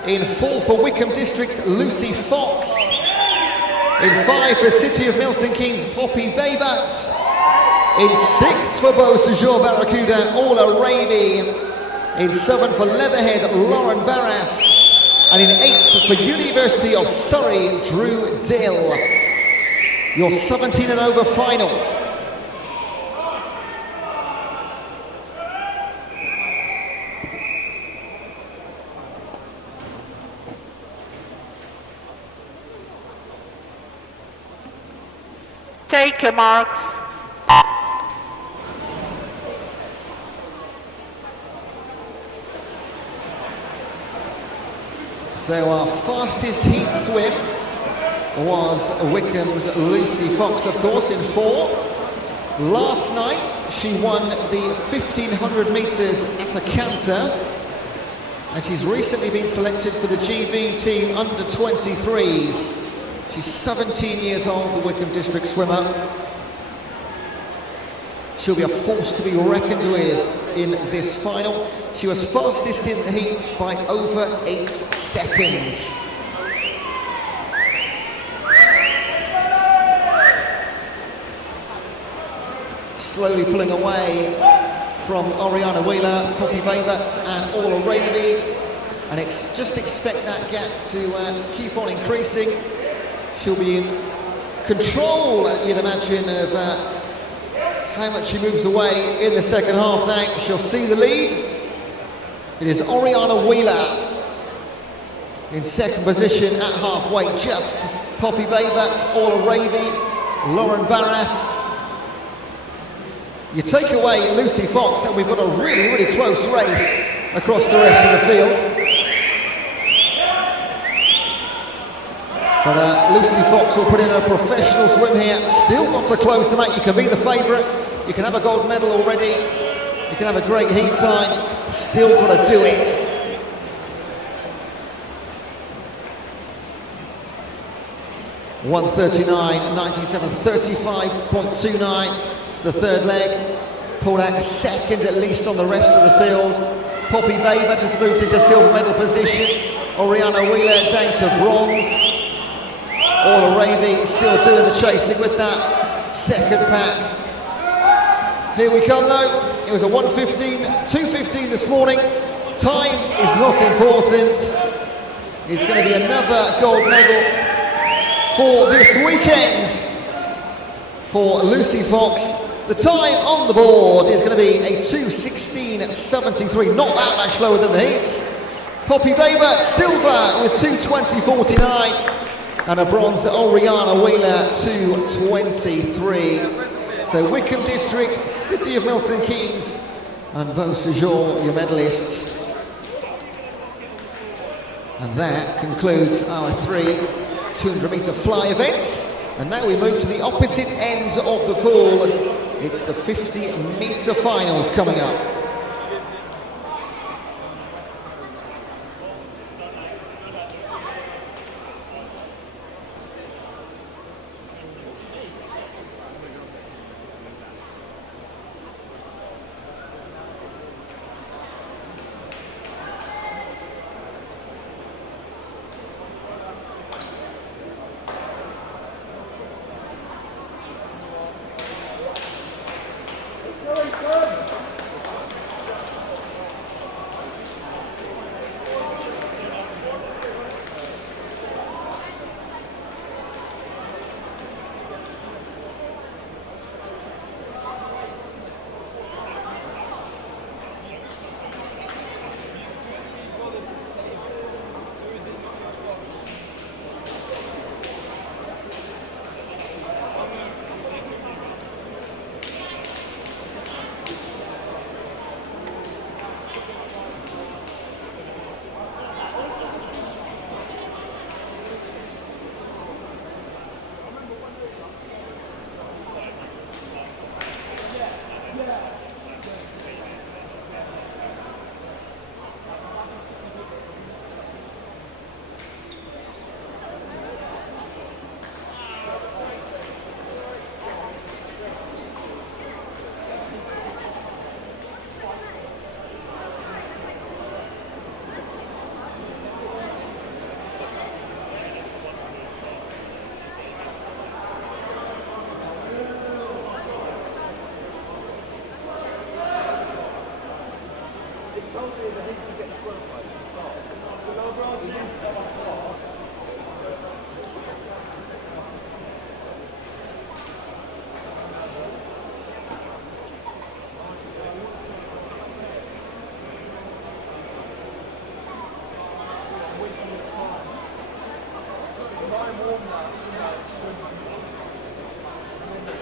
In 4 for Wickham District's Lucy Fox. In 5 for City of Milton Keynes, Poppy Baybat. In 6 for Beausejour Barracuda, Orla Ravy. In 7 for Leatherhead, Lauren Barras. And in 8 for University of Surrey, Drew Dill. Your 17 and over final. Take your marks. So our fastest heat swim was Wickham's Lucy Fox, of course, in 4. Last night she won the 1500 metres at a canter, and she's recently been selected for the GB team under 23s. She's 17 years old, the Wickham District swimmer. She'll be a force to be reckoned with in this final. She was fastest in the heats by over 8 seconds. Slowly pulling away from Oriana Wheeler, Poppy Baybat and Orla Ravy. And just expect that gap to keep on increasing. She'll be in control, you'd imagine, of how much she moves away in the second half now. She'll see the lead. It is Oriana Wheeler in second position at halfway, just Poppy Baybat, Orla Ravy, Lauren Barras. You take away Lucy Fox and we've got a really, really close race across the rest of the field. But Lucy Fox will put in a professional swim here. Still got to close them out. You can be the favourite. You can have a gold medal already. You can have a great heat time. Still got to do it. (1:39.97), 35.29 for the third leg. Pulled out a second at least on the rest of the field. Poppy Baybat has moved into silver medal position. Oriana Wheeler down to bronze. Orla Ravy still doing the chasing with that second pack. Here we come though. It was a 1:15, 2:15 this morning. Time is not important. It's going to be another gold medal for this weekend for Lucy Fox. The time on the board is going to be a 2:16.73, not that much lower than the heats. Poppy Baybat, silver with 2:20.49. And a bronze, Oriana Wheeler, 2:23. So Wickham District, City of Milton Keynes, and Beausejour, your medalists. And that concludes our 3 200-metre fly events. And now we move to the opposite ends of the pool. It's the 50-metre finals coming up.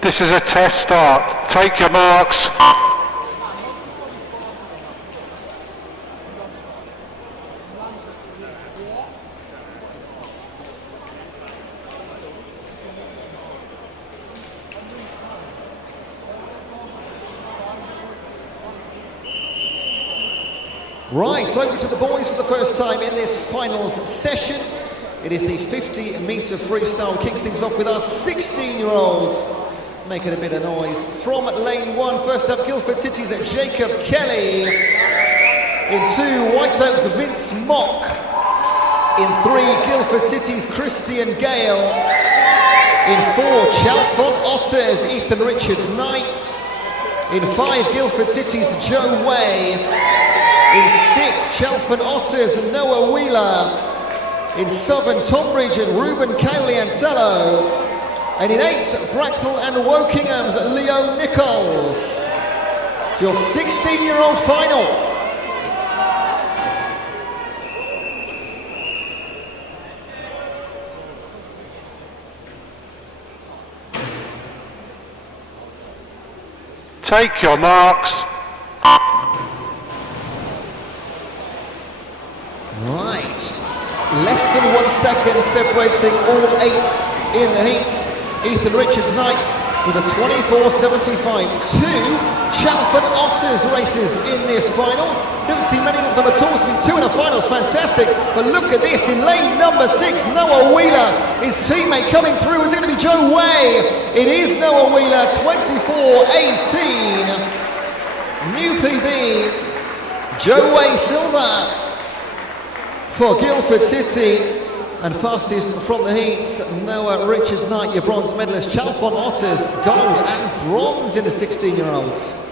This is a test start. Take your marks. Right, over to the boys for the first time in this finals session. It is the 50-metre freestyle. Kicking things off with our 16-year-olds. Making a bit of noise. From lane 1, first up, Guildford City's Jacob Kelly. In 2, White Oak's Vince Mock. In 3, Guildford City's Christian Gale. In 4, Chalfont Otters, Ethan Richards Knight. In 5, Guildford City's Joe Way. In 6, Chalfont Otters, Noah Wheeler. In 7, Tonbridge and Ruben Cowley-Ansello. And in 8, Bracknell and Wokingham's Leo Nichols. It's your 16-year-old final. Take your marks. Right. Less than 1 second separating all 8 in the heat. Ethan Richards Knights with a 24.75. 2 Chalfont Otters races in this final. Don't see many of them at all. It's been 2 in a final, fantastic. But look at this, in lane number 6, Noah Wheeler. His teammate coming through is going to be Joe Way. It is Noah Wheeler, 24.18. New PB, Joe Way silver for Guildford City. And fastest from the heats, Noah Richards Knight, your bronze medalist. Chalfont Otters, gold and bronze in the 16-year-olds.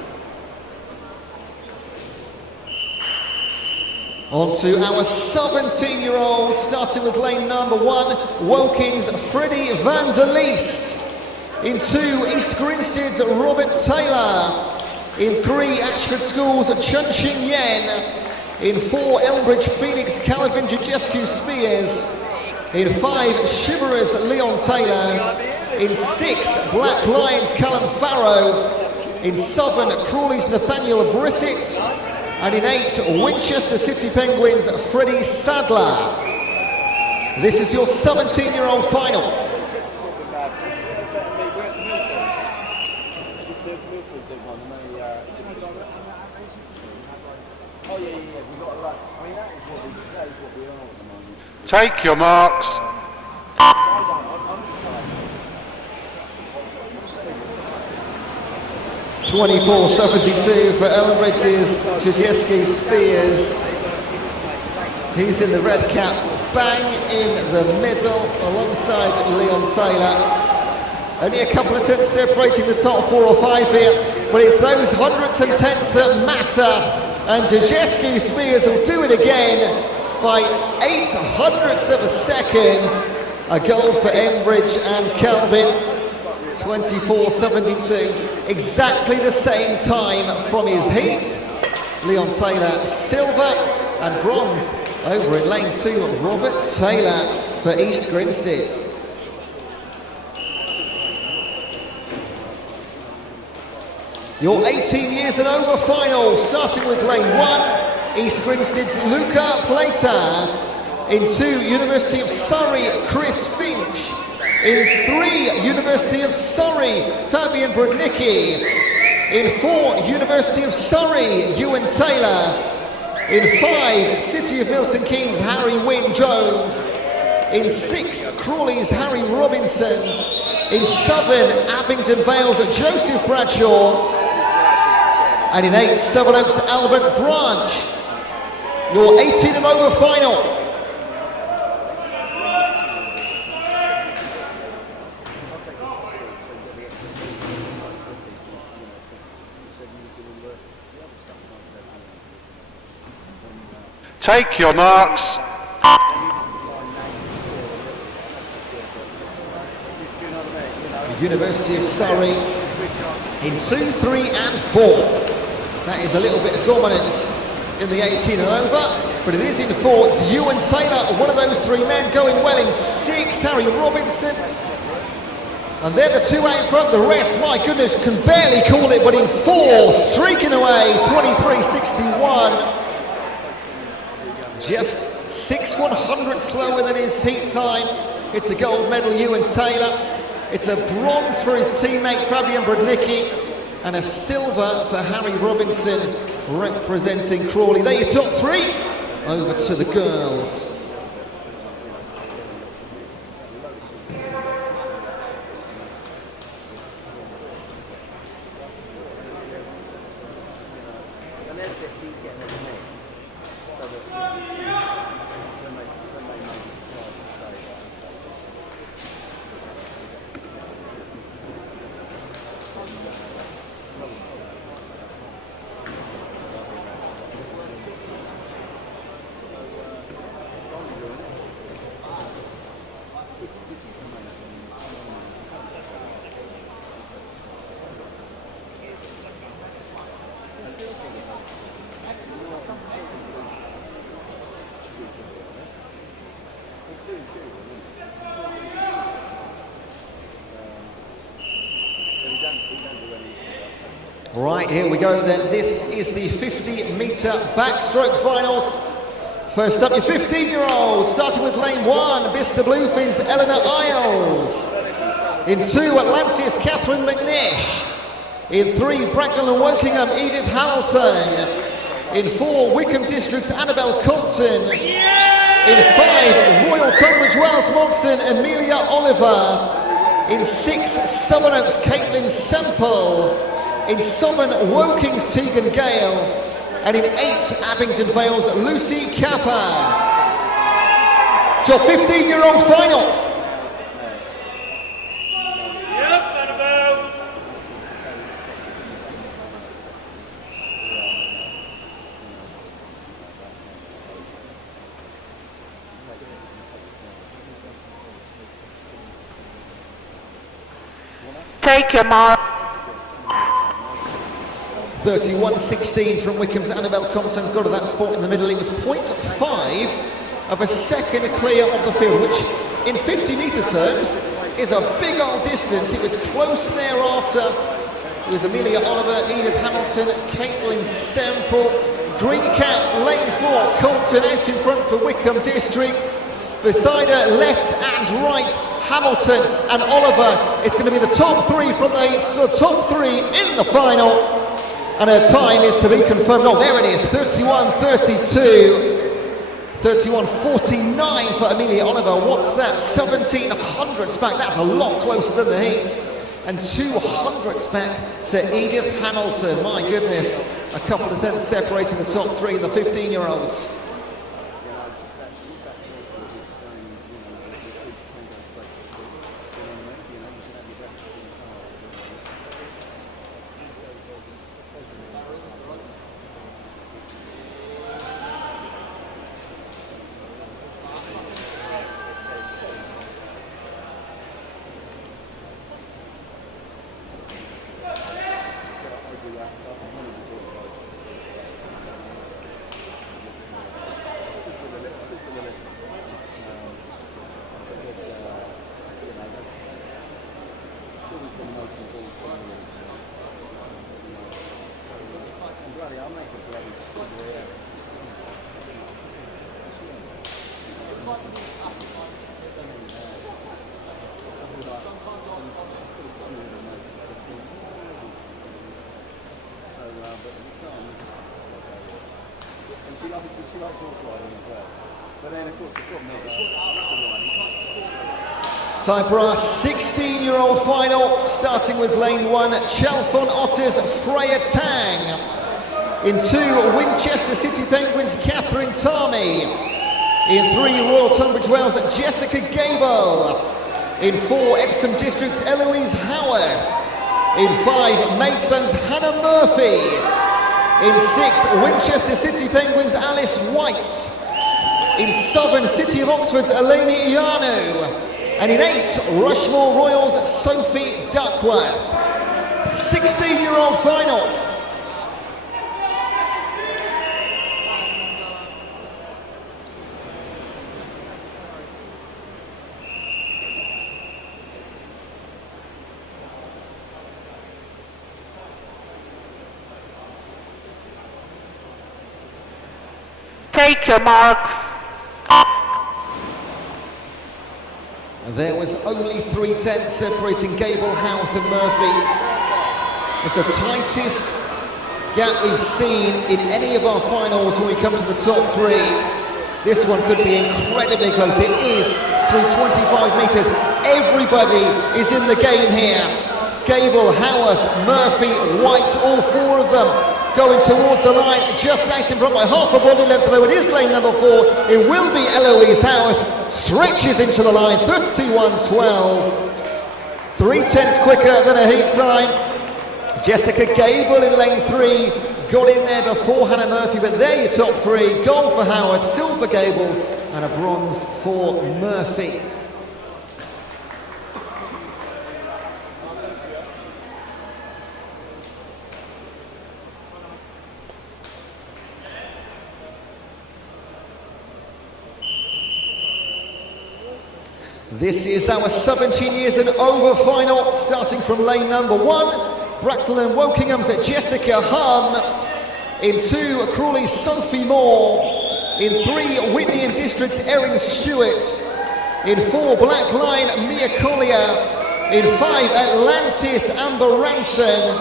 On to our 17-year-olds, starting with lane number 1, Woking's Freddie van der Leest. In 2, East Grinstead's Robert Taylor. In 3, Ashford School's Chun Ching Yen. In 4, Elmbridge Phoenix Calvin Jajescu Spears. In 5, Shiverers Leon Taylor. In 6, Black Lions Callum Farrow. In 7, Crawley's Nathaniel Brissett. And in 8, Winchester City Penguins Freddie Sadler. This is your 17-year-old final. Take your marks. 24.72 for Elmbridge's Jajeski Spears. He's in the red cap, bang in the middle alongside Leon Taylor. Only a couple of tenths separating the top 4 or 5 here, but it's those hundredths and tenths that matter. And Jajeski Spears will do it again by 0.08 of a second. A gold for Elmbridge and Calvin. 24.72, exactly the same time from his heat. Leon Taylor silver and bronze over in lane 2, Robert Taylor for East Grinstead. Your 18 years and over final, starting with lane 1, East Grinstead's Luca Plata. In 2, University of Surrey, Chris Finch. In 3, University of Surrey, Fabian Brudnicki. In 4, University of Surrey, Ewan Taylor. In 5, City of Milton Keynes, Harry Wynne Jones. In 6, Crawley's Harry Robinson. In 7, Abingdon Vale's Joseph Bradshaw. And in 8, Sevenoaks Albert Branch. Your 18 and over final. Take your marks. University of Surrey in 2, 3 and 4. That is a little bit of dominance in the 18 and over, but it is in 4. It's Ewan Taylor, one of those 3 men, going well in 6. Harry Robinson. And they're the 2 out in front. The rest, my goodness, can barely call it, but in 4, streaking away, 23.61. Just 6/100 slower than his heat time. It's a gold medal, Ewan Taylor. It's a bronze for his teammate Fabian Brodnicki, and a silver for Harry Robinson, representing Crawley. They're your top 3. Over to the girls. Right, here we go then. This is the 50-metre backstroke finals. First up, your 15-year-olds, starting with lane 1, Bicester Bluefin's Eleanor Isles. In 2, Atlantis, Catherine McNish. In 3, Bracknell and Wokingham, Edith Hamilton. In 4, Wickham District's Annabelle Compton. In 5, Royal Tunbridge Wells Monson, Amelia Oliver. In 6, Southern Oaks, Caitlin Semple. In 7, Woking's Tegan Gale. And in 8, Abingdon Vale's Lucy Kappa. It's your 15-year-old final. Take your mark. 31.16 from Wickham's Annabelle Compton. Got to that spot in the middle. It was 0.5 of a second clear of the field, which in 50-metre terms is a big old distance. It was close thereafter. It was Amelia Oliver, Edith Hamilton, Caitlin Semple. Green cap, lane 4, Compton out in front for Wickham District. Beside her, left and right, Hamilton and Oliver. It's going to be the top 3 from the heats to the top 3 in the final. And her time is to be confirmed. Oh, there it is, 31.32. 31.49 for Amelia Oliver. What's that? 17 hundredths back. That's a lot closer than the heats. And 2 hundredths back to Edith Hamilton. My goodness, a couple of cents separating the top 3 in the 15-year-olds. Time for our 16-year-old final, starting with lane 1, Chalfont Otters, Freya Tang. In 2, Winchester City Penguins, Catherine Tarmy. In 3, Royal Tunbridge Wells, Jessica Gable. In 4, Epsom District's Eloise Howarth. In 5, Maidstone's Hannah Murphy. In 6, Winchester City Penguins, Alice White. In Southern City of Oxford's Eleni Ianu. And in 8, Rushmore Royals, Sophie Duckworth. 16-year-old final. Take your marks. There was only 3/10 separating Gable, Howarth and Murphy. It's the tightest gap we've seen in any of our finals when we come to the top 3. This one could be incredibly close. It is through 25 metres. Everybody is in the game here. Gable, Howarth, Murphy, White, all 4 of them going towards the line, just out in front by half a body length, though it is lane number 4. It will be Eloise Howarth, stretches into the line, 31.12. 3/10 quicker than a heat time. Jessica Gable in lane 3, got in there before Hannah Murphy, but there your top 3. Gold for Howarth, silver Gable, and a bronze for Murphy. This is our 17 years and over final, starting from lane number 1, Bracknell and Wokingham's Jessica Hum. In 2, Crawley's Sophie Moore. In 3, Whitney and District's Erin Stewart. In 4, Black Line, Mia Collier. In 5, Atlantis, Amber Ranson.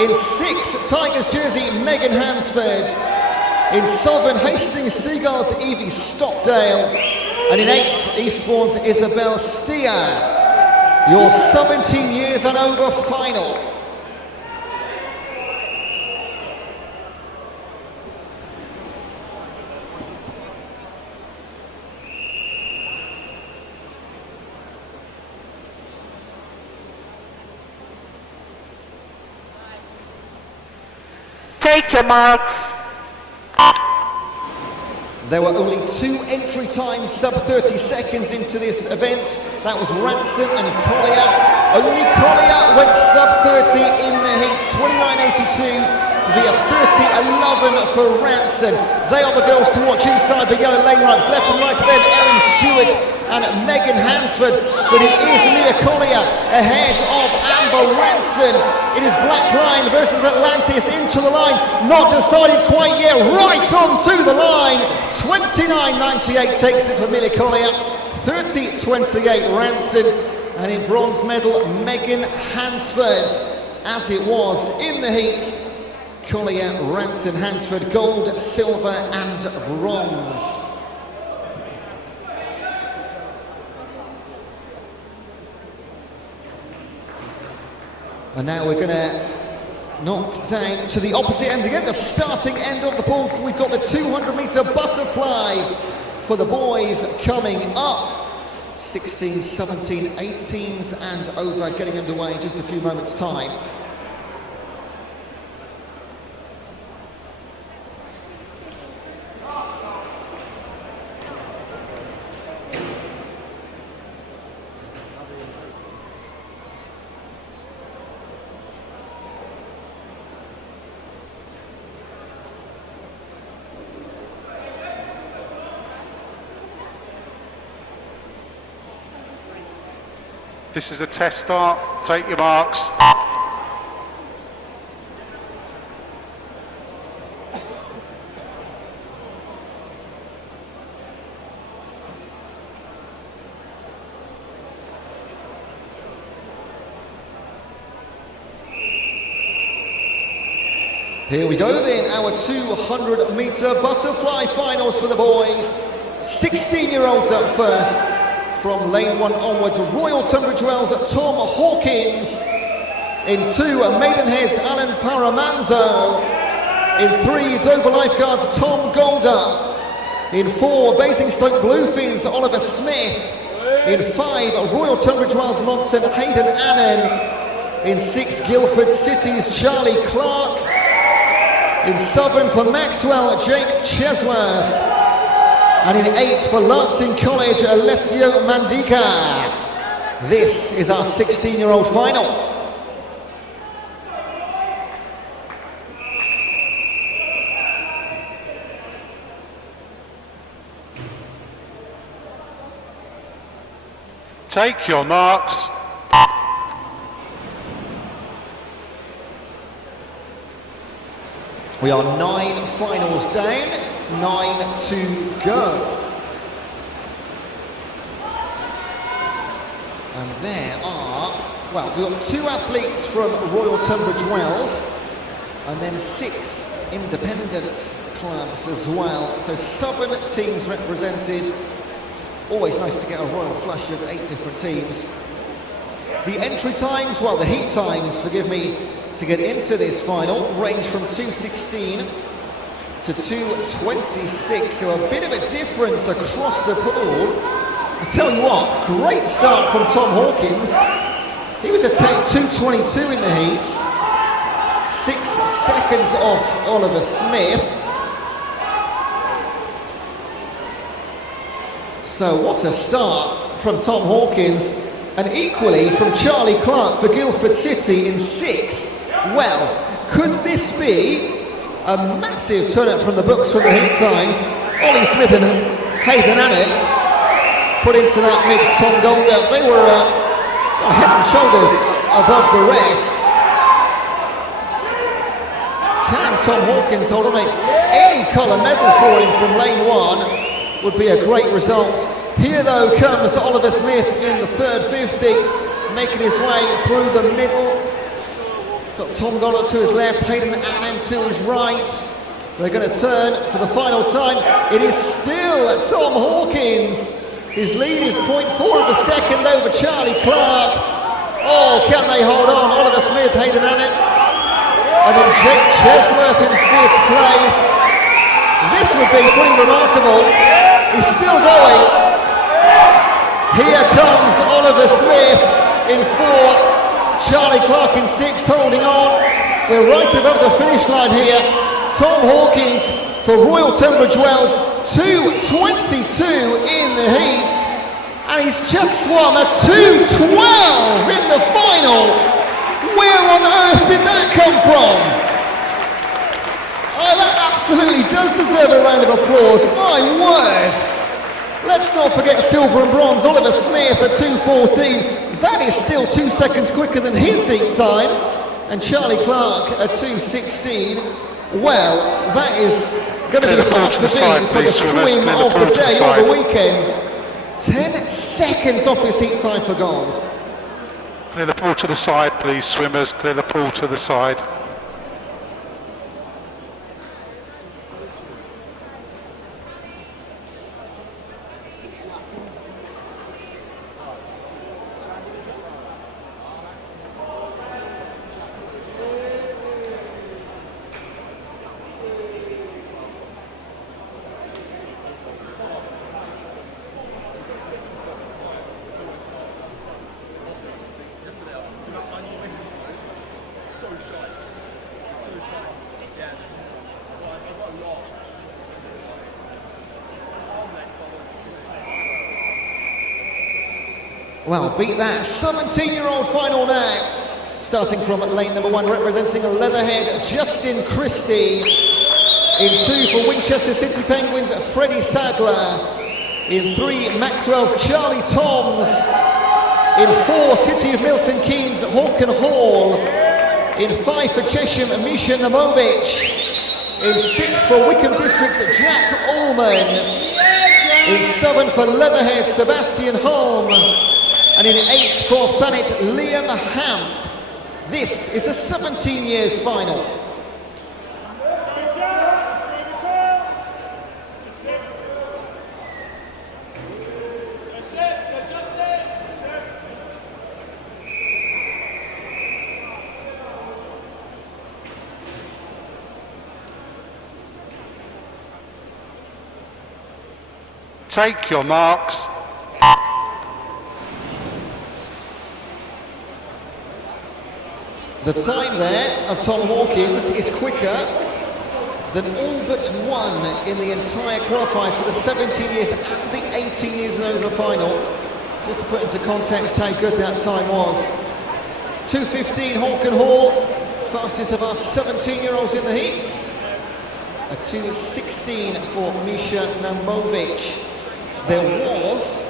In 6, Tigers jersey, Megan Hansford. In Southern Hastings Seagulls, Evie Stockdale. And in 8, Eastbourne's Isabel Steer. Your 17 years and over final. Take your marks. There were only 2 entry times, sub 30 seconds into this event. That was Ranson and Collier. Only Collier went sub 30 in the heat, 29.82 via 30.11 for Ranson. They are the girls to watch inside the yellow lane ropes. Left and right to them, Erin Stewart and Megan Hansford. But it is Mia Collier ahead of Amber Ranson. It is Black Line versus Atlantis into the line. Not decided quite yet. Right on to the line. 29.98 takes it for Mia Collier. 30.28 Ranson. And in bronze medal, Megan Hansford. As it was in the heat, Collier, Ranson, Hansford, gold, silver and bronze. And now we're going to knock down to the opposite end again, the starting end of the pool. We've got the 200-metre butterfly for the boys coming up. 16s, 17, 18s and over getting underway in just a few moments' time. This is a test start. Take your marks. Here we go then, our 200-metre butterfly finals for the boys. 16-year-olds up first. From lane 1 onwards, Royal Tunbridge Wells, Tom Hawkins. In 2, Maidenhead's Alan Paramanzo. In 3, Dover Lifeguards, Tom Golder. In 4, Basingstoke Bluefins, Oliver Smith. In 5, Royal Tunbridge Wells, Monson, Hayden Annan. In 6, Guildford City's Charlie Clark. In 7 for Maxwell, Jake Chesworth. And in 8 for Lancing College, Alessio Mandica. This is our 16-year-old final. Take your marks. We are 9 finals down, 9 to go. And there are, well, we've got 2 athletes from Royal Tunbridge Wells and then 6 independent clubs as well. So 7 teams represented. Always nice to get a royal flush of 8 different teams. The entry times, well, the heat times, forgive me, to get into this final range from 2:16 to 2:26, so a bit of a difference across the pool. I tell you what, great start from Tom Hawkins. He was at 2:22 in the heats, 6 seconds off Oliver Smith. So what a start from Tom Hawkins, and equally from Charlie Clark for Guildford City in 6. Well, could this be a massive turn-up from the books from the heat times? Ollie Smith and Hayden Annett put into that mix. Tom Golder, they were head and shoulders above the rest. Can Tom Hawkins hold on? Any colour medal for him from lane 1 would be a great result. Here though comes Oliver Smith in the third 50, making his way through the middle. Got Tom Goddard to his left, Hayden Annan to his right. They're going to turn for the final time. It is still Tom Hawkins. His lead is 0.4 of a second over Charlie Clark. Oh, can they hold on? Oliver Smith, Hayden Annan. And then Jake Chesworth in 5th place. This would be pretty remarkable. He's still going. Here comes Oliver Smith in 4. Charlie Clark in 6, holding on. We're right above the finish line here. Tom Hawkins for Royal Tunbridge Wells, 2:22 in the heat. And he's just swum a 2:12 in the final. Where on earth did that come from? Oh, that absolutely does deserve a round of applause. My word. Let's not forget silver and bronze. Oliver Smith at 2:14. That is still 2 seconds quicker than his heat time. And Charlie Clark at 2:16. Well, that is going to be hard to beat for the swim of the day or the weekend. 10 seconds off his heat time for gold. Clear the pool to the side, please, swimmers. Clear the pool to the side. Well, beat that. 17-year-old final now. Starting from lane number 1, representing Leatherhead, Justin Christie. In 2 for Winchester City Penguins, Freddie Sadler. In 3, Maxwell's Charlie Toms. In 4, City of Milton Keynes, Hawken Hall. In 5 for Chesham, Misha Namovic. In 6 for Wickham District's Jack Allman. In 7 for Leatherhead, Sebastian Holm. And in 8 for Thanet, Liam Hamp. This is the 17 years final. Take your marks. The time there of Tom Hawkins is quicker than all but one in the entire qualifiers for the 17 years and the 18 years and over final. Just to put into context how good that time was. 2:15 Hawken Hall, fastest of our 17-year-olds in the heats. A 2:16 for Misha Namovic. There was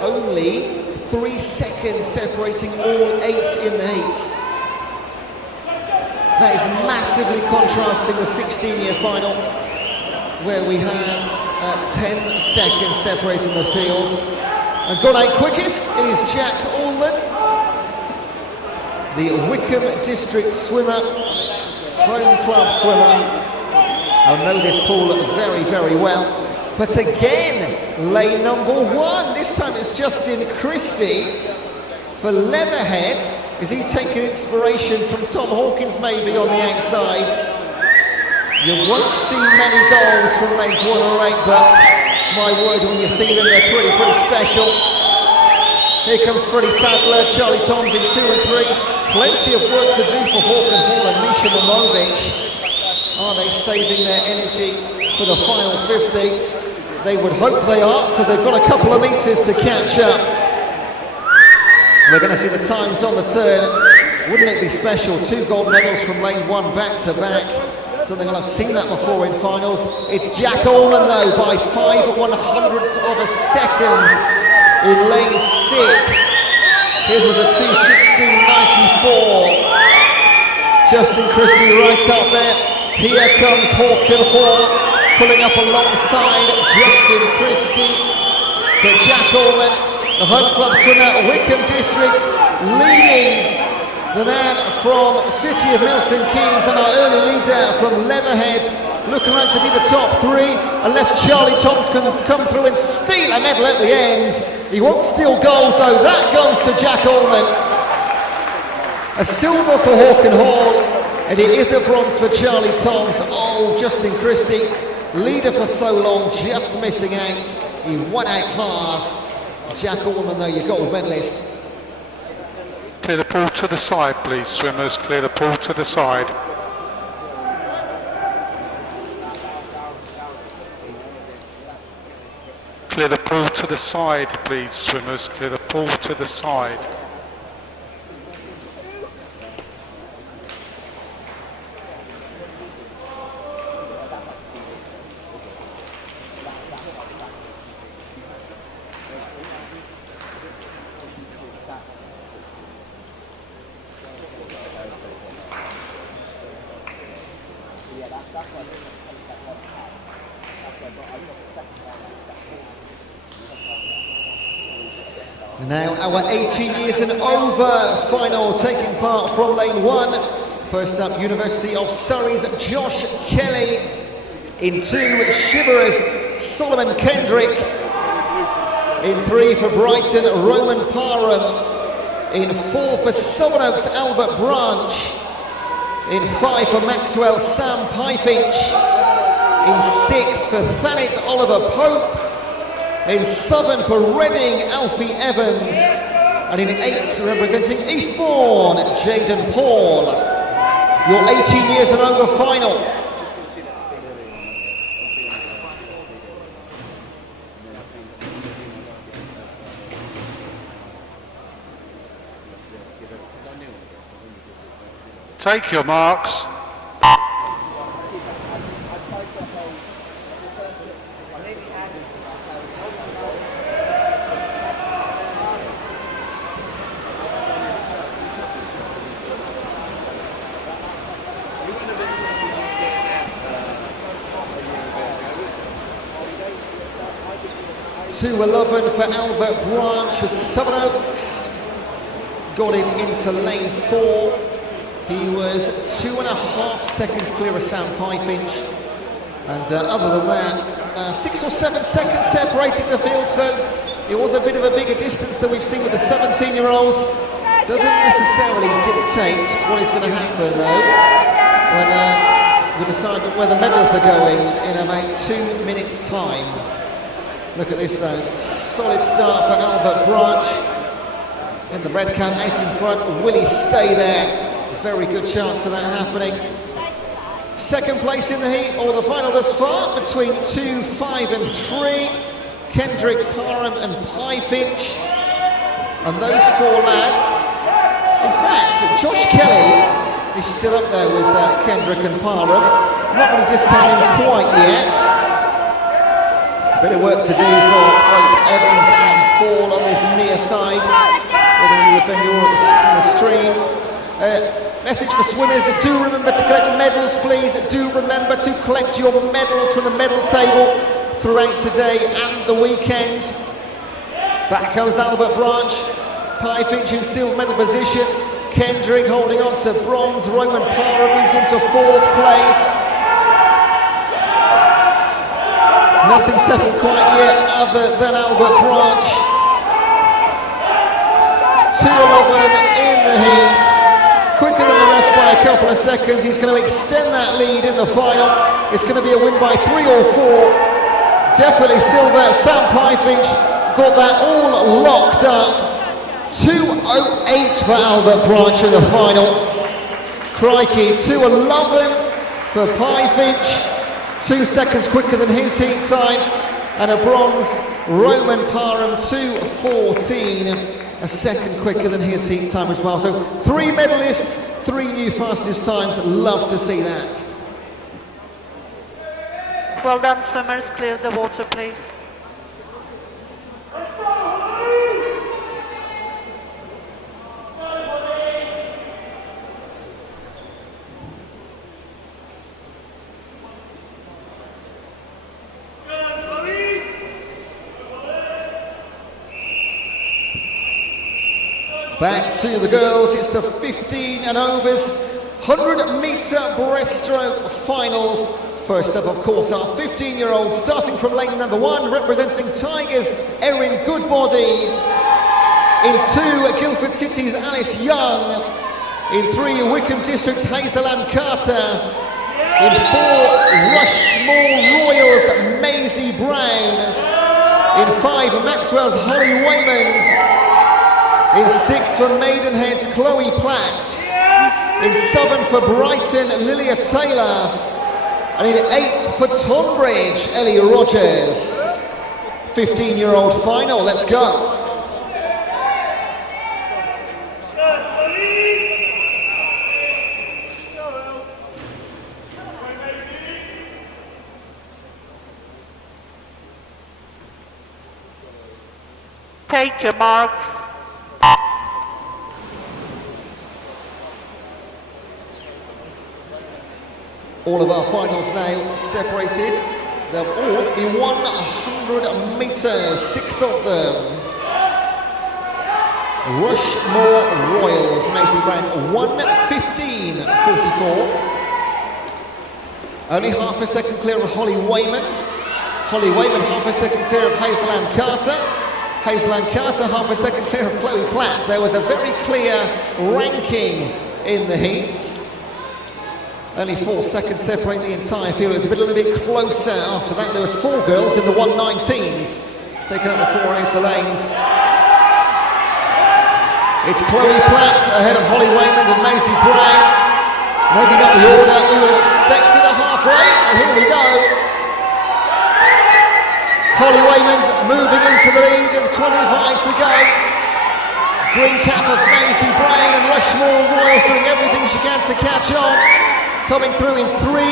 only 3 seconds separating all 8 in the heats. That is massively contrasting the 16-year final, where we had 10 seconds separating the field. And gone out quickest, it is Jack Allman, the Wickham District swimmer, home club swimmer. I know this pool very, very well. But again, lane number 1. This time it's Justin Christie for Leatherhead. Is he taking inspiration from Tom Hawkins maybe on the outside? You won't see many goals from lanes 1 or 8, but my word, when you see them, they're pretty special. Here comes Freddie Sadler, Charlie Toms in 2 and 3. Plenty of work to do for Hawken Hall and Misha Namovic. Are they saving their energy for the final 50? They would hope they are, because they've got a couple of metres to catch up. We're going to see the times on the turn. Wouldn't it be special? 2 gold medals from lane 1 back to back. Don't think I've seen that before in finals. It's Jack Allman though by 5/100ths of a second in lane 6. His was a 2:16.94. Justin Christie right up there. Here comes Hawken Hall pulling up alongside Justin Christie. But Jack Allman, the home club swimmer, Wickham District, leading the man from City of Milton Keynes and our early leader from Leatherhead, looking like to be the top 3, unless Charlie Toms can come through and steal a medal at the end. He won't steal gold though, that goes to Jack Allman. A silver for Hawken Hall, and it is a bronze for Charlie Toms. Oh, Justin Christie, leader for so long, just missing out. He won out hard. Jack Allman though, your gold medalist. Clear the pool to the side, please, swimmers. Clear the pool to the side. Clear the pool to the side, please, swimmers. Clear the pool to the side. Now our 18 years and over final, taking part from lane 1. First up, University of Surrey's Josh Kelly. In 2, Shiverers, Solomon Kendrick. In 3 for Brighton, Roman Parham. In 4 for Sevenoaks, Albert Branch. In 5 for Maxwell, Sam Pyfinch. In 6 for Thanet, Oliver Pope. In 7 for Reading, Alfie Evans. And in 8, representing Eastbourne, Jaden Paul. Your 18 years and over final. Take your marks. .2:11 for Albert Branch for Sevenoaks. Got him into lane 4. He was 2.5 seconds clear of Sam Pyfinch. And other than that, 6 or 7 seconds separating the field, so it was a bit of a bigger distance than we've seen with the 17-year-olds. Doesn't necessarily dictate what is going to happen though, when we decide where the medals are going in about 2 minutes' time. Look at this though, solid start for Albert Branch. In the red cap out in front, will he stay there? Very good chance of that happening. Second place in the heat, or the final thus far, between 2, 5 and 3. Kendrick, Parham and Piefinch. And those four lads, in fact, Josh Kelly is still up there with Kendrick and Parham. Not really discounting quite yet. A bit of work to do for Pope, Evans and Paul on this near side, whether you defend your in the stream. Message for swimmers, do remember to collect medals, please. Do remember to collect your medals from the medal table throughout today and the weekend. Back comes Albert Branch, Piefinch in silver medal position. Kendrick holding on to bronze. Roman Parham moves into 4th place. Nothing settled quite yet other than Albert Branch. 2:11 in the heats. Quicker than the rest by a couple of seconds. He's going to extend that lead in the final. It's going to be a win by 3 or 4. Definitely silver. Sam Piefinch got that all locked up. 2:08 for Albert Branch in the final. Crikey, 2:11 for Piefinch. 2 seconds quicker than his heat time. And a bronze, Roman Parham, 2:14. A second quicker than his heat time as well. So 3 medalists, 3 new fastest times. Love to see that. Well done, swimmers. Clear the water, please. Back to the girls, it's the 15 and overs 100-metre breaststroke finals. First up, of course, our 15-year-old, starting from lane number 1, representing Tigers, Erin Goodbody. In 2, Guildford City's Alice Young. In 3, Wickham District's Hazel Ann Carter. In 4, Rushmore Royals' Maisie Brown. In 5, Maxwell's Holly Waymond. In 6 for Maidenhead's Chloe Platt. In 7 for Brighton, Lilia Taylor. And in 8 for Tonbridge, Ellie Rogers. 15-year-old final, let's go. Take your marks. All of our finals now separated. They'll all be 100 metres, 6 of them. Rushmore Royals, Maisie Brown, 1:15.44. Only half a second clear of Holly Waymond. Holly Waymond half a second clear of Hazel Ann Carter. Hazel Ann Carter half a second clear of Chloe Platt. There was a very clear ranking in the heats. Only 4 seconds separate the entire field. It was a little bit closer after that. There was 4 girls in the 119s taking up the 4 outer lanes. It's Chloe Platt ahead of Holly Waymond and Maisie Brown. Maybe not the order we would have expected a halfway, but here we go. Holly Waymond moving into the lead with 25 to go. Green cap of Maisie Brown and Rushmore Royals doing everything she can to catch on. Coming through in 3.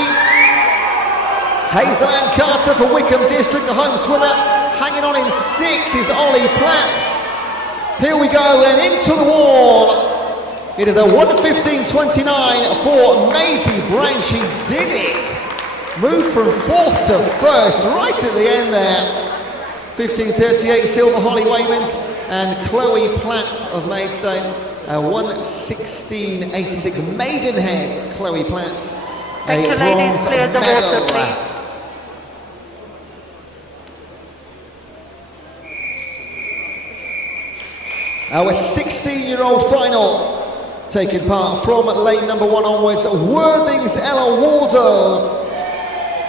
Hazel Ann Carter for Wickham District, the home swimmer. Hanging on in 6 is Ollie Platt. Here we go, and into the wall. It is a 1:15.29 for Maisie Brown. She did it. Moved from 4th to 1st, right at the end there. 15:38 still for Holly Waymond and Chloe Platt of Maidstone. 1:16.86. Maidenhead, Chloe Platt. Thank you, ladies. Clear the water, please. Our 16-year-old final, taking part from lane number 1 onwards, Worthing's Ella Wardle.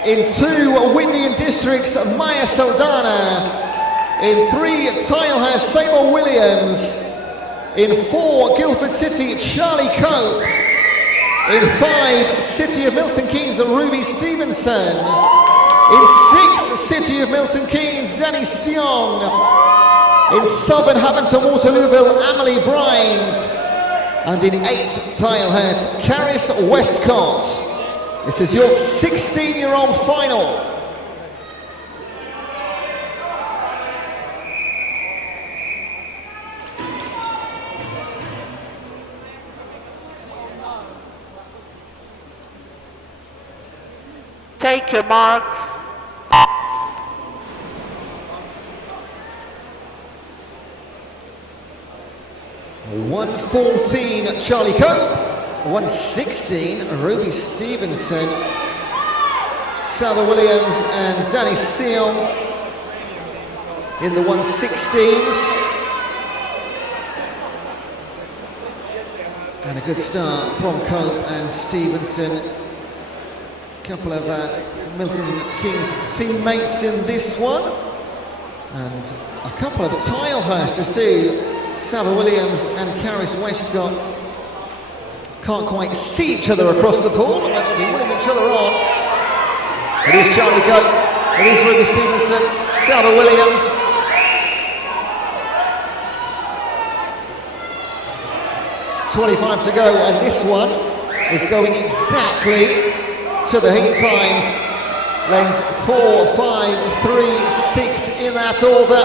In 2, Whitney and District's Maya Saldana. In 3, Tilehurst, Seymour Williams. In 4, Guildford City, Charlie Cope. In 5, City of Milton Keynes, Ruby Stevenson. In 6, City of Milton Keynes, Danny Seong. In Southern Hampton Waterlooville, Amelie Bryant. And in 8, Tilehurst, Caris Westcott. This is your 16-year-old final. Take your marks. 114, Charlie Cope. 116, Ruby Stevenson. Saba Williams and Danny Seong in the 116s. And a good start from Cope and Stevenson. A couple of Milton Keynes teammates in this one. And a couple of Tilehursters too. Saba Williams and Caris Westcott can't quite see each other across the pool, but they'll be winning each other on. It is Charlie Cope, it is Ruby Stevenson, Saba Williams. .25 to go, and this one is going exactly to the heat times. Lanes 4, 5, 3, 6 in that order.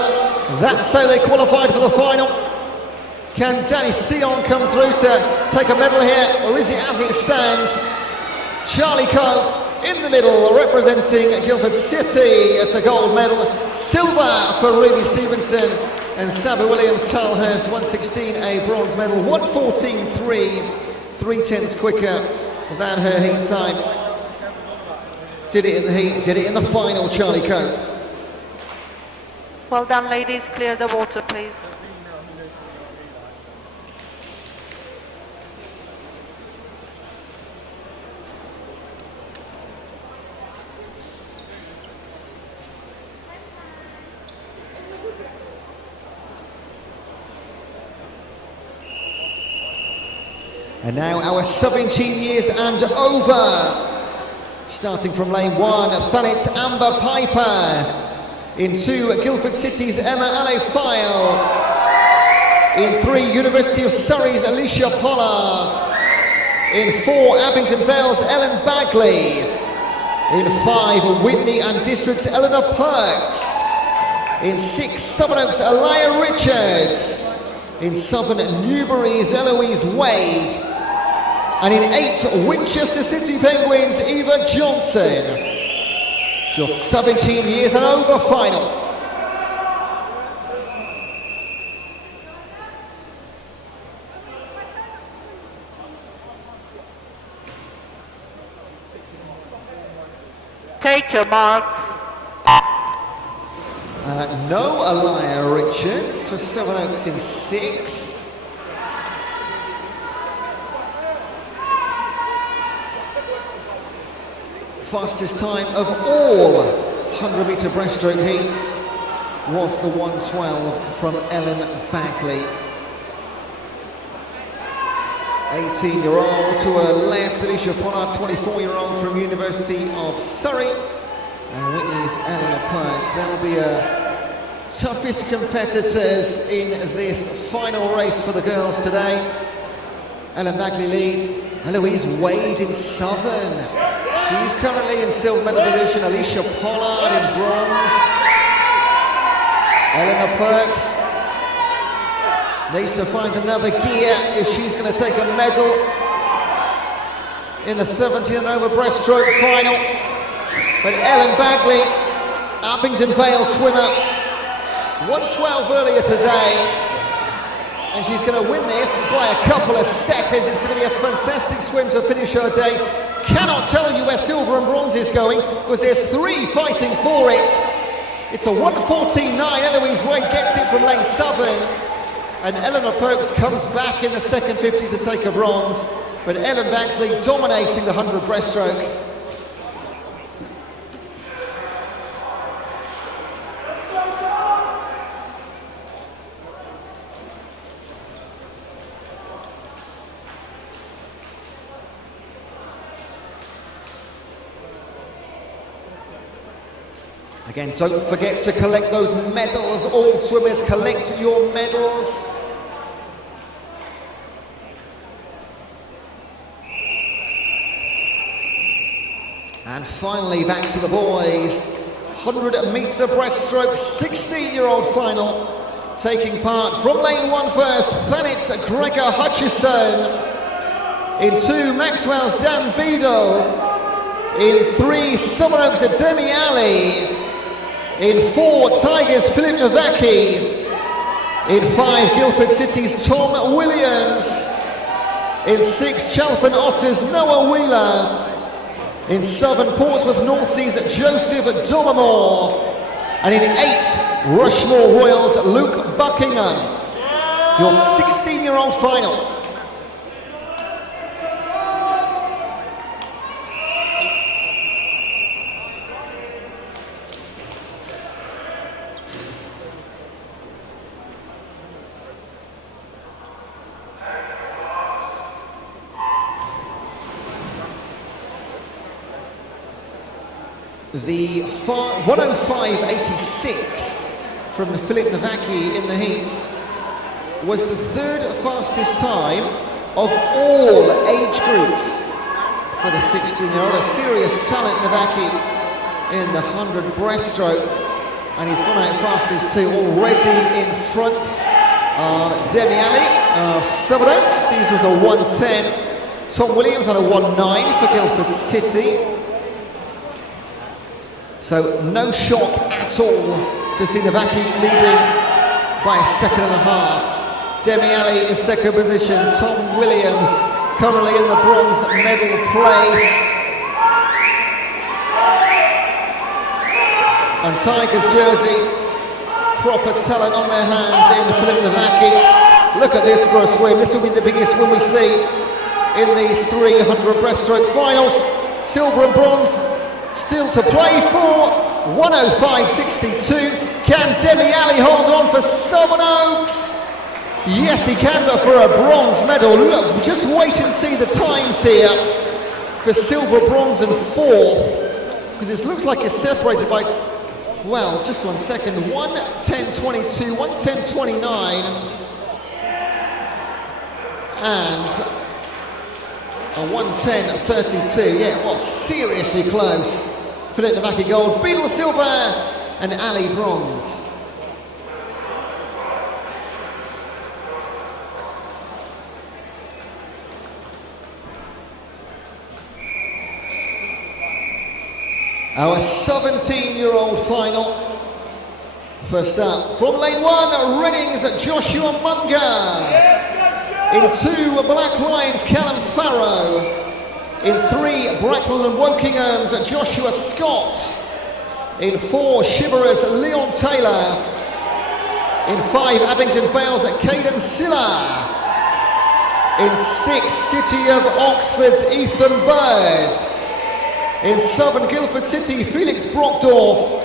That's how they qualified for the final. Can Danny Seong come through to take a medal here, or is it as it stands? Charlie Cope in the middle, representing Guildford City. It's a gold medal. Silver for Ruby Stevenson and Saba Williams. Tilehurst 116, a bronze medal. 114.3, 3/10 quicker than her heat time. Did it in the heat, did it in the final, Charlie Cope. Well done, ladies. Clear the water, please. And now our 17 years and over. Starting from lane 1, Thanet's Amber Piper. In 2, Guildford City's Emma Alefile. In 3, University of Surrey's Alicia Pollard. In 4, Abington Vale's Ellen Bagley. In 5, Whitney and District's Eleanor Perks. In 6, Southern Oaks' Aliyah Richards. In Southern Newbury's Eloise Wade. And in 8, Winchester City Penguins, Eva Johnson. Your 17 years and over final. Take your marks. No Aliyah Richards for Southern Oaks in 6. Fastest time of all 100-metre breaststroke heats was the 1:12 from Ellen Bagley. 18-year-old to her left, Alicia Pollard, 24-year-old from University of Surrey. And Whitney's Eleanor Perks. They'll be toughest competitors in this final race for the girls today. Ellen Bagley leads. Eloise Wade in Southern. She's currently in silver medal position. Alicia Pollard in bronze. Eleanor Perks needs to find another gear if she's going to take a medal in the 17 and over breaststroke final. But Ellen Bagley, Abington Vale swimmer, 1:12 earlier today, and she's going to win this by a couple of seconds. It's going to be a fantastic swim to finish her day. Cannot tell you where silver and bronze is going because there's 3 fighting for it. It's a 1:14.9. Eloise Wade gets it from lane Southern, and Eleanor Perks comes back in the second 50 to take a bronze. But Ellen Bagley dominating the 100 breaststroke. Again, don't forget to collect those medals. All swimmers, collect your medals. And finally, back to the boys. 100-meter breaststroke, 16-year-old final. Taking part from lane 1 first, Thanit's Gregor Hutchison. In 2, Maxwell's Dan Beadle. In 3, Summeroak's Demi Ali. In 4, Tigers Philip Novacki. In 5, Guildford City's Tom Williams. In 6, Chalfont Otters Noah Wheeler. In 7, Portsmouth North Sea's Joseph Dollamore. And in 8, Rushmore Royals Luke Buckingham. Your 16-year-old final. The 105.86 from Philip Novacki in the heats was the 3rd fastest time of all age groups for the 16-year-old. A serious talent, Novacki, in the 100 breaststroke, and he's gone out fastest too. Already in front, Demi Ali of Summeroaks. His was a 1:10. Tom Williams on a 1:9 for Guildford City. So no shock at all to see Novacki leading by a second and a half. Demi Ali in second position. Tom Williams currently in the bronze medal place. And Tigers jersey, proper talent on their hands in Philip Novacki. Look at this for a swim. This will be the biggest swim we see in these 300 breaststroke finals. Silver and bronze still to play for. 105.62. Can Demi Ali hold on for Summeroaks? Yes, he can, but for a bronze medal. Look, just wait and see the times here for silver, bronze, and fourth, because it looks like it's separated by, well, just 1 second. 1:10.22, 1:10.29, and a 1:10.32. Yeah, well, seriously close. Philip Novacki gold, Beadle silver, and Ali bronze. Our 17-year-old final. First up, from lane 1, Reading's Joshua Munger. In 2, Black Lions, Callum Farrow. In 3, Bracknell and Wokingham's Joshua Scott. In 4, Shiverers, Leon Taylor. In 5, Abington Vale's Caden Silla. In 6, City of Oxford's Ethan Bird. In 7, Guildford City, Felix Brockdorf.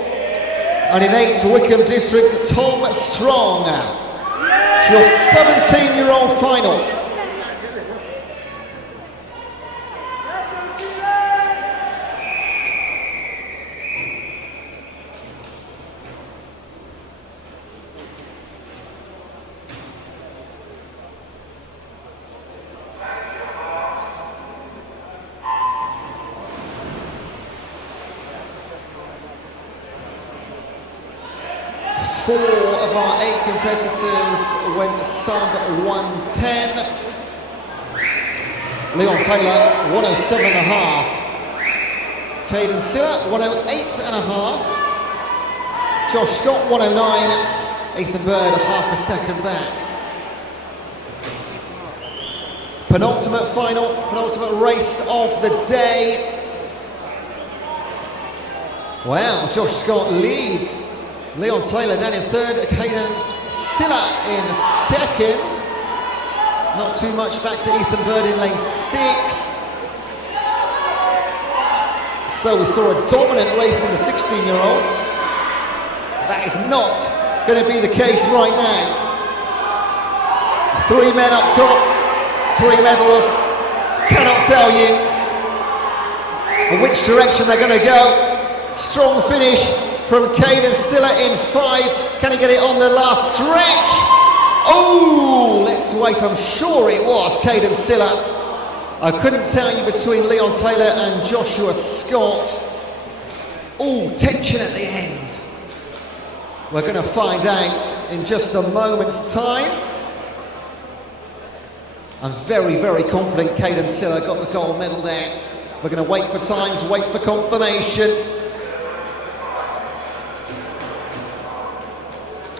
And in 8, Wickham District's Tom Strong. It's your 17-year-old final. Four of our 8 competitors went sub 1:10. Leon Taylor, 107.5. Caden Silla, 108.5. Josh Scott, 109. Ethan Bird, half a second back. Penultimate final, penultimate race of the day. Wow, Josh Scott leads. Leon Taylor down in 3rd, Caden Silla in 2nd. Not too much back to Ethan Bird in lane 6. So we saw a dominant race in the 16-year-olds. That is not going to be the case right now. 3 men up top, 3 medals. Cannot tell you which direction they're going to go. Strong finish from Caden Silla in 5. Can he get it on the last stretch? Oh, let's wait. I'm sure it was Caden Silla. I couldn't tell you between Leon Taylor and Joshua Scott. Oh, tension at the end. We're going to find out in just a moment's time. I'm very, very confident Caden Silla got the gold medal there. We're going to wait for times, wait for confirmation.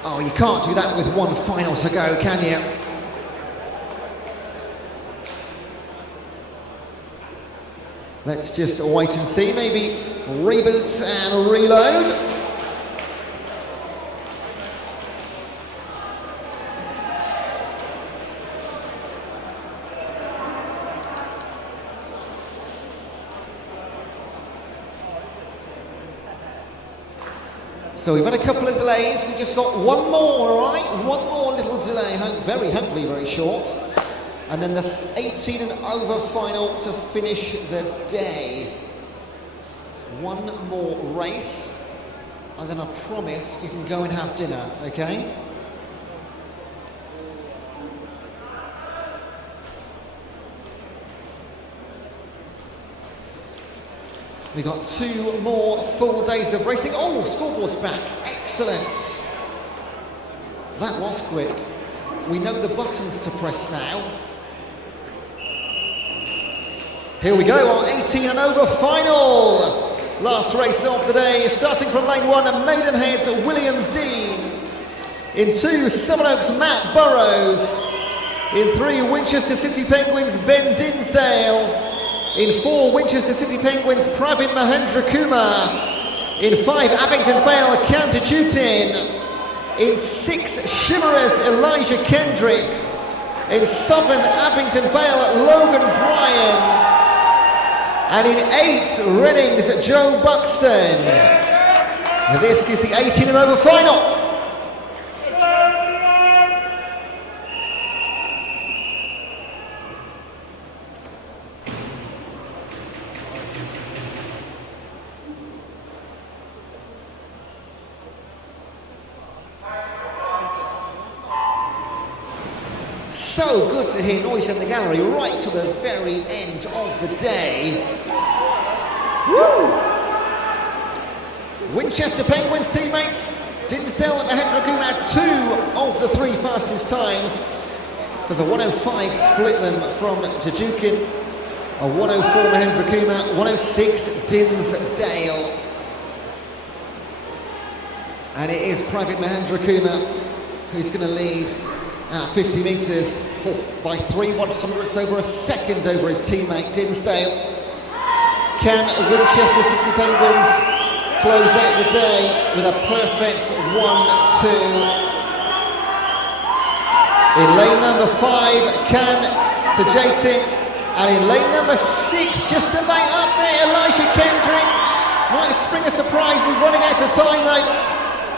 Oh, you can't do that with one final to go, can you? Let's just wait and see, maybe reboots and reload. So we've had a couple of delays, we just got one more, all right? One more little delay, hopefully very short. And then the 18 and over final to finish the day. One more race, and then I promise you can go and have dinner, okay? We got 2 more full days of racing. Oh, scoreboard's back. Excellent. That was quick. We know the buttons to press now. Here we go, our 18 and over final. Last race of the day, starting from lane 1, Maidenhead's William Dean. In 2, Sevenoaks' Matt Burrows. In 3, Winchester City Penguins' Ben Dinsdale. In 4, Winchester City Penguins' Pravin Mahendra Kumar. In 5, Abington Vale, Kanta Jutin. In 6, Shimmerers' Elijah Kendrick. In 7, Abington Vale, Logan Bryan. And in 8, Reading's Joe Buxton. And this is the 18 and over final. So good to hear noise in the gallery right to the very end of the day. Woo! Winchester Penguins teammates, Dinsdale and Mahendra Kumar, 2 of the 3 fastest times. There's a 105 split them from Jajukin, a 104 Mahendra Kumar, 106 Dinsdale. And it is Private Mahendra Kumar who's going to lead at 50 metres by 3/100ths over a second over his teammate Dinsdale. Can Winchester City Penguins close out the day with a perfect 1-2? In lane number 5, Can Tajatin, and in lane number 6, just about up there, Elijah Kendrick. Might spring a surprise, he's running out of time though.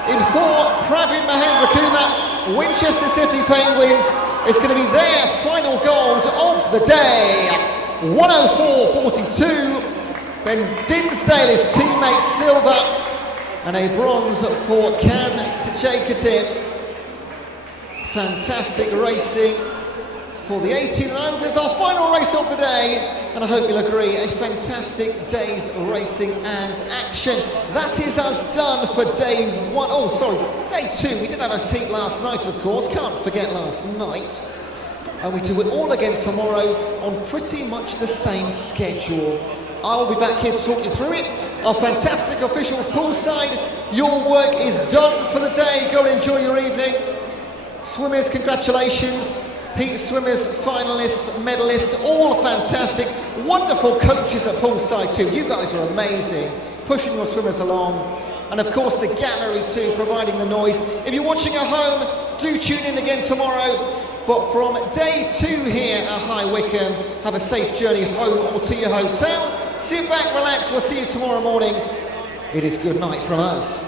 In 4, Pravin Mahendra Kumar. Winchester City Penguins is going to be their final gold of the day. 104.42. Ben Dinsdale is teammate silver, and a bronze for Can Tajatin. Fantastic racing for the 18 and over. It's our final race of the day, and I hope you'll agree, a fantastic day's racing and action. That is us done for day 1. Oh, sorry, day 2. We did have a heat last night, of course. Can't forget last night. And we do it all again tomorrow on pretty much the same schedule. I'll be back here to talk you through it. Our fantastic officials poolside. Your work is done for the day. Go and enjoy your evening. Swimmers, congratulations. Heat swimmers, finalists, medalists, all fantastic. Wonderful coaches at poolside too. You guys are amazing, pushing your swimmers along. And of course the gallery too, providing the noise. If you're watching at home, do tune in again tomorrow. But from day 2 here at High Wycombe, have a safe journey home or to your hotel. Sit back, relax, we'll see you tomorrow morning. It is good night from us.